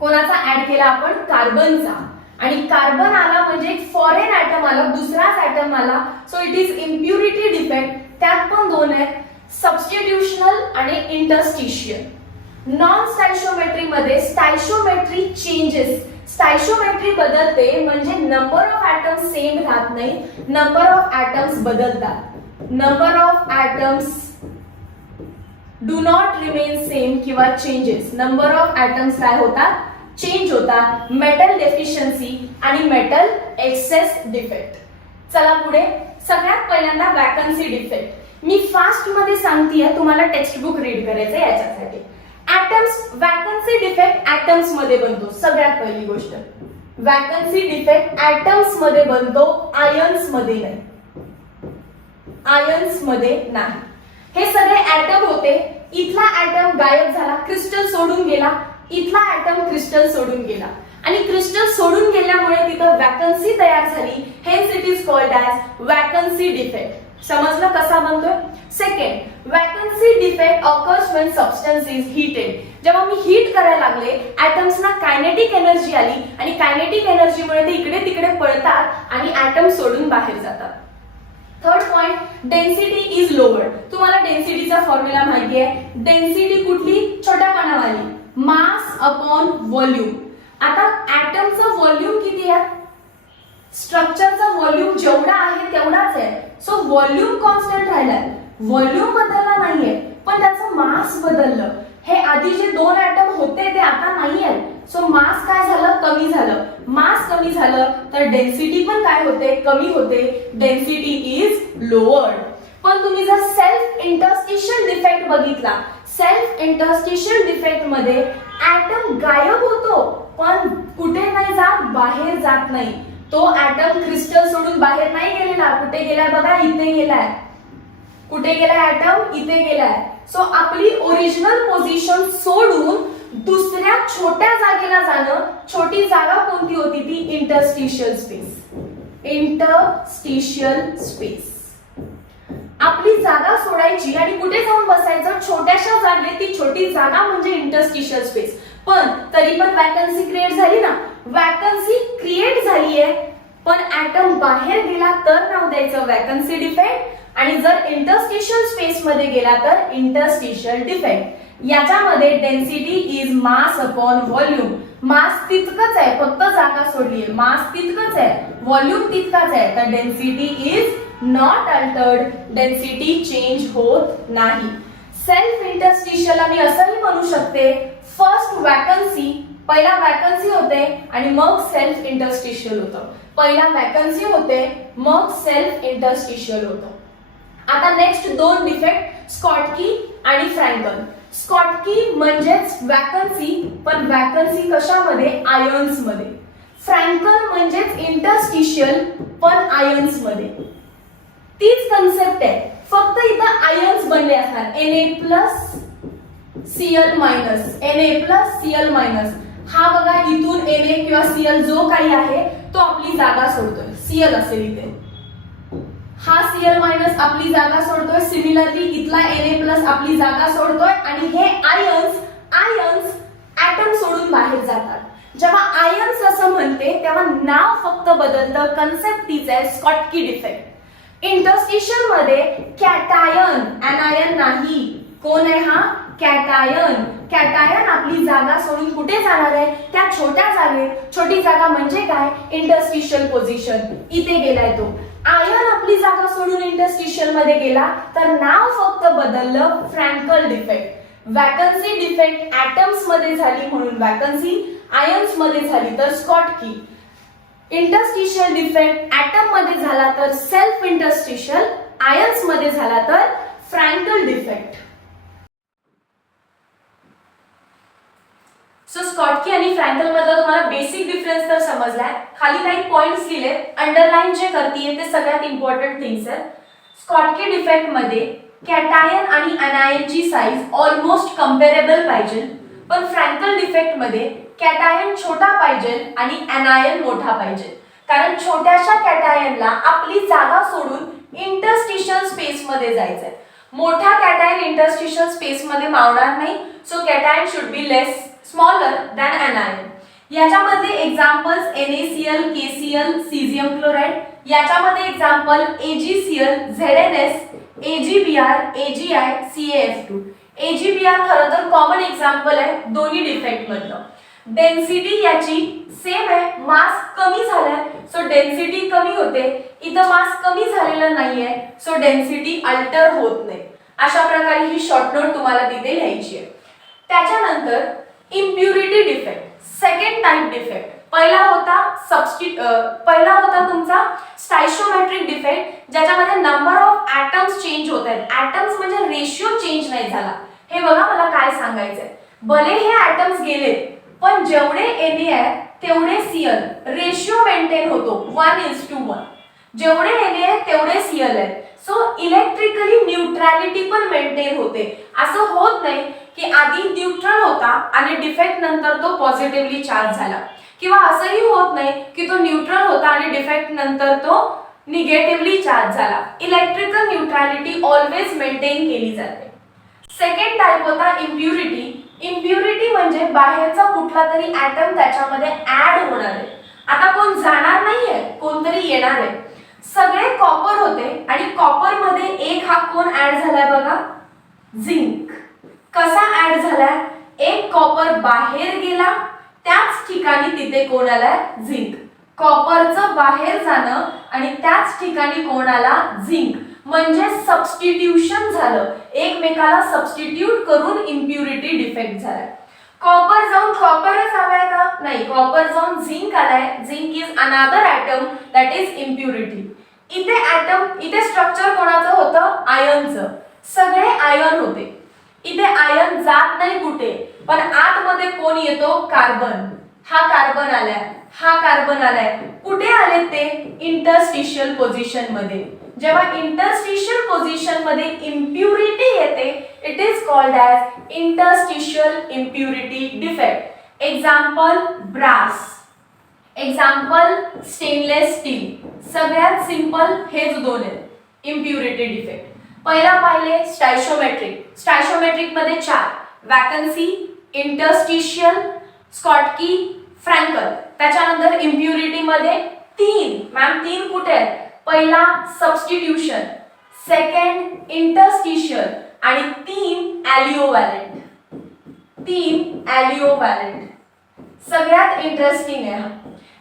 कोणाचा ऍड केला आपण? कार्बनचा. आणि कार्बन आला म्हणजे एक फॉरेन ऍटम आला, दुसराच ऍटम आला. So it is impurity defect. त्यात पण दोन आहेत: सबस्टिट्यूशनल आणि इंटरस्टिशियल. नॉन स्टायशोमेट्री मध्ये स्टायशोमेट्री चेंजेस. स्टायशोमेट्री बदलते म्हणजे नंबर ऑफ ऍटम्स सेम राहत नाही, नंबर ऑफ ऍटम्स बदलतात. Number of atoms do not remain same किंवा चेंजेस. नंबर ऑफ ऍटम्स काय होतात? चेंज होतात. मेटल डेफिशियन्सी आणि मेटल एक्सेस डिफेक्ट. चला पुढे. सगळ्यात पहिल्यांदा वॅकन्सी डिफेक्ट. मी फास्ट मध्ये सांगतेय, तुम्हाला टेक्स्ट बुक रीड करायचं याच्यासाठी. ऍटम्स, वॅकन्सी डिफेक्ट ऍटम्स मध्ये बनतो. सगळ्यात पहिली गोष्ट, वॅकन्सी डिफेक्ट ऍटम्स मध्ये बनतो, आयन्स मध्ये नाही. आयन्स मध्ये नाही. हे सगळे ऍटम होते. इथला ऍटम गायब झाला, क्रिस्टल सोडून गेला. इथला ऍटम क्रिस्टल सोडून गेला आणि क्रिस्टल सोडून गेल्यामुळे तिथं वॅकन्सी तयार झाली. Hence it is called as vacancy defect. समजलं कसा बनतोय? Second, vacancy defect occurs when substance is heated. जेव्हा मी हीट करायला लागले, ऍटम्सना कायनेटिक एनर्जी आली आणि कायनेटिक एनर्जीमुळे ते इकडे तिकडे पळतात आणि ऍटम सोडून बाहेर जातात. Third point, density is lowered. तुम्हाला डेन्सिटीचा फॉर्म्युला माहिती आहे. डेन्सिटी कुठली? छोट्या पानावाली, मास अपॉन व्हॉल्यूम. आता ऍटमचं व्हॉल्यूम किती आहे? स्ट्रक्चरचा व्हॉल्यूम जेवढा आहे तेवढाच आहे. सो व्हॉल्यूम कॉन्स्टंट राहिलाय. व्हॉल्यूम बदलला नाहीये, पण त्याचं मास बदललं. हे आधी जे दोन ऍटम होते ते आता नाही आहेत. सो मास काय झालं? कमी झालं. मास कमी झालं तर डेन्सिटी पण काय होते? कमी होते. Density is lowered. पण तुम्ही जर सेल्फ इंटरस्टिशियल डिफेक्ट बघितला, सेल्फ इंटरस्टिशियल डिफेक्ट मध्ये ऍटम गायब होतो पण कुठे नाही जात? बाहेर जात नाही. तो ऍटम क्रिस्टल सोडून बाहेर नाही गेलेला. कुठे गेलाय? बघा, इथे गेलाय. कुठे गेलाय ऍटम? इथे गेलाय. सो आपली ओरिजिनल पोझिशन सोडून दुसऱ्या छोट्या जागेला जाणं. छोटी जागा कोणती होती? ती इंटरस्टिशियल स्पेस. Interstitial space. आपली जागा सोडायची आणि कुठे जाऊन बसायचं? छोट्याशा जागेत. ती छोटी जागा म्हणजे इंटरस्टिशियल स्पेस. पण तरी पण वॅकन्सी क्रिएट झाली ना. वॅकन्सी क्रिएट झालीये पण ऍटम बाहेर गेला तर नाव द्यायचं वॅकन्सी डिफेक्ट. आणि जर इंटरस्टिशियल स्पेस मध्ये गेला तर इंटरस्टिशियल डिफेक्ट. याच्यामध्ये density is mass upon volume. Mass तितकंच आहे, फक्त जागा सोडलीये. मास तितकंच आहे, व्हॉल्यूम तितकाच आहे. तर density is not Altered. Density change होत नाही. सेल्फ इंटरस्टिशियल मी असंही म्हणू शकते, फर्स्ट वॅकन्सी, पहिला वॅकन्सी होते आणि मग सेल्फ इंटरस्टिशियल होतं. पहिला वॅकन्सी होते मग सेल्फ इंटरस्टिशियल होतं. आता नेक्स्ट दोन डिफेक्ट, स्कॉटकी आणि फ्रँकल. स्कॉटकी म्हणजेच वॅकन्सी, पण वॅकन्सी कशामध्ये? आयन्स मध्ये. फ्रँकल म्हणजेच इंटरस्टिशियल पण आयन्स मध्ये. तीच कन्सेप्ट आहे, फक्त इथं आयन्स बनले असणार. Na+Cl-, Na+Cl-. हा बघा, इथून Na किंवा Cl जो काही आहे तो आपली जागा सोडतोय. Cl असेल इथे, हा Cl- आपली जागा सोडतोय. सिमिलरली इथला Na+ आपली जागा सोडतोय आणि हे आयन्स ऍटम सोडून बाहेर जातात. जेव्हा आयन्स असं म्हणते तेव्हा नाव फक्त बदलतं, कन्सेप्ट तीच आहे, स्कॉटकी डिफेक्ट. इंटरस्टिशियल मध्ये कॅटायन, एनायन नाही. कोण आहे हा? कॅटायन. कॅटायन आपली जागा सोडून कुठे जाणार आहे? त्या छोट्या जागेत. छोटी जागा म्हणजे काय? Interstitial position. इथे गेलाय तो. आयन आपली जागा सोडून इंटरस्टिशियल मध्ये गेला तर नाव फक्त बदललं, Frankl defect. Vacancy defect atoms मध्ये झाली म्हणून वॅकन्सी, आयन्स मध्ये झाली तर स्कॉटकी. इंटरस्टिशियल डिफेक्ट ऍटम मध्ये झाला तर सेल्फ इंटरस्टिशियल, आयन्स मध्ये झाला तर फ्रँकल डिफेक्ट. सो स्कॉटकी आणि फ्रँकल मधला तुम्हाला बेसिक डिफरन्स तर समजलाय. खाली काही पॉइंट्स लिहिले, अंडरलाईन जे करतीये ते सगळ्यात इम्पॉर्टंट थिंग्स आहेत. स्कॉटकी डिफेक्ट मध्ये कॅटायन आणि अनायनची साईज ऑलमोस्ट कंपेरेबल पाहिजे, पण फ्रँकल डिफेक्ट मध्ये कॅटायन छोटा पाहिजे आणि अनायन मोठा पाहिजे. कारण छोट्याशा कॅटायनला आपली जागा सोडून इंटरस्टिशियल स्पेस मध्ये जायचंय. मोठा कॅटायन इंटरस्टिशियल स्पेस मध्ये मावणार नाही. So cation should be less smaller than anion. याच्यामध्ये examples NaCl, KCl, caesium chloride. याच्यामध्ये example AgCl, ZnS, AgBr, AgI, CaF2. AgBr खरं तर कॉमन एक्झाम्पल आहे दोन्ही डिफेक्ट मधलं. डेन्सिटी याची सेम आहे, मास कमी झालाय सो डेन्सिटी कमी होते. इथं मास कमी झालेला नाहीये सो डेन्सिटी अल्टर होत नाही. अशा प्रकारे ही शॉर्ट नोट तुम्हाला तिथे लिहायची आहे. त्याच्यानंतर impurity defect, second type defect. पहिला होता तुमचा स्टायशोमेट्रिक डिफेक्ट, ज्याच्यामध्ये नंबर ऑफ ऍटम्स चेंज होत आहेत. ऍटम्स म्हणजे रेशिओ चेंज नाही झाला. हे बघा मला काय सांगायचंय. भले हे ऍटम्स गेले पण जेवढे Na आहे तेवढे Cl, रेशिओ मेंटेन होतो 1:1. जेवढे Na आहे तेवढे Cl आहे. सो इलेक्ट्रिकली न्यूट्रॅलिटी पण मेंटेन होते. असं होत नाही की आधी न्यूट्रल होता आणि डिफेक्ट नंतर तो पॉझिटिव्हली चार्ज झाला, किंवा असंही होत नाही की तो न्यूट्रल होता आणि डिफेक्ट नंतर तो निगेटिव्हली चार्ज झाला. इलेक्ट्रिकल न्यूट्रॅलिटी ऑलवेज मेंटेन केली जाते. सेकंड टाइप होता इम्प्युरिटी. इम्प्युरिटी म्हणजे बाहेरचा कुठला तरी ऍटम त्याच्यामध्ये ऍड होणार आहे. आता कोण जाणार नाहीये, कोणतरी येणार आहे. सगळे कॉपर होते आणि कॉपर मध्ये एक हा कोण ऍड झालाय बघा, झिंक. कसा ऍड झालाय? एक कॉपर बाहेर गेला, त्याच ठिकाणी तिथे कोण आलाय? झिंक. कॉपरचं बाहेर जाणं आणि त्याच ठिकाणी कोण आला? झिंक. म्हणजे सबस्टिट्यूशन झालं, एकमेकाला सबस्टिट्यूट करून इम्प्युरिटी डिफेक्ट झालाय. कॉपर जाऊन कॉपरच आलाय का? नाही, कॉपर जाऊन झिंक आलाय. Zinc is another atom, that is impurity. इथे स्ट्रक्चर कोणाचं होतं? आयनचं. सगळे आयन होते. इथे आयन जात नाही कुठे, पण आतमध्ये कोण येतो? कार्बन. हा कार्बन आलाय, हा कार्बन आलाय. कुठे आले ते? इंटरस्टिशियल पोझिशन मध्ये. जेव्हा इंटरस्टिशियल पोझिशन मध्ये इम्प्युरिटी येते, it is called as interstitial impurity defect. Example brass, example stainless steel. सगळ्यात सिंपल हेच दोन आहेत इम्प्युरिटी डिफेक्ट. पहिला पाहिले स्टायशोमेट्रिक. स्टायशोमेट्रिक मध्ये 4, वॅकन्सी, इंटरस्टिशियल, स्कॉटकी, फ्रँकल. त्याच्यानंतर इम्प्युरिटी मध्ये 3. मॅम 3 कुठे आहेत? पहिला सबस्टिट्यूशन, सेकंड इंटरस्टिशियल आणि 3 ॲलिओव्हॅलेंट. 3 ॲलिओव्हॅलेंट. सगळ्यात इंटरेस्टिंग आहे.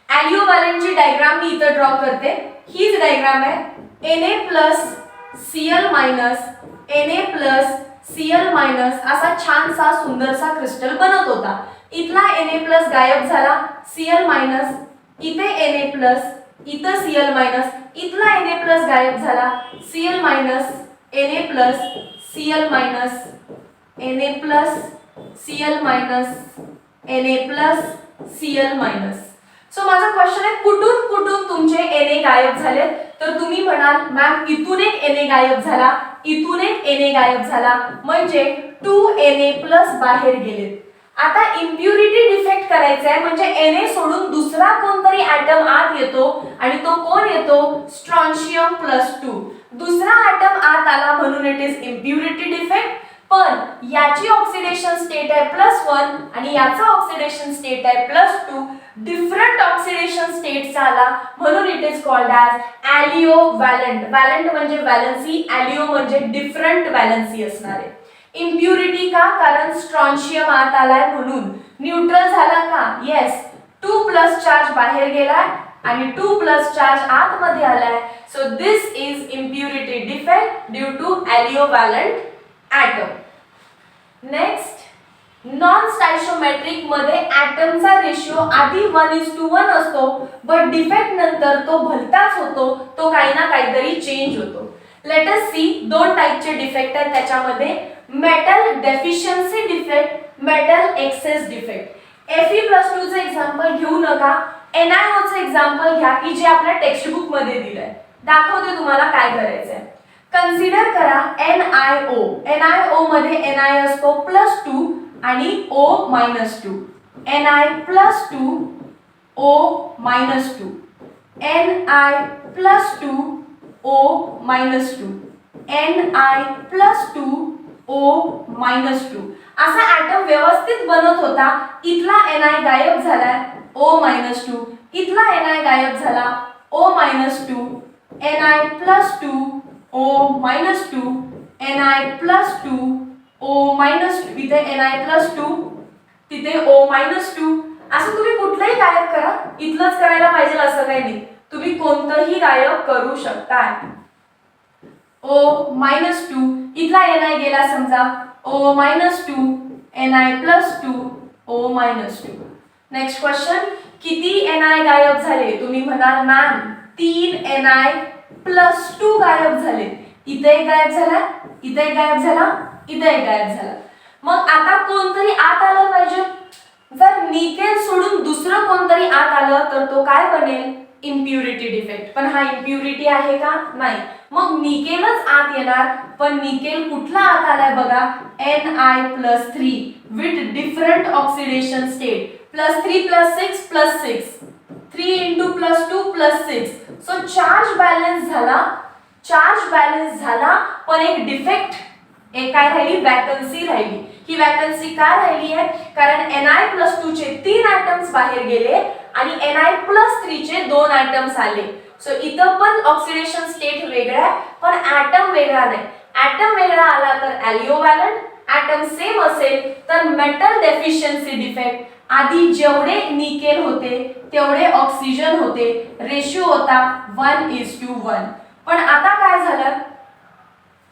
ॲलिओव्हॅलेंटची डायग्राम मी इथं ड्रॉ करते. हीच डायग्राम आहे. Na+Cl- Na+Cl- असा छानसा सुंदरसा क्रिस्टल बनत होता. इथला Na+ गायब झाला, Cl- इथे Na+, इथं Cl-, इथला Na+ गायब झाला, Cl-, Na+, Cl-, Na+, Cl-. So माझा क्वेश्चन आहे, कुठून कुठून तुमचे Na गायब झाले? तर तुम्ही म्हणाल मॅम इथून एक Na गायब झाला, इथून एक Na गायब झाला, म्हणजे 2 Na+ बाहेर गेलेत. आता इम्प्युरिटी डिफेक्ट करायचा आहे म्हणजे Na सोडून दुसरा कोणतरी ॲटम आत येतो आणि तो कोण येतो? स्ट्रॉन्शियम +2. दुसरा ॲटम आत आला म्हणून इट इज इम्प्युरिटी डिफेक्ट. पण याची ऑक्सिडेशन स्टेट आहे +1 आणि याचा ऑक्सिडेशन स्टेट आहे +2, डिफरंट ऑक्सिडेशन स्टेट आला म्हणून इट इज कॉल्ड ॲज ॲलिओ व्हॅलंट. व्हॅलंट म्हणजे व्हॅलन्सी, ॲलिओ म्हणजे डिफरंट व्हॅलन्सी असणार आहे. इम्प्युरिटी का? कारण स्ट्रॉन्शियम आत आलाय म्हणून. न्यूट्रल झाला का? येस. 2+ चार्ज बाहेर गेलाय आणि 2+ चार्ज आतमध्ये आलाय. So this is impurity defect due to aliovalent atom. Next, non stoichiometric मध्ये ॲटमचा रेशिओ आधी 1:1 असतो, बट डिफेक्ट नंतर तो भलताच होतो, तो काही ना काहीतरी चेंज होतो. लेट अस सी, दोन टाइपचे डिफेक्ट आहेत त्याच्यामध्ये, metal deficiency defect, metal excess defect. Fe+2 चे एक्झाम्पल घेऊ नका, NiO चे एक्झाम्पल घ्या की जे आपल्या टेक्स्ट बुक मध्ये दिलंय. दाखवते तुम्हाला काय करायचंय. कन्सिडर करा NiO. NiO मध्ये Ni असतो +2 आणि O -2. Ni+2 O -2. Ni+2 O -2. Ni+2 O -2. असा ॲटम व्यवस्थित बनत होता. इथला Ni गायब झाला O -2, इथला Ni गायब झाला O -2, Ni+2 O -2, Ni+2 O -2, इथे Ni+2 तिथे O -2. असं तुम्ही कुठलंही गायब करा, इथलंच करायला पाहिजे असं काही नाही, तुम्ही कोणतंही गायब करू शकता. O -2, इथला Ni गेला समजा O -2, Ni+2 O -2. Next question, किती Ni गायब झाले? तुम्ही म्हणाल मॅम 3 Ni+2 गायब झाले. इथे एक गायब झाला, इथे एक गायब झाला, इथे एक गायब झाला. मग आता कोणतरी आत आलं पाहिजे. जर निकेल सोडून दुसरं कोणतरी आत आलं तर तो काय बनेल? Impurity defect. पण हा इम्प्युरिटी आहे का? नाही. मग निकेलच आत येणार, पण निकेल कुठला आत आलाय बघा, Ni+3 with different oxidation state. +3 +6 +6, 3 × +2 +6. So charge balance झाला, चार्ज बॅलन्स झाला, पण एक डिफेक्ट, एक काय राहिली? वॅकन्सी राहिली. ही वॅकन्सी का राहिली आहे? कारण Ni+2 चे 3 ॲटम्स बाहेर गेले आणि Ni+3 चे 2 ॲटम्स आले. सो इथं पण ऑक्सिडेशन स्टेट वेगळा आहे, पण ॲटम वेगळा नाही. ॲटम वेगळा आला तर ॲलिओ व्हॅलंट, ॲटम सेम असेल तर मेटल डेफिशियन्सी डिफेक्ट. आधी जेवढे निकेल होते तेवढे ऑक्सिजन होते, रेशिओ होता 1:1. पण आता काय झालं?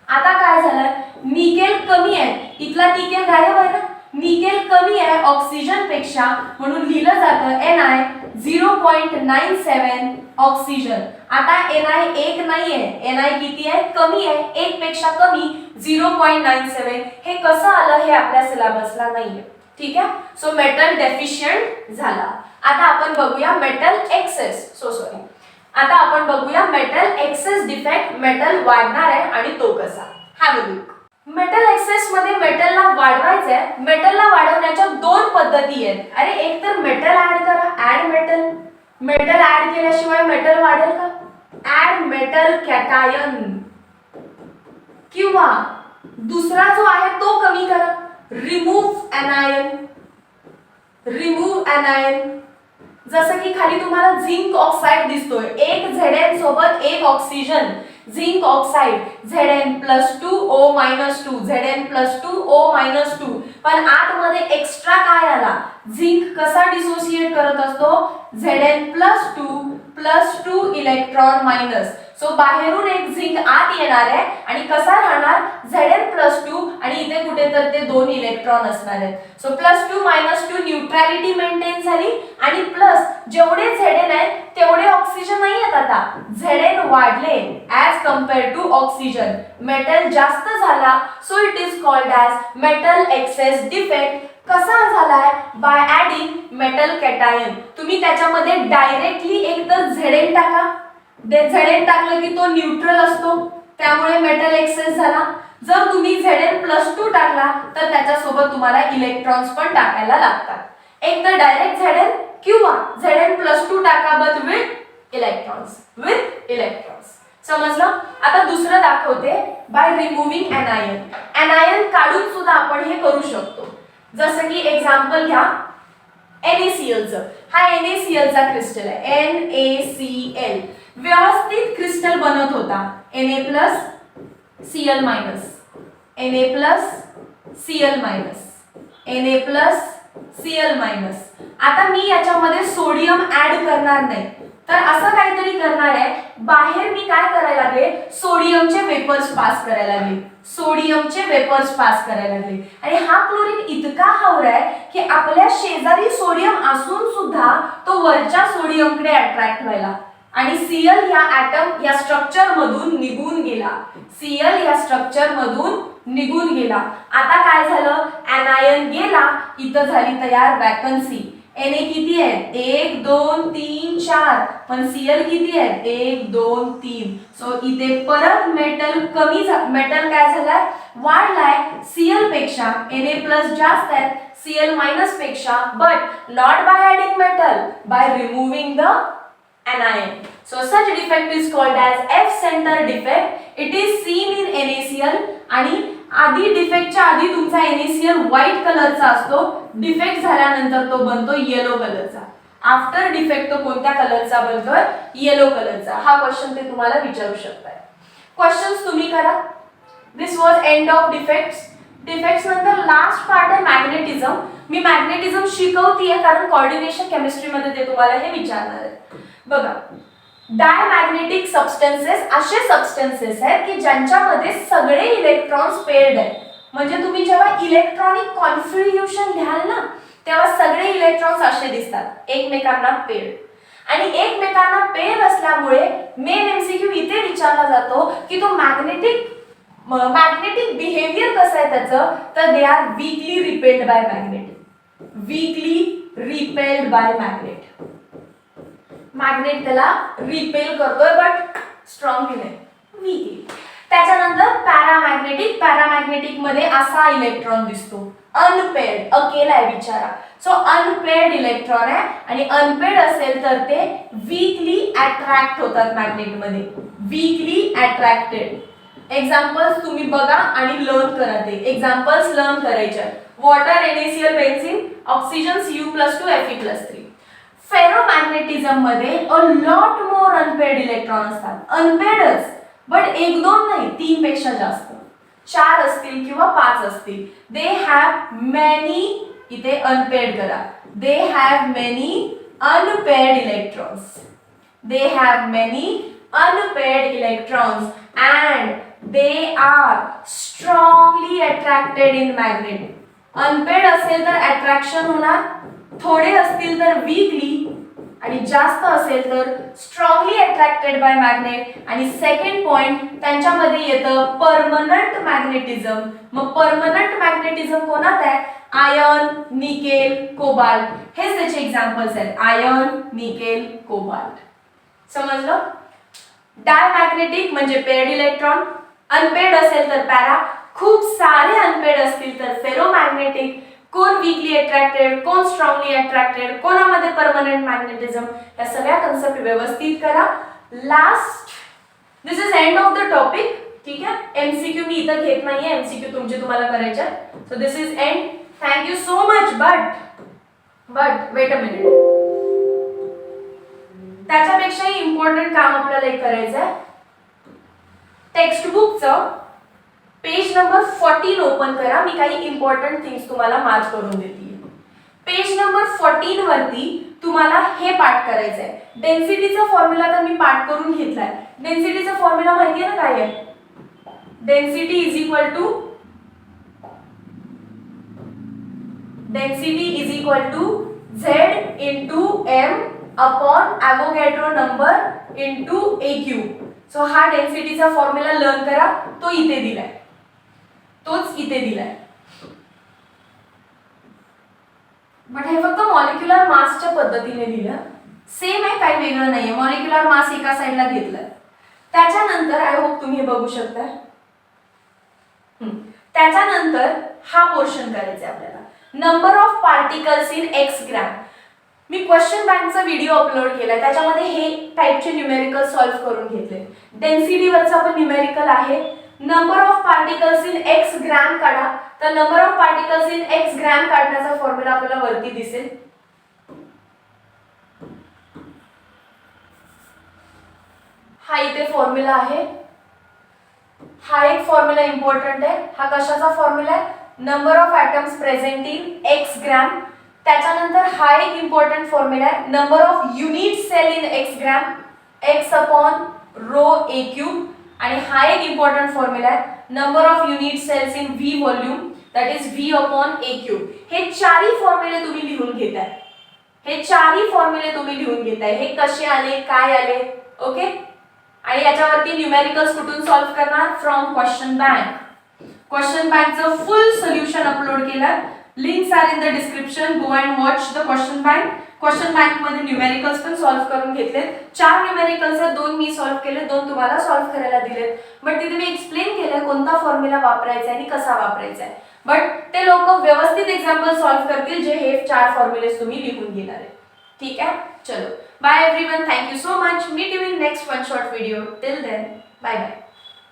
आता काय झालं? निकेल कमी आहे, इथला निकेल गायब आहे ना, निकेल कमी आहे ऑक्सिजन पेक्षा, म्हणून लिहिलं जातं Ni 0.97 ऑक्सिजन. आता Ni 1 नाहीये, Ni किती आहे? कमी आहे, 1 पेक्षा कमी 0.97. हे कसं आलं हे आपल्या सिलेबसला नाहीये. ठीक आहे. सो मेटल डेफिशियंट झाला. आता आपण बघूया मेटल एक्सेस, आता आपण बघूया मेटल एक्सेस डिफेक्ट. मेटल वाढणार आहे आणि तो कसा. Have a look. Metal access मध्ये मेटलला वाढवायचं आहे. मेटलला वाढवण्याच्या 2 पद्धती आहेत. अरे एक तर मेटल ऍड करा, ऍड मेटल. मेटल ऍड केल्याशिवाय मेटल वाढेल का? Add metal cation. किंवा दुसरा जो आहे तो कमी करा, रिमूव्ह ॲनायन. रिमूव्ह ॲनायन. जसं की खाली तुम्हाला झिंक ऑक्साइड दिसतोय, एक Zn सोबत एक oxygen, zinc oxide Zn+2 O -2, Zn+2 O -2. पण आतमध्ये एक्स्ट्रा काय आला? झिंक कसा डिसोसिएट करत असतो? Zn+2 +2 electron minus. सो बाहेरून एक झिंक आत येणार आहे आणि कसा राहणार? Zn+2 आणि इथे कुठे तर ते 2 इलेक्ट्रॉन असणार आहेत. सो +2 -2 न्यूट्रॅलिटी मेंटेन झाली आणि प्लस जेवढे Zn आहेत तेवढे ऑक्सिजन नाही आहेत. आता Zn वाढले as compare to oxygen, metal जास्त झाला. So it is called as metal excess defect. कसा झालाय? By adding metal cation. तुम्ही त्याच्यामध्ये डायरेक्टली एक तर Zn टाका, Zn टाकलं की तो न्यूट्रल असतो, त्यामुळे मेटल एक्सेस झाला. जर तुम्ही Zn+2 टाकला तर त्याच्यासोबत तुम्हाला इलेक्ट्रॉन्स पण टाकायला लागतात. एक तर डायरेक्ट Zn किंवा Zn+2 टाका but with electrons, with electrons. समजलं? आता दुसरं दाखवते बाय रिमूव्हिंग एनायन. एनायन काढून सुद्धा आपण हे करू शकतो. जसं की एक्झाम्पल घ्या NaCl चं. हा NaCl चा क्रिस्टल आहे. NaCl व्यवस्थित क्रिस्टल बनत होता. Na+Cl-, Na+Cl-, आता मी याच्यामध्ये सोडियम ऍड करणार नाही, तर असं काहीतरी करणार आहे. बाहेर मी काय करायला लागले, सोडियमचे वेपर्स पास करायला लागले. आणि हा क्लोरीन इतका हावरा आहे की आपल्या शेजारी सोडियम असून सुद्धा तो वरच्या सोडियमकडे अट्रॅक्ट व्हायला. आणि Cl या ऍटम या स्ट्रक्चर मधून निघून गेला. आता काय झालं, एनायन गेला, इथं झाली तयार वॅकन्सी. Na किती आहेत, 1 2 3 4, पण Cl किती आहेत, 1 2 3. सो इथे परत मेटल मेटल काय झालाय, वाढलाय Cl पेक्षा. Na+ जास्त आहे Cl- पेक्षा, but not by adding metal, by removing the anion. So such defect is called as F-center defect. It is seen in NaCl. आणि आधी डिफेक्टच्या आधी तुमचा NaCl व्हाईट कलरचा असतो, डिफेक्ट झाल्यानंतर तो बनतो येलो कलरचा. आफ्टर डिफेक्ट तो कोणत्या कलरचा बनतोय, येलो कलरचा. हा क्वेश्चन ते तुम्हाला विचारू शकतात. क्वेश्चन्स तुम्ही करा. This was end of defects. Defects नंतर लास्ट पार्ट आहे मॅग्नेटिझम. मी मॅग्नेटिझम शिकवतीये कारण कोऑर्डिनेशन केमिस्ट्री मध्ये ते तुम्हाला हे विचारणार आहे. बघा, डायमॅग्नेटिक सबस्टन्सेस असे सबस्टन्सेस आहेत की ज्यांच्यामध्ये सगळे इलेक्ट्रॉन्स पेअर्ड आहेत. म्हणजे तुम्ही जेव्हा इलेक्ट्रॉनिक कॉन्फिग्युरेशन घ्याल ना, तेव्हा सगळे इलेक्ट्रॉन्स असे दिसतात, एकमेकांना पेअर्ड. आणि एकमेकांना पेअर असल्यामुळे मेन MCQ इथे विचारला जातो की तो मॅग्नेटिक बिहेवियर कसं आहे त्याचं, तर they are weekly repelled by magnet. Magnet त्याला रिपेल करतोय बट स्ट्रॉंगली नाही, वीकली. त्याच्यानंतर पॅरामॅग्नेटिक मध्ये असा इलेक्ट्रॉन दिसतो, अनपेअर्ड, अकेला आहे बिचारा. सो अनपेअर्ड इलेक्ट्रॉन आहे आणि अनपेअर्ड असेल तर ते वीकली अट्रॅक्ट होतात मॅग्नेट मध्ये, वीकली अट्रॅक्टेड. एक्झाम्पल्स तुम्ही बघा आणि लर्न करा. ते एक्झाम्पल्स लर्न करायचे. Water NaCl benzene, oxygen Cu+2 Fe+3. फेरोमॅग्नेटिझम मध्ये a lot more unpaired electron असतात. अनपेअर्डच, बट 1 2 नाही, 3 पेक्षा जास्त, 4 असतील किंवा 5 असतील. दे हॅव मेनी, इथे अनपेअर्ड करा, they have many unpaired electrons and they are strongly attracted in magnet. Unpaired असेल तर अट्रॅक्शन होणार, थोडे असतील तर वीकली, आणि जास्त असेल तर स्ट्रॉंगली अट्रॅक्टेड बाय मॅग्नेट. आणि सेकंड पॉइंट त्यांच्यामध्ये येतं परमनंट मॅग्नेटिझम. मग परमनंट मॅग्नेटिझम कोणात आहे, आयर्न, निकेल, कोबाल्ट. हेच त्याचे एक्झाम्पल्स आहेत, आयर्न, निकेल, कोबाल्ट. समजलं? डायमॅग्नेटिक म्हणजे पेअर्ड इलेक्ट्रॉन, अनपेअर्ड असेल तर पॅरा, खूप सारे अनपेअर्ड असतील तर फेरोमॅग्नेटिक. कोण वीकली अट्रॅक्टेड, कोण स्ट्रॉंगली अट्रॅक्टेड, कोणामध्ये परमनंट मॅग्नेटिझम, या सगळ्या कन्सेप्ट व्यवस्थित करा. Last, this is end of the topic. ठीक आहे, MCQ मी इथं घेत नाहीये, MCQ तुमचे तुम्हाला करायचे. So this is end. Thank you so much. But weight a minute, त्याच्यापेक्षाही इम्पॉर्टंट काम आपल्याला एक करायचं आहे. टेक्स्टबुकचं पेज नंबर 14 ओपन करा. मी काही इम्पॉर्टंट थिंग्स तुम्हाला मार्क करून देते. पेज नंबर 14 वरती तुम्हाला हे पाठ करायचं आहे. डेन्सिटीचा फॉर्म्युला तर मी पाठ करून घेतलाय. डेन्सिटीचा फॉर्म्युला माहिती आहे ना काय आहे, density is equal to Z into M upon Avogadro number into AQ. So हा डेन्सिटीचा फॉर्म्युला लर्न करा. तो इथे दिलाय, तोच इथे दिलाय. बट हे फक्त मॉलिक्युलर मासच्या पद्धतीने दिलं, सेम आहे, काही वेगळं नाहीये. मॉलिक्युलर मास एका साईडला घेतलाय. त्याच्यानंतर आय होप तुम्ही बघू शकता, त्याच्यानंतर हा पोर्शन करायचा आपल्याला. Number of particles in x gram. Me question बँकचा व्हिडिओ अपलोड केलाय, त्याच्यामध्ये हे टाईपचे न्यूमेरिकल सॉल्व्ह करून घेतले. डेन्सिटीवरचा पण न्यूमेरिकल आहे. Number of particles in X gram काढा. तर number of particles in X gram काढण्याचा फॉर्म्युला आपल्याला वरती दिसेल. हा इथे फॉर्म्युला आहे. हा एक फॉर्म्युला इम्पॉर्टंट आहे. हा कशाचा फॉर्म्युला आहे? Number of atoms present in X gram. त्याच्यानंतर हा एक इम्पॉर्टंट फॉर्म्युला आहे. Number of unit cell in X gram, X upon rho a cube. आणि हा एक इम्पॉर्टंट फॉर्म्युला आहे. Number of unit cells in V volume, that is V upon a cube. हे चारही फॉर्म्युले तुम्ही लिहून घेताय. हे चारही फॉर्म्युले तुम्ही लिहून घेताय. हे कसे आले, काय आले, ओके. आणि याच्यावरती न्यूमेरिकल्स कुठून सॉल्व्ह करणार? From question bank. क्वेश्चन बँकचं फुल सोल्युशन अपलोड केलं. Links are in the description. Go and watch the question bank. Question bank मध्ये न्यूमेरिकल्स पण सॉल्व्ह करून घेतलेत. 4 न्यूमेरिकल्स आहेत, 2 मी सॉल्व्ह केले, 2 तुम्हाला सॉल्व्ह करायला दिलेत. बट तिथे मी एक्सप्लेन केलं कोणता फॉर्म्युला वापरायचा आणि कसा वापरायचा आहे. बट ते लोक व्यवस्थित एक्झाम्पल सॉल्व्ह करतील जे हे 4 फॉर्म्युलेस तुम्ही लिहून घेणार आहे. ठीक आहे, चलो. Bye everyone. Thank you so much. Meet you in next one short video. Till then, bye bye.